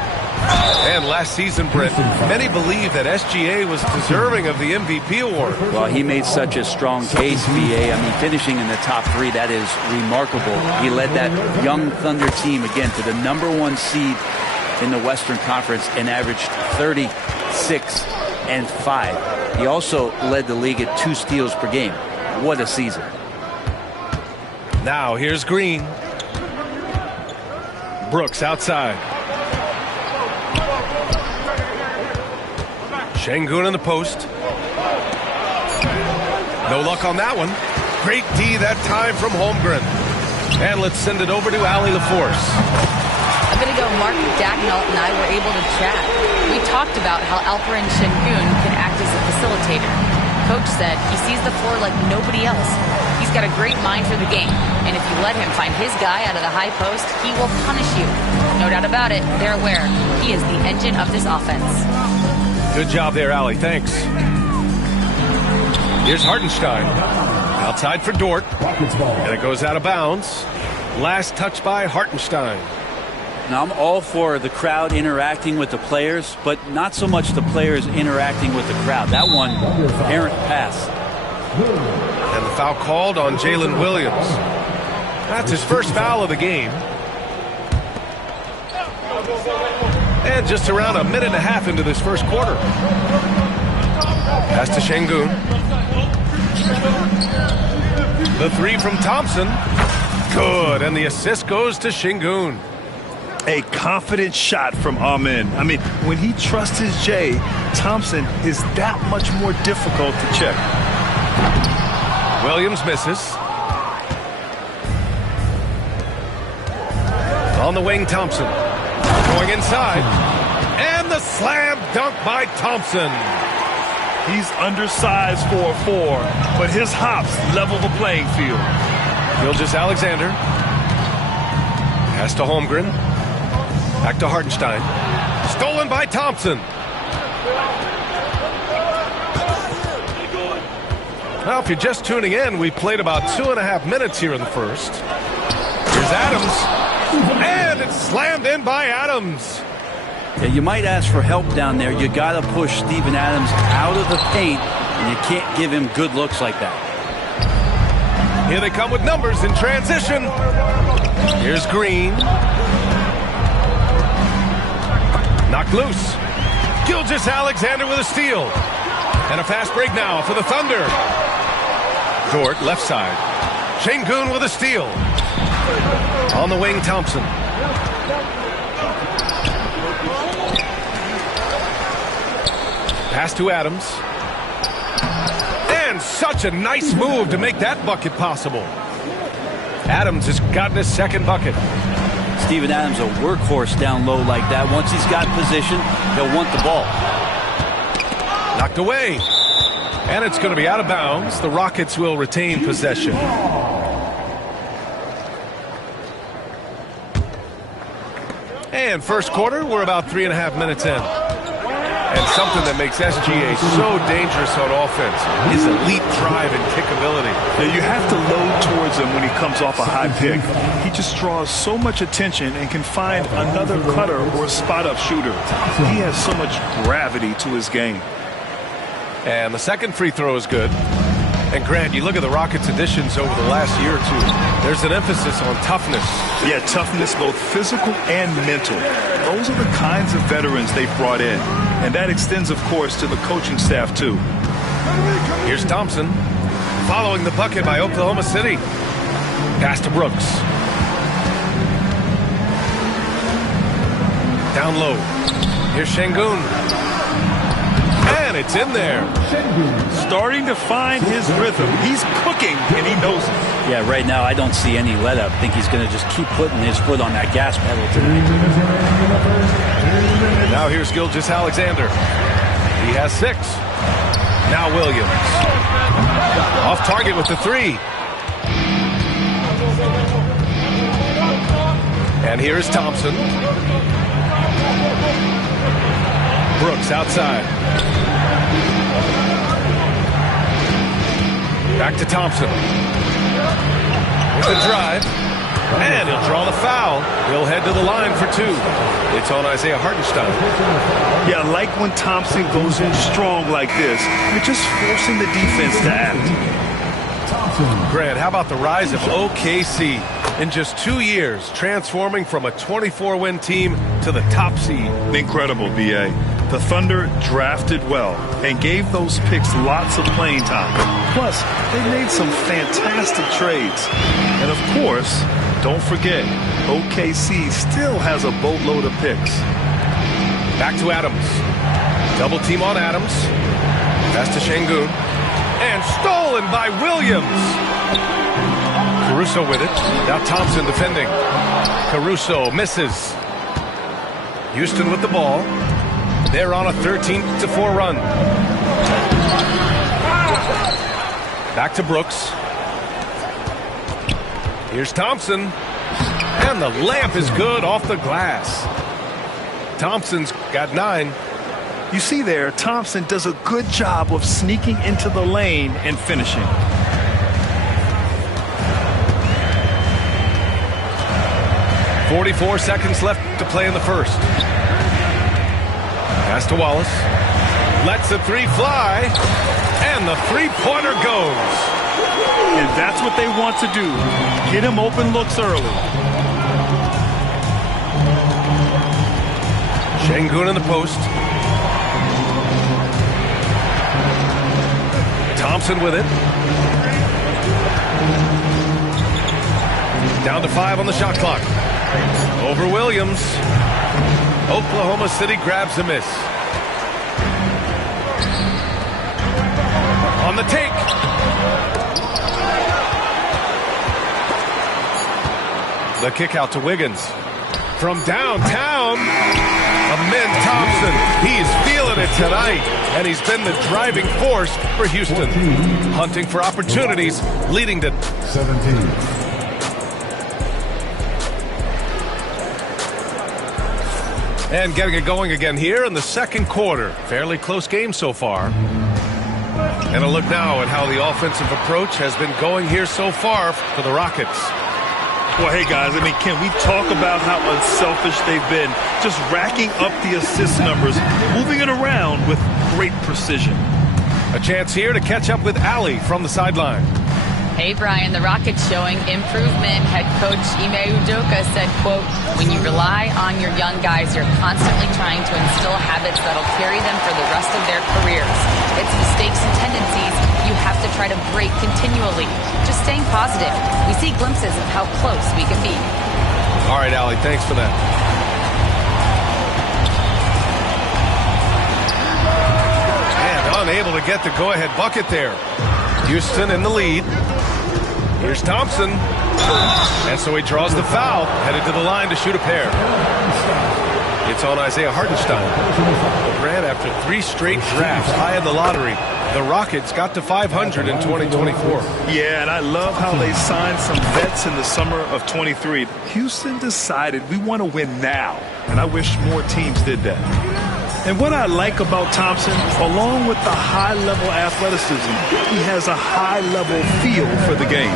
And last season, Brent, many believe that SGA was deserving of the MVP award. Well, he made such a strong case, VA. I mean, finishing in the top 3, that is remarkable. He led that young Thunder team, again, to the #1 seed in the Western Conference and averaged 30, 6, and 5. He also led the league at 2 steals per game. What a season. Now here's Green. Brooks outside. Sengun in the post. No luck on that one. Great D that time from Holmgren. And let's send it over to Allie LaForce. A bit ago, Mark Dagnall and I were able to chat. We talked about how Alperen Sengun can act as a facilitator. Coach said he sees the floor like nobody else. He's got a great mind for the game, and if you let him find his guy out of the high post, he will punish you. No doubt about it, they're aware. He is the engine of this offense. Good job there, Allie. Thanks. Here's Hartenstein. Outside for Dort. And it goes out of bounds. Last touch by Hartenstein. Now, I'm all for the crowd interacting with the players, but not so much the players interacting with the crowd. That one, errant pass. And the foul called on Jalen Williams. That's his first foul of the game. And just around a minute and a half into this first quarter. Pass to Sengun. The 3 from Thompson. Good, and the assist goes to Sengun. A confident shot from Amen. I mean, when he trusts his J, Thompson is that much more difficult to check. Williams misses. On the wing, Thompson. Going inside. And the slam dunk by Thompson. He's undersized for a 4, but his hops level the playing field. Gilgeous-Alexander. Pass to Holmgren. Back to Hartenstein. Stolen by Thompson. Now, if you're just tuning in, we played about 2.5 minutes here in the first. Here's Adams. And it's slammed in by Adams. Yeah, you might ask for help down there. You got to push Steven Adams out of the paint, and you can't give him good looks like that. Here they come with numbers in transition. Here's Green. Knocked loose. Gilgeous-Alexander with a steal. And a fast break now for the Thunder. Dort, left side. Sengun with a steal. On the wing, Thompson. Pass to Adams. And such a nice move to make that bucket possible. Adams has gotten his second bucket. Steven Adams, a workhorse down low like that. Once he's got position, he'll want the ball. Knocked away. And it's going to be out of bounds. The Rockets will retain possession. And first quarter, we're about 3.5 minutes in. And something that makes SGA so dangerous on offense is elite drive and kickability. Yeah, you have to load towards him when he comes off a high pick. He just draws so much attention and can find another cutter or a spot-up shooter. He has so much gravity to his game. And the second free throw is good. And Grant, you look at the Rockets' additions over the last year or two, there's an emphasis on toughness. Yeah, toughness, both physical and mental. Those are the kinds of veterans they've brought in. And that extends, of course, to the coaching staff, too. Here's Thompson, following the bucket by Oklahoma City. Pass to Brooks. Down low. Here's Sengun. And it's in there. Starting to find his rhythm. He's cooking, and he knows it. Yeah, right now I don't see any let up. I think he's going to just keep putting his foot on that gas pedal tonight. And now here's Gilgeous-Alexander. He has 6. Now Williams. Off target with the 3. And here's Thompson. Brooks outside. Back to Thompson. With the drive. And he'll draw the foul. He'll head to the line for 2. It's on Isaiah Hartenstein. Yeah, I like when Thompson goes in strong like this. You're just forcing the defense to act. Grant, how about the rise of OKC? In just 2 years, transforming from a 24-win team to the top seed. Incredible, B.A. The Thunder drafted well and gave those picks lots of playing time. Plus, they made some fantastic trades. And of course, don't forget, OKC still has a boatload of picks. Back to Adams. Double team on Adams. Pass to Şengün. And stolen by Williams. Caruso with it. Now Thompson defending. Caruso misses. Houston with the ball. They're on a 13-4 run. Back to Brooks. Here's Thompson. And the layup is good off the glass. Thompson's got 9. You see there, Thompson does a good job of sneaking into the lane and finishing. .44 seconds left to play in the first. Pass to Wallace. Lets the 3 fly. And the 3-pointer goes. And that's what they want to do. Get him open looks early. Şengün in the post. Thompson with it. Down to 5 on the shot clock. Over Williams. Oklahoma City grabs a miss. On the take. The kick out to Wiggins. From downtown, Amen Thompson. He's feeling it tonight, and he's been the driving force for Houston. Hunting for opportunities, leading to 17. And getting it going again here in the second quarter. Fairly close game so far. And a look now at how the offensive approach has been going here so far for the Rockets. Well, hey, guys, I mean, can we talk about how unselfish they've been? Just racking up the assist numbers, moving it around with great precision. A chance here to catch up with Allie from the sideline. Hey, Brian, the Rockets showing improvement. Head coach Ime Udoka said, quote, when you rely on your young guys, you're constantly trying to instill habits that'll carry them for the rest of their careers. It's mistakes and tendencies you have to try to break continually. Just staying positive. We see glimpses of how close we can be. All right, Allie, thanks for that. And unable to get the go-ahead bucket there. Houston in the lead. Here's Thompson. And so he draws the foul, headed to the line to shoot a pair. It's on Isaiah Hartenstein. Grant, after 3 straight drafts high in the lottery, the Rockets got to 500 in 2024. Yeah, and I love how they signed some vets in the summer of 23. Houston decided we want to win now, and I wish more teams did that. And what I like about Thompson, along with the high-level athleticism, he has a high-level feel for the game.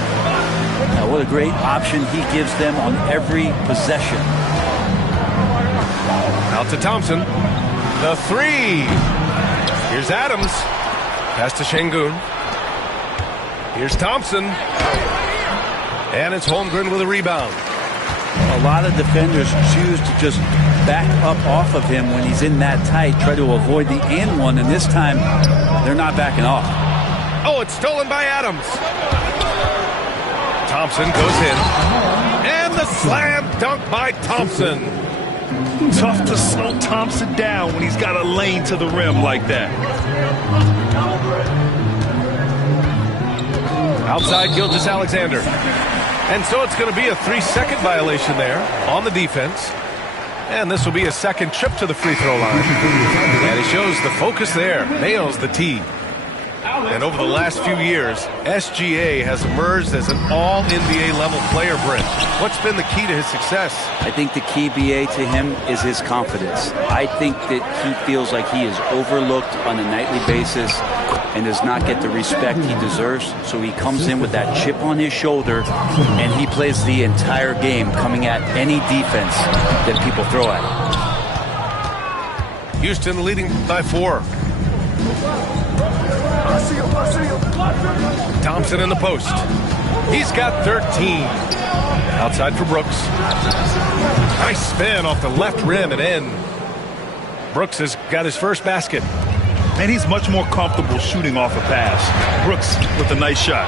Now, what a great option he gives them on every possession. Out to Thompson. The 3. Here's Adams. Pass to Şengün. Here's Thompson. And it's Holmgren with a rebound. A lot of defenders choose to just back up off of him when he's in that tight, try to avoid the and one, and this time they're not backing off. Oh, it's stolen by Adams. Thompson goes in. And the slam dunk by Thompson. Tough to slow Thompson down when he's got a lane to the rim like that. Outside Gilgeous-Alexander. And so it's going to be a 3-second violation there on the defense. And this will be a second trip to the free throw line. And he shows the focus there. Nails the tee. And over the last few years, SGA has emerged as an all-NBA level player, Brent. What's been the key to his success? I think the key, BA, to him is his confidence. I think that he feels like he is overlooked on a nightly basis and does not get the respect he deserves. So he comes in with that chip on his shoulder, and he plays the entire game coming at any defense that people throw at him. Houston leading by 4. Thompson in the post. He's got 13. Outside for Brooks. Nice spin off the left rim and in. Brooks has got his first basket. And he's much more comfortable shooting off a pass. Brooks with a nice shot.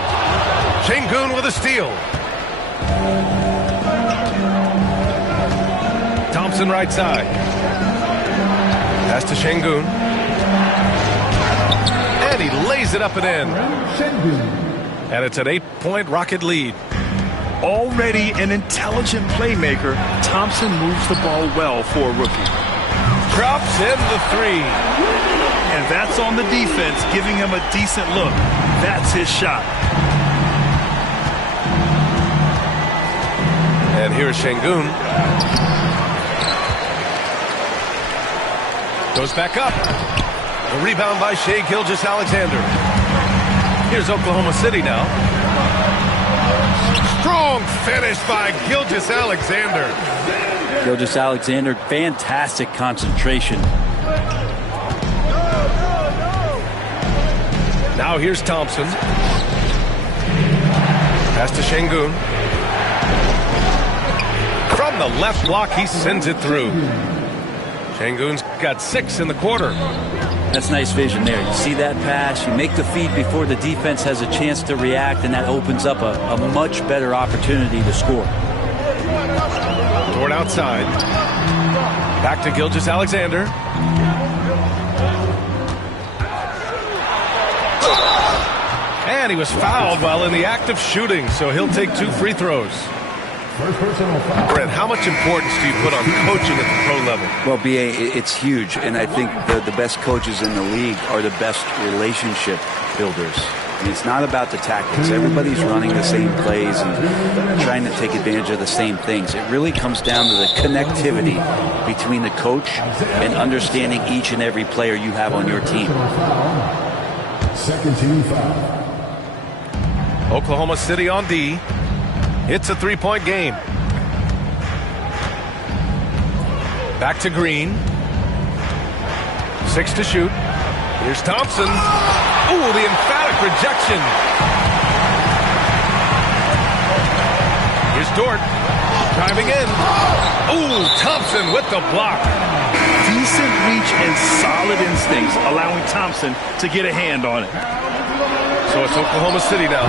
Sengun with a steal. Thompson right side. Pass to Sengun. And he lays it up and in. And it's an 8-point Rocket lead. Already an intelligent playmaker, Thompson moves the ball well for a rookie. Drops in the 3. And that's on the defense, giving him a decent look. That's his shot. And here's Sengun. Goes back up. The rebound by Shai Gilgeous-Alexander. Here's Oklahoma City now. Strong finish by Gilgeous-Alexander. Gilgeous-Alexander, fantastic concentration. Now here's Thompson. Pass to Sengun. From the left block, he sends it through. Sengun's got 6 in the quarter. That's nice vision there. You see that pass, you make the feed before the defense has a chance to react, and that opens up a much better opportunity to score. Toward outside. Back to Gilgeous-Alexander. And he was fouled while in the act of shooting, so he'll take 2 free throws. Brent, how much importance do you put on coaching at the pro level? Well, BA, it's huge, and I think the best coaches in the league are the best relationship builders. I mean, it's not about the tactics. Everybody's running the same plays and trying to take advantage of the same things. It really comes down to the connectivity between the coach and understanding each and every player you have on your team. Second team foul. Oklahoma City on D. It's a 3-point game. Back to Green. 6 to shoot. Here's Thompson. Ooh, the emphatic rejection. Here's Dort. Driving in. Ooh, Thompson with the block. Decent reach and solid instincts, allowing Thompson to get a hand on it. So it's Oklahoma City now.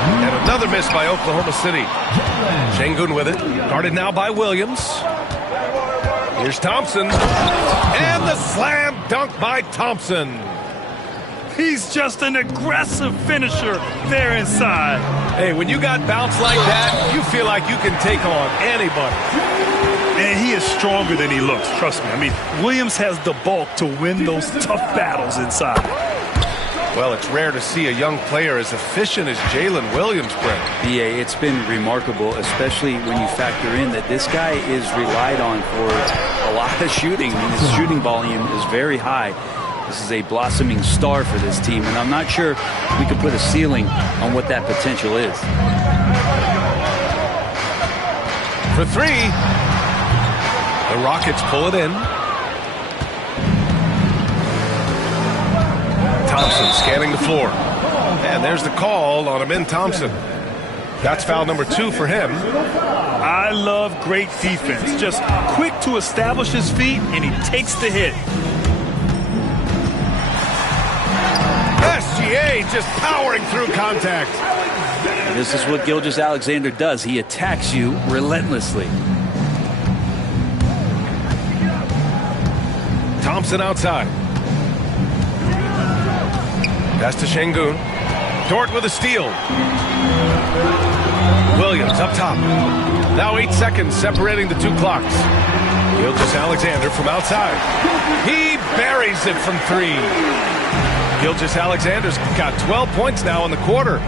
And another miss by Oklahoma City. Sengun with it. Guarded now by Williams. Here's Thompson. And the slam dunk by Thompson. He's just an aggressive finisher there inside. Hey, when you got bounce like that, you feel like you can take on anybody. And he is stronger than he looks, trust me. I mean, Williams has the bulk to win those tough battles inside. Well, it's rare to see a young player as efficient as Jalen Williams, Brent. BA, it's been remarkable, especially when you factor in that this guy is relied on for a lot of shooting. I mean, his shooting volume is very high. This is a blossoming star for this team, and I'm not sure we could put a ceiling on what that potential is. For 3, the Rockets pull it in. Thompson scanning the floor. And there's the call on Amin Thompson. That's foul number 2 for him. I love great defense. Just quick to establish his feet, and he takes the hit. SGA just powering through contact. And this is what Gilgeous-Alexander does. He attacks you relentlessly. Thompson outside. Pass to Sengun. Dort with a steal. Williams up top. Now 8 seconds separating the 2 clocks. Gilgeous-Alexander from outside. He buries it from 3. Gilgeous-Alexander's got 12 points now in the quarter.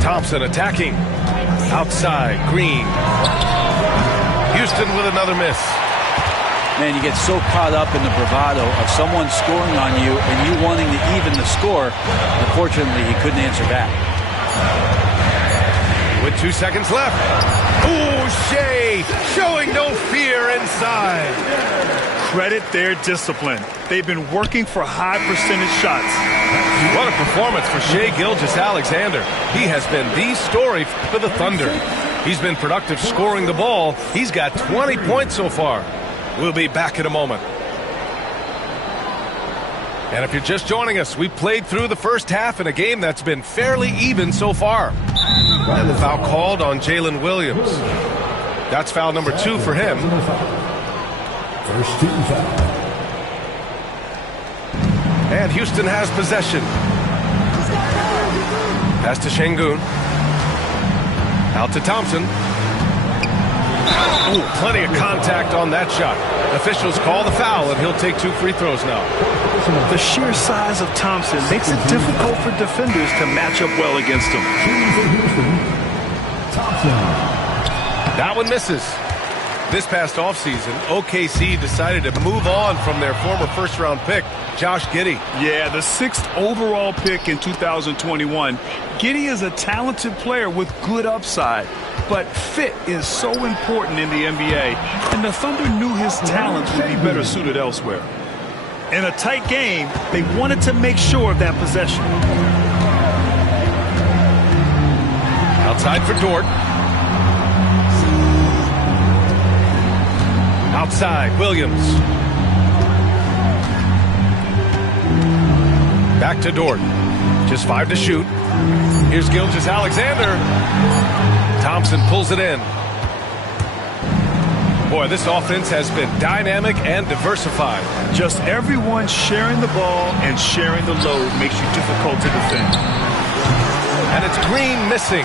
Thompson attacking. Outside, Green. Houston with another miss. Man, you get so caught up in the bravado of someone scoring on you and you wanting to even the score. Unfortunately, he couldn't answer back. With 2 seconds left. Ooh, Shea showing no fear inside. Credit their discipline. They've been working for high percentage shots. What a performance for Shea Gilgeous-Alexander. He has been the story for the Thunder. He's been productive scoring the ball. He's got 20 points so far. We'll be back in a moment. And if you're just joining us, we played through the first half in a game that's been fairly even so far. And the foul called on Jalen Williams. That's foul number 2 for him. First team foul. And Houston has possession. Pass to Şengün. Out to Thompson. Ooh, plenty of contact on that shot. Officials call the foul, and he'll take 2 free throws now. The sheer size of Thompson makes it difficult for defenders to match up well against him. That one misses. This past offseason, OKC decided to move on from their former first-round pick, Josh Giddey. Yeah, the 6th overall pick in 2021. Giddey is a talented player with good upside, but fit is so important in the NBA, and the Thunder knew his talents would be better suited elsewhere. In a tight game, they wanted to make sure of that possession. Outside for Dort. Outside, Williams. Back to Dort. Just 5 to shoot. Here's Gilgeous-Alexander. Thompson pulls it in. Boy, this offense has been dynamic and diversified. Just everyone sharing the ball and sharing the load makes you difficult to defend. And it's Green missing.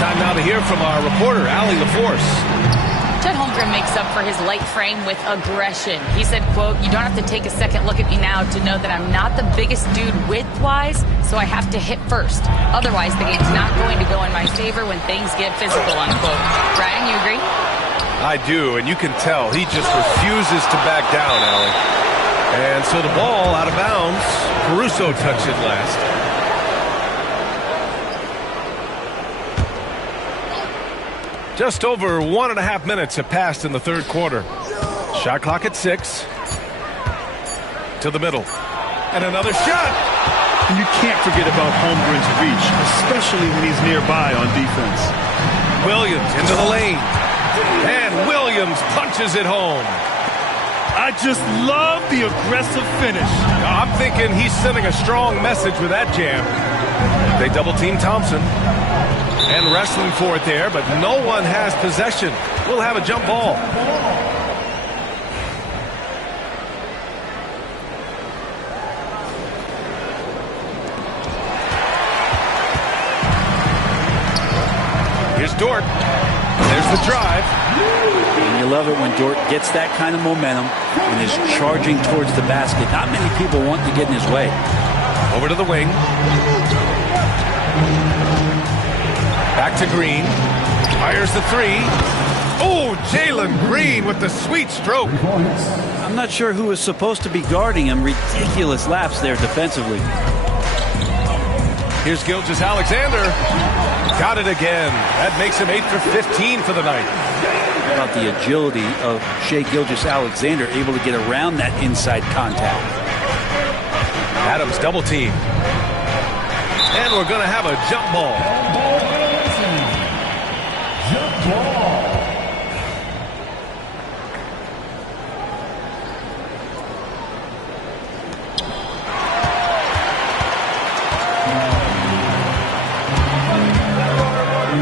Time now to hear from our reporter, Allie LaForce. Chet Holmgren makes up for his light frame with aggression. He said, quote, "You don't have to take a second look at me now to know that I'm not the biggest dude width-wise, so I have to hit first. Otherwise, the game's not going to go in my favor when things get physical," unquote. Ryan, you agree? I do, and you can tell he just refuses to back down, Allie. And so the ball out of bounds. Caruso touched it last. Just over 1.5 minutes have passed in the third quarter. Shot clock at 6. To the middle. And another shot. And you can't forget about Holmgren's reach, especially when he's nearby on defense. Williams into the lane. And Williams punches it home. I just love the aggressive finish. I'm thinking he's sending a strong message with that jam. They double-team Thompson. And wrestling for it there, but no one has possession. We'll have a jump ball. Here's Dort. There's the drive. And you love it when Dort gets that kind of momentum and is charging towards the basket. Not many people want to get in his way. Over to the wing. Back to Green. Fires the 3. Oh, Jalen Green with the sweet stroke. I'm not sure who was supposed to be guarding him. Ridiculous lapse there defensively. Here's Gilgeous-Alexander. Got it again. That makes him 8 for 15 for the night. How about the agility of Shai Gilgeous-Alexander, able to get around that inside contact. Adams double team. And we're going to have a jump ball.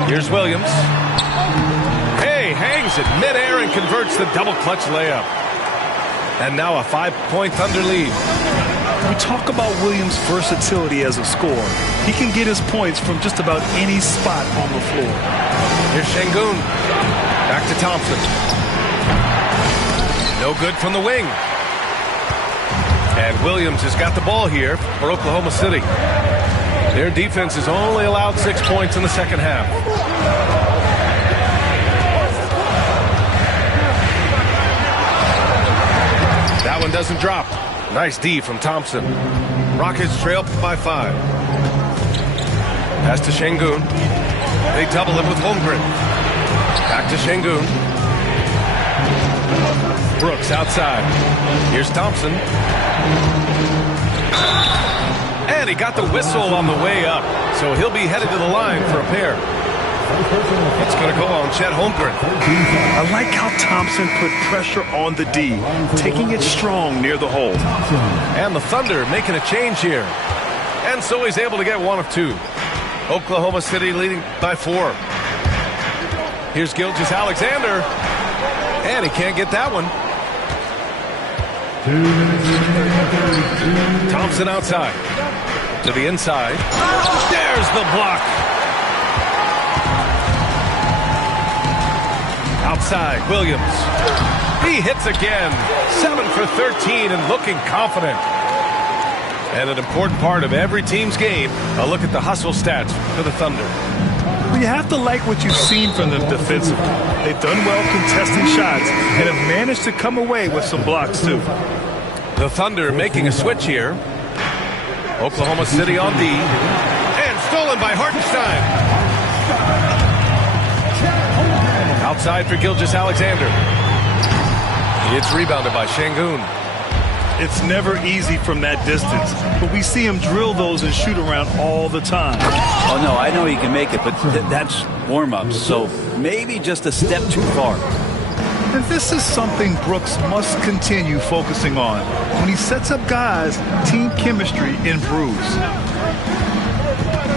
Here's Williams. Hey, hangs it midair and converts the double clutch layup. And now a 5-point Thunder lead. We talk about Williams' versatility as a scorer. He can get his points from just about any spot on the floor. Here's Şengün. Back to Thompson. No good from the wing. And Williams has got the ball here for Oklahoma City. Their defense has only allowed 6 points in the second half. That one doesn't drop. Nice D from Thompson. Rockets trail by 5. Pass to Şengün. They double it with Holmgren. Back to Şengün. Brooks outside. Here's Thompson. And he got the whistle on the way up. So he'll be headed to the line for a pair. It's going to go on Chet Holmgren. I like how Thompson put pressure on the D, taking it strong near the hole. And the Thunder making a change here. And so he's able to get one of 2. Oklahoma City leading by 4. Here's Gilgeous-Alexander. And he can't get that one. Thompson outside. To the inside. There's the block. Outside, Williams. He hits again. 7 for 13 and looking confident. And an important part of every team's game, a look at the hustle stats for the Thunder. Well, you have to like what you've seen from them defensively. They've done well contesting shots and have managed to come away with some blocks, too. The Thunder making a switch here. Oklahoma City on D. And stolen by Hartenstein. Outside for Gilgeous-Alexander. It's rebounded by Şengün. It's never easy from that distance, but we see him drill those and shoot around all the time. Oh, no, I know he can make it, but that's warm-ups, so maybe just a step too far. And this is something Brooks must continue focusing on. When he sets up guys, team chemistry improves.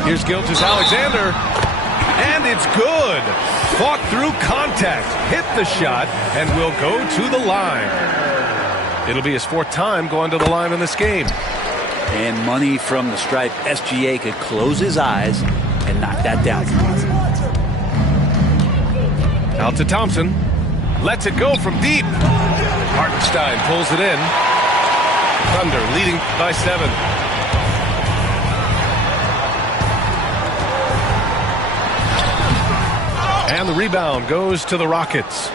Here's Gilgeous-Alexander. And it's good. Fought through contact, hit the shot, and will go to the line. It'll be his 4th time going to the line in this game. And money from the stripe. SGA could close his eyes and knock that down. Out to Thompson. Lets it go from deep. Hartenstein pulls it in. Thunder leading by 7. And the rebound goes to the Rockets.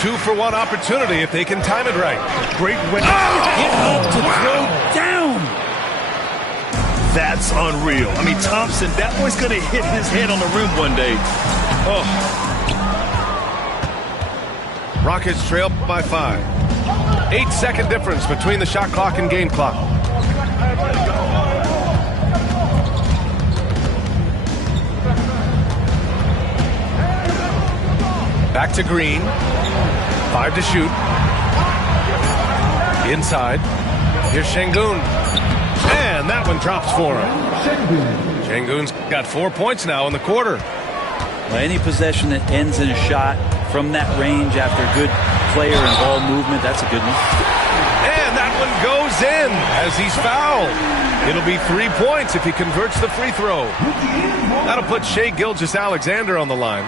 2-for-1 opportunity if they can time it right. Great win. Get up to throw down. That's unreal. I mean, Thompson, that boy's going to hit his head on the rim one day. Oh. Rockets trail by 5. 8-second difference between the shot clock and game clock. Back to Green. 5 to shoot. Inside. Here's Şengün. And that one drops for him. Şengün's got 4 points now in the quarter. Well, any possession that ends in a shot from that range after good player and ball movement, that's a good one. And that one goes in as he's fouled. It'll be 3 points if he converts the free throw. That'll put Shai Gilgeous-Alexander on the line.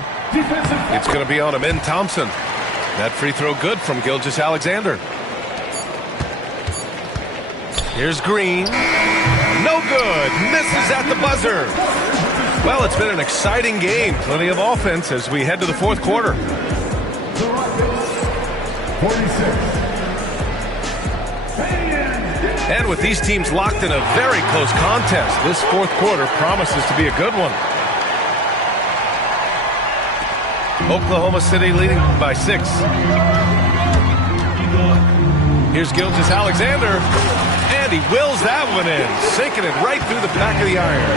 It's going to be on Amen Thompson. That free throw good from Gilgeous-Alexander. Here's Green. No good. Misses at the buzzer. Well, it's been an exciting game. Plenty of offense as we head to the 4th quarter. 46. And with these teams locked in a very close contest, this 4th quarter promises to be a good one. Oklahoma City leading by 6. Here's Gilgeous-Alexander, and he wills that one in, sinking it right through the back of the iron.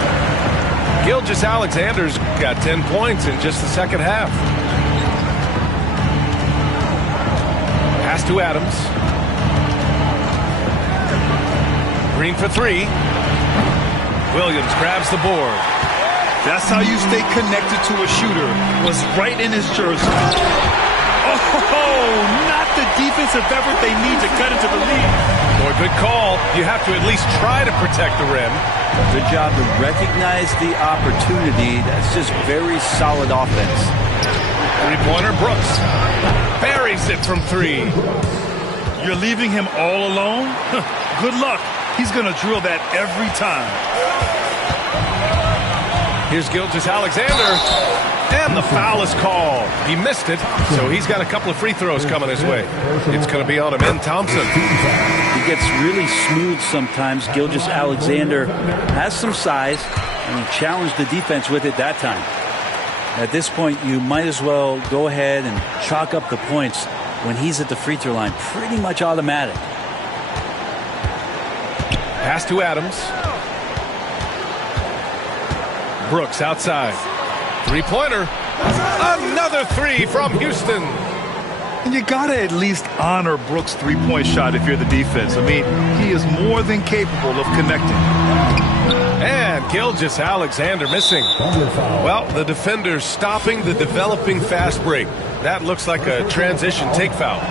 Gilgeous-Alexander's got 10 points in just the second half. Pass to Adams. Green for 3. Williams grabs the board. That's how you stay connected to a shooter. Was right in his jersey. Oh, not the defensive effort they need to cut into the lead. Boy, good call. You have to at least try to protect the rim. Good job to recognize the opportunity. That's just very solid offense. Three-pointer, Brooks. Buries it from 3. You're leaving him all alone? Good luck. He's going to drill that every time. Here's Gilgeous-Alexander. And the foul is called. He missed it, so he's got a couple of free throws coming his way. It's going to be on Amen Thompson. He gets really smooth sometimes. Gilgeous-Alexander has some size, and he challenged the defense with it that time. At this point, you might as well go ahead and chalk up the points when he's at the free throw line. Pretty much automatic. Pass to Adams. Brooks outside. Three-pointer. Another 3 from Houston. And you got to at least honor Brooks' three-point shot if you're the defense. I mean, he is more than capable of connecting. And Gilgeous-Alexander missing. Well, the defender's stopping the developing fast break. That looks like a transition take foul.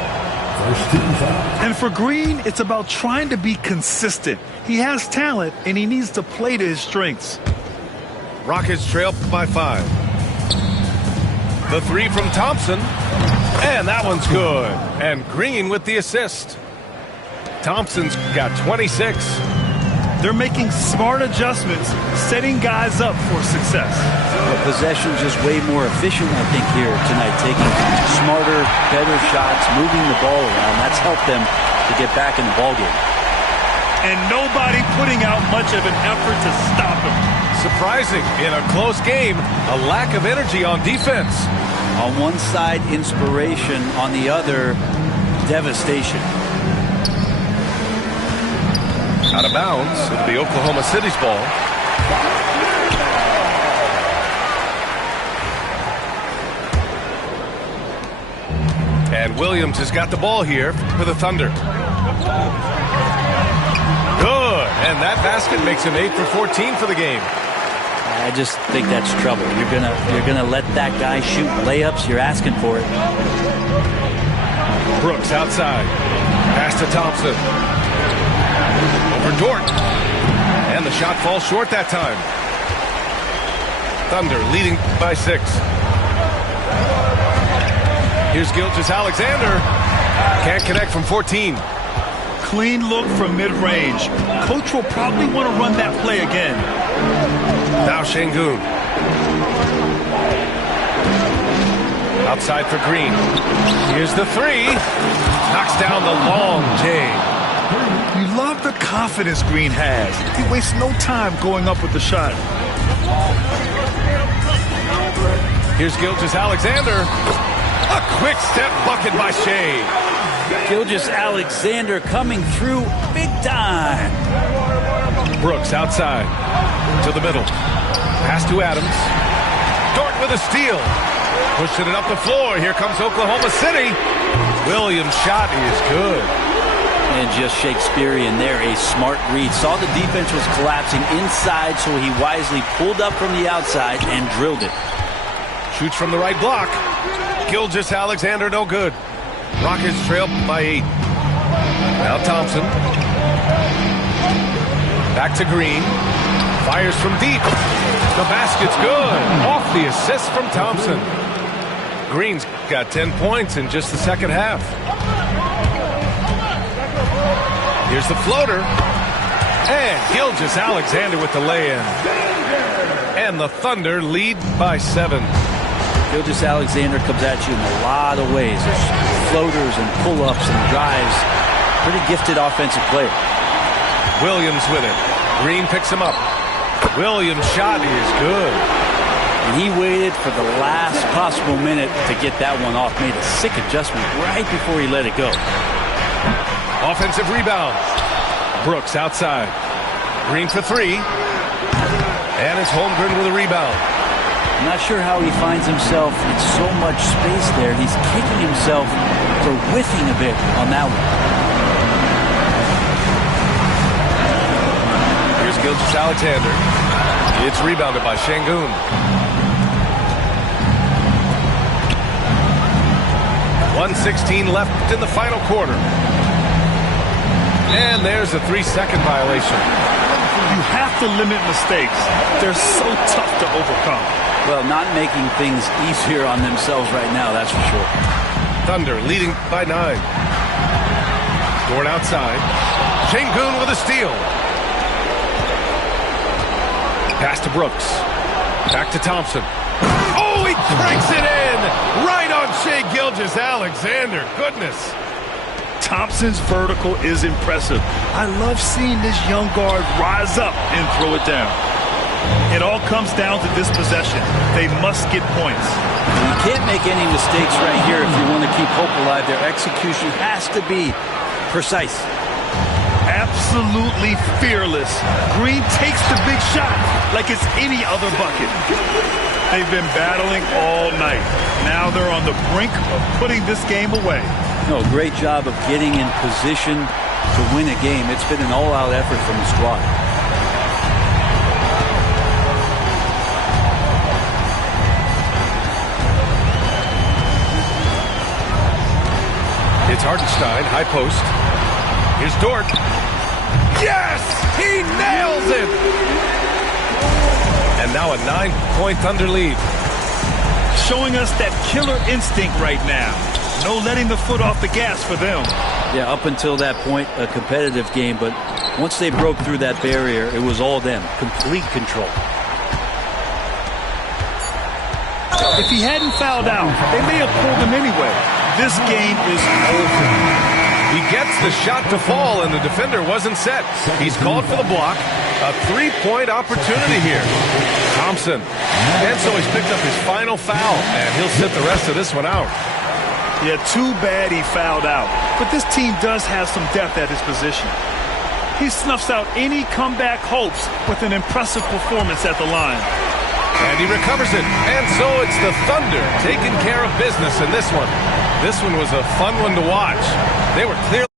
And for Green, it's about trying to be consistent. He has talent, and he needs to play to his strengths. Rockets trail by 5. The 3 from Thompson. And that one's good. And Green with the assist. Thompson's got 26. They're making smart adjustments, setting guys up for success. The possession's just way more efficient, I think, here tonight. Taking smarter, better shots, moving the ball around. That's helped them to get back in the ballgame. And nobody putting out much of an effort to stop him. Surprising, in a close game, a lack of energy on defense. On one side, inspiration. On the other, devastation. Out of bounds. It'll be Oklahoma City's ball. And Williams has got the ball here for the Thunder. Good. And that basket makes him 8 for 14 for the game. I just think that's trouble. You're gonna let that guy shoot layups. You're asking for it. Brooks outside. Pass to Thompson. Over Dort. And the shot falls short that time. Thunder leading by 6. Here's Gilgeous-Alexander. Can't connect from 14. Clean look from mid-range. Coach will probably want to run that play again. Now Şengün. Outside for Green. Here's the 3. Knocks down the long J. You love the confidence Green has. He wastes no time going up with the shot. Here's Gilgeous-Alexander. A quick step bucket by Shea. Gilgeous-Alexander coming through big time. Brooks outside to the middle. Pass to Adams. Dort with a steal. Pushing it up the floor. Here comes Oklahoma City. Williams' shot is good. And just Shakespearean there, a smart read. Saw the defense was collapsing inside, so he wisely pulled up from the outside and drilled it. Shoots from the right block. Gilgeous-Alexander no good. Rockets trail by 8. Now Thompson. Back to Green. Fires from deep. The basket's good. Off the assist from Thompson. Green's got 10 points in just the second half. Here's the floater. And Gilgeous-Alexander with the lay-in. And the Thunder lead by 7. Gilgeous-Alexander comes at you in a lot of ways. There's floaters and pull-ups and drives. Pretty gifted offensive player. Williams with it. Green picks him up. Williams' shot is good. And he waited for the last possible minute to get that one off. Made a sick adjustment right before he let it go. Offensive rebound. Brooks outside. Green for 3. And it's Holmgren with a rebound. I'm not sure how he finds himself in so much space there. He's kicking himself for whiffing a bit on that one. Here's Gilgeous-Alexander. It's rebounded by Şengün. .116 left in the final quarter. And there's a 3-second violation. You have to limit mistakes. They're so tough to overcome. Well, not making things easier on themselves right now, that's for sure. Thunder leading by 9. Dort outside. Sengun with a steal. Pass to Brooks. Back to Thompson. Oh, he cranks it in! Right on Shai Gilgeous-Alexander. Goodness. Thompson's vertical is impressive. I love seeing this young guard rise up and throw it down. It all comes down to this possession. They must get points. You can't make any mistakes right here if you want to keep hope alive. Their execution has to be precise. Absolutely fearless. Green takes the big shot like it's any other bucket. They've been battling all night. Now they're on the brink of putting this game away. No, great job of getting in position to win a game. It's been an all-out effort from the squad. It's Hartenstein, high post. Here's Dort. Yes! He nails it! And now a 9-point Thunder lead. Showing us that killer instinct right now. No letting the foot off the gas for them. Yeah, up until that point, a competitive game, but once they broke through that barrier, it was all them. Complete control. If he hadn't fouled out, they may have pulled him anyway. This game is over. He gets the shot to fall, and the defender wasn't set. He's called for the block. A 3-point opportunity here. Thompson. And so he's picked up his final foul, and he'll sit the rest of this one out. Yeah, too bad he fouled out. But this team does have some depth at his position. He snuffs out any comeback hopes with an impressive performance at the line. And he recovers it. And so it's the Thunder taking care of business in this one. This one was a fun one to watch. They were clearly